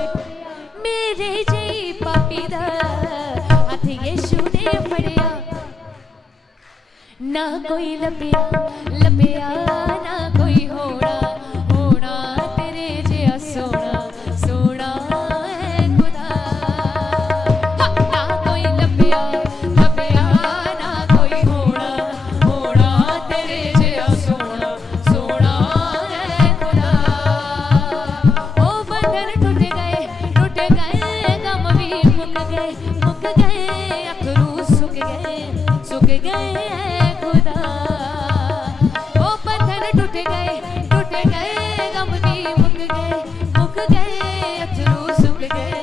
मेरे जई पापी दा हाथ यीशु ने फड़िया ना कोई लपिया ना कोई होना तेरे जिया सोना है खुदा ना कोई लपिया ना कोई होना तेरे जिया सोना है खुदा ओ बंधन टूट गए गम भी मुक गए अथरू सुख गए खुदा ओ बंधन टूट गए गम भी मुक गए अथरू सुख गए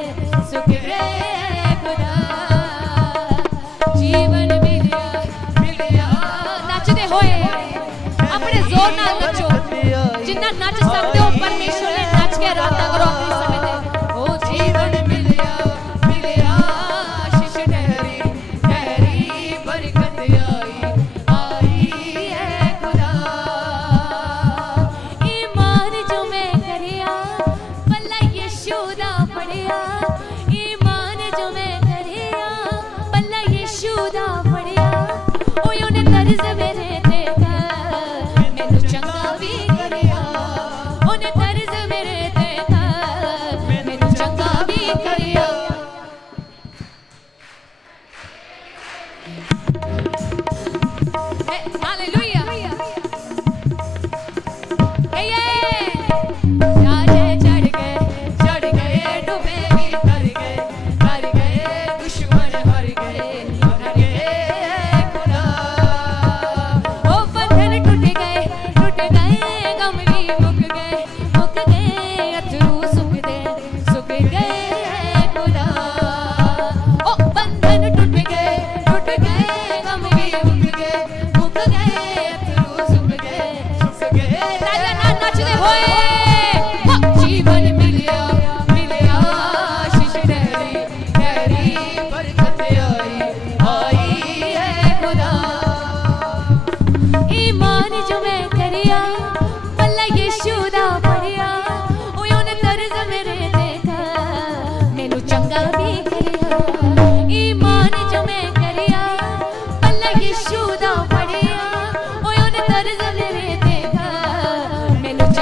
खुदा जीवन मिलिया नचते होए अपने जोर नाल नचो जिन्ना नच सकते हो परमेश्वर ने नच के आराधना करो अपने समय ते ओ जीवन मिलिया आशीष ठहरी बरकत आई है खुदा ईमान जो मैं करिया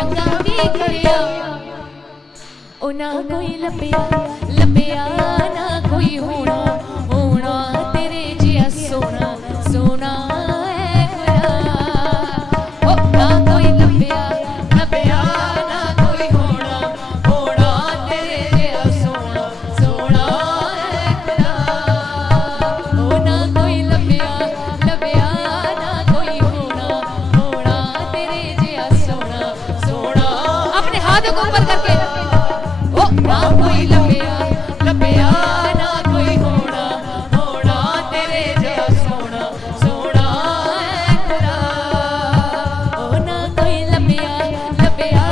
चंगा भी करिया ओ ना कोई लभया लभया ना कोई होना होना तेरे जिया सोना सोना है खुदा ओ ना कोई लभया लभया ना कोई होना होना तेरे जिया सोना सोना है खुदा ओ ना कोई लभया लभया ना कोई होना होना तेरे जिया सोना सोना अपने हाथों को ऊपर करके ओ ना कोई लभया लभया ना कोई होना होना तेरे जिया सोना सोना है खुदा ओ ना कोई लभया लभया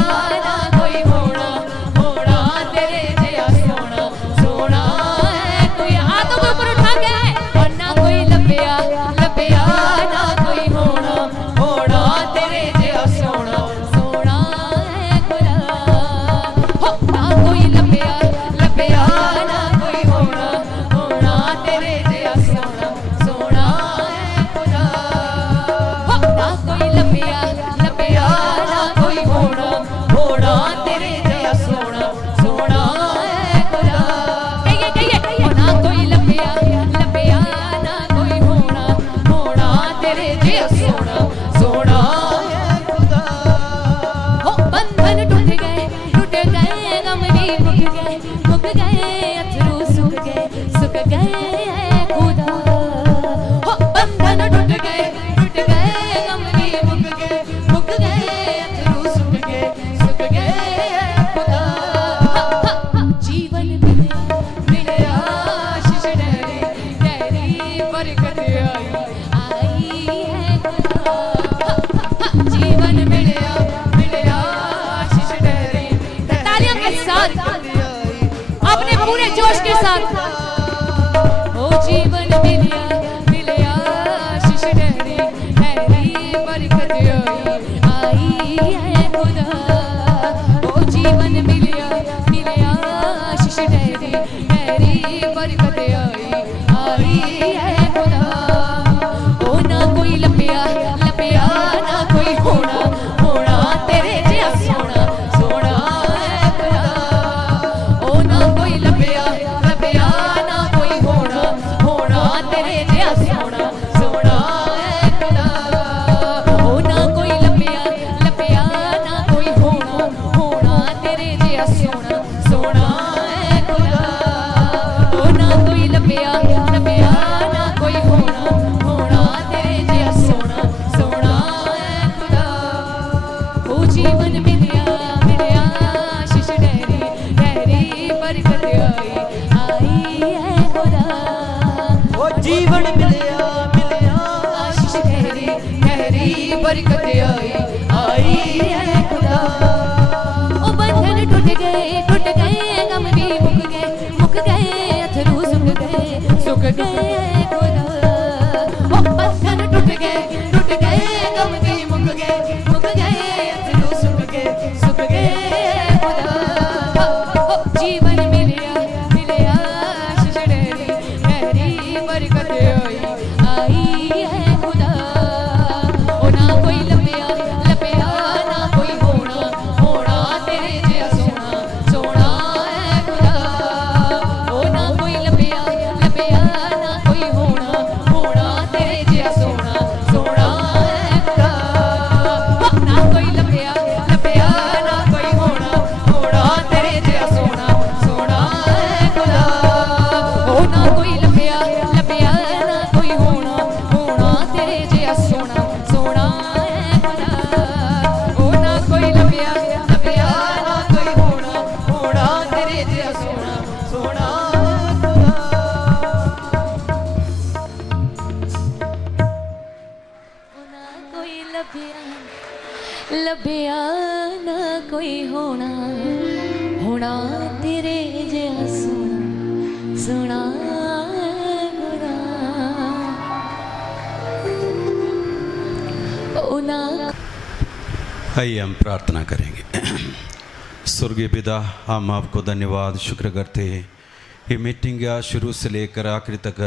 ना कोई होना होना तेरे जिया सोना सोना है कोई हाथों को ऊपर उठा के और ना कोई लभया लभया ना कोई होना होना तेरे जिया सोना सोना है खुदा हो ना कोई लभया लभया ना कोई होना होना तेरे जिया सोना सोना है खुदा हो ना कोई लभया लभया ना कोई होना होना तेरे जिया सोना सोना है खुदा कहिए हो ना कोई लभया लभया ना कोई होना होना तेरे जिया सोना सोना है खुदा हो बंधन टूट गए गम भी मुक गए अथरू सुख गए खुदा हो बंधन टूट गए गम भी मुक गए अथरू सुख गए खुदा जीवन मिले आशीष तेरी बरकत आई है खुदा जीवन मिले आशीष तेरी तालियों के साथ अपने पूरे जोश के साथ ओ जीवन मिलिया आशीष तेरी बरकत आई है खुदा ओ जीवन मिलिया आशीष तेरी बरकत आई है खुदा ओ ना कोई लभया लभया ना कोई होना होना तेरे जिया सोना सोना है खुदा ओ ना कोई लभया लभया ना कोई होना होना तेरे जिया सोना सोना है खुदा ओ ना कोई लभया लभया ना कोई होना होना तेरे जिया सोना सोना है खुदा ओ ना कोई लभया लभया ना कोई होना होना तेरे जिया सोना सोना है खुदा ओ जीवन मिलिया आशीष तेरी बरकत आई है खुदा ओ जीवन मिलिया आशीष तेरी बरकत आई है खुदा ओ बंधन टूट गए गम भी मुक गए अथरू सुख गए खुदा ओ बंधन टूट गए गम भी मुक गए अथरू सुख गए खुदा ओ जीवन मिलिया आशीष तेरी बरकत आई है खुदा ओ ना कोई लभया लभया ना कोई होना होना तेरे जिया सोना सोना है खुदा ओ ना कोई लभया लभया ना कोई होना होना तेरे जिया सोना सोना है खुदा ओ ना कोई लभया लभया ना कोई होना होना तेरे जिया सोना सोना है खुदा ओ ना कोई लभया लभया ना कोई होना होना तेरे जिया सोना सोना है खुदा ओ ना कोई लभया लभया ना कोई होना होना तेरे जिया सोना सोना है खुदा ओ ना कोई लभया लभया ना कोई होना होना तेरे जिया सोना सोना खुदा ओ ना आइए हम प्रार्थना करेंगे। स्वर्गीय पिता, हम आपको धन्यवाद शुक्र करते हैं। ये मीटिंग या शुरू से लेकर आखिर तक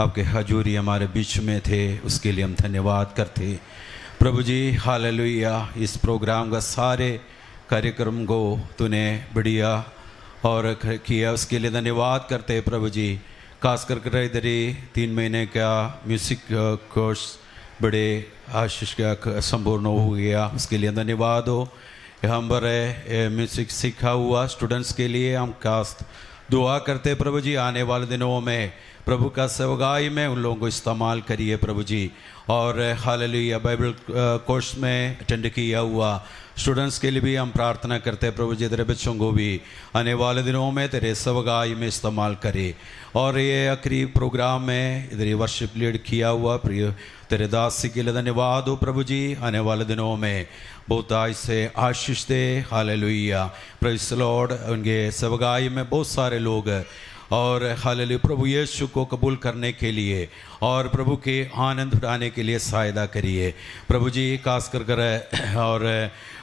आपके हजूरी हमारे बीच में थे, उसके लिए हम धन्यवाद करते हैं। प्रभु जी हालेलुया, इस प्रोग्राम का सारे कार्यक्रम को तूने बढ़िया और किया, उसके लिए धन्यवाद करते हैं प्रभु जी। खासकर कर इधर ही 3 महीने का म्यूज़िक कोर्स बड़े आशीष का संपूर्ण हो गया, उसके लिए धन्यवाद हो। हम बड़े म्यूज़िक सीखा हुआ स्टूडेंट्स के लिए हम खास दुआ करते प्रभु जी, आने वाले दिनों में प्रभु का सेवकाई में उन लोगों को इस्तेमाल करिए प्रभु जी। और हालेलुया, बाइबल कोर्स में अटेंड किया हुआ स्टूडेंट्स के लिए भी हम प्रार्थना करते हैं प्रभु जी, तेरे बच्चों को भी आने वाले दिनों में तेरे सेवकाई में इस्तेमाल करे। और ये आखिरी प्रोग्राम में इधर वर्शिप लीड किया हुआ प्रिय तेरे दासी के लिए धन्यवाद हो प्रभु जी। आने वाले दिनों में बहुत ऐसे आशीष दे, हालेलुया, प्रेज़ द लॉर्ड। उनके सेवकाई में बहुत सारे लोग और हालेलुया प्रभु यीशु को कबूल करने के लिए और प्रभु के आनंद उठाने के लिए सहायता करिए प्रभु जी। खास कर और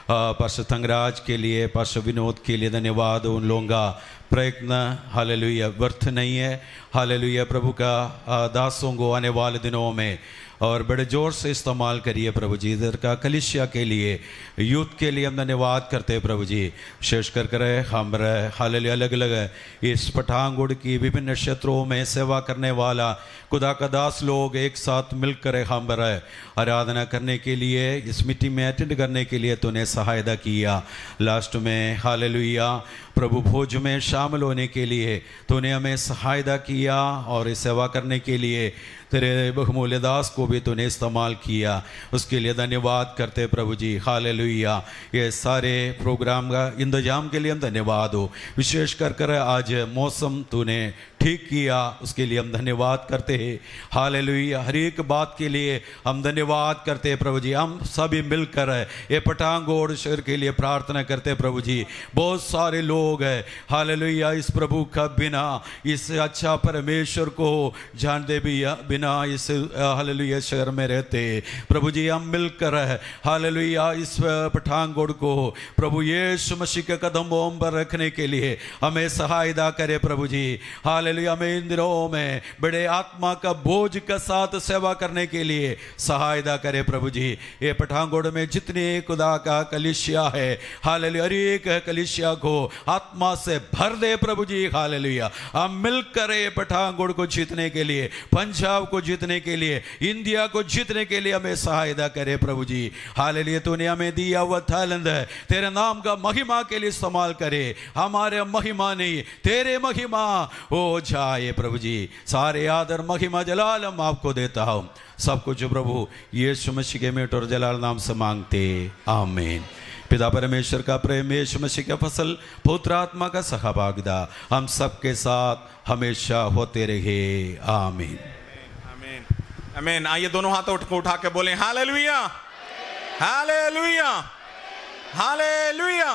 पास्टर तंगराज के लिए, पास्टर विनोद के लिए धन्यवाद। उन लोगों का प्रयत्न हालेलुया व्यर्थ नहीं है। हालेलुया, प्रभु का दासों को आने वाले दिनों में और बड़े ज़ोर से इस्तेमाल करिए प्रभु जी। इधर का कलिसिया के लिए, यूथ के लिए हम धन्यवाद करते हैं प्रभु जी। विशेष कर हम हालेलुया अलग अलग इस पठानकोट की विभिन्न क्षेत्रों में सेवा करने वाला खुदा का दास लोग एक साथ मिलकर हम आराधना करने के लिए, इस मीटिंग में अटेंड करने के लिए तूने सहायता किया। लास्ट में हालेलुया प्रभु भोज में शामिल होने के लिए तूने हमें सहायता किया और इस सेवा करने के लिए तेरे बहुमूल्य दास को भी तूने इस्तेमाल किया, उसके लिए धन्यवाद करते प्रभु जी। हालेलुया, ये सारे प्रोग्राम का इंतजाम के लिए हम धन्यवाद हो। विशेष कर आज मौसम तूने ठीक किया, उसके लिए हम धन्यवाद करते हैं। हालेलुया, हर एक बात के लिए हम धन्यवाद करते हैं प्रभु जी। हम सभी मिलकर ये पठानकोट शहर के लिए प्रार्थना करते हैं प्रभु जी। बहुत सारे लोग हैं हालेलुया इस प्रभु का बिना, इस अच्छा परमेश्वर को जानते भी बिना इस हालेलुया शहर में रहते प्रभु जी। हम मिलकर हालेलुया इस पठानकोट को प्रभु यीशु मसीह के कदमों पर रखने के लिए हमें सहायता करे प्रभु जी। हालेलुया, हमें इन दिनों में बड़े आत्मा का बोझ के साथ सेवा करने के लिए सहायता करे प्रभु जी। ये पठानकोट में जितने खुदा का कलिसिया है हालेलुया, हर एक कलिसिया को आत्मा से भर दे प्रभु जी। हालेलुया, हम मिलकर ये पठानकोट को जीतने के लिए, पंजाब को जीतने के लिए, इंडिया को जीतने के लिए हमें सहायता करे प्रभु जी। हालेलुया, तूने हमें दिया हुआ टैलेंट है तेरे नाम का महिमा के लिए इस्तेमाल करे। हमारे महिमा नहीं, तेरे महिमा हो जाए प्रभु जी। सारे आदर महिमा जलाल हम आपको देता हूं। सब कुछ प्रभु यीशु मसीह के मेट और जलाल नाम से मांगते, आमीन। पिता परमेश्वर का प्रेम, यीशु मसीह का फसल, पुत्र आत्मा का सहभागिता हम सबके साथ हमेशा होते रहे, आमीन। आमीन आमीन। आइए दोनों हाथों को उठा के बोलें हालेलुया हालेलुया हालेलुया।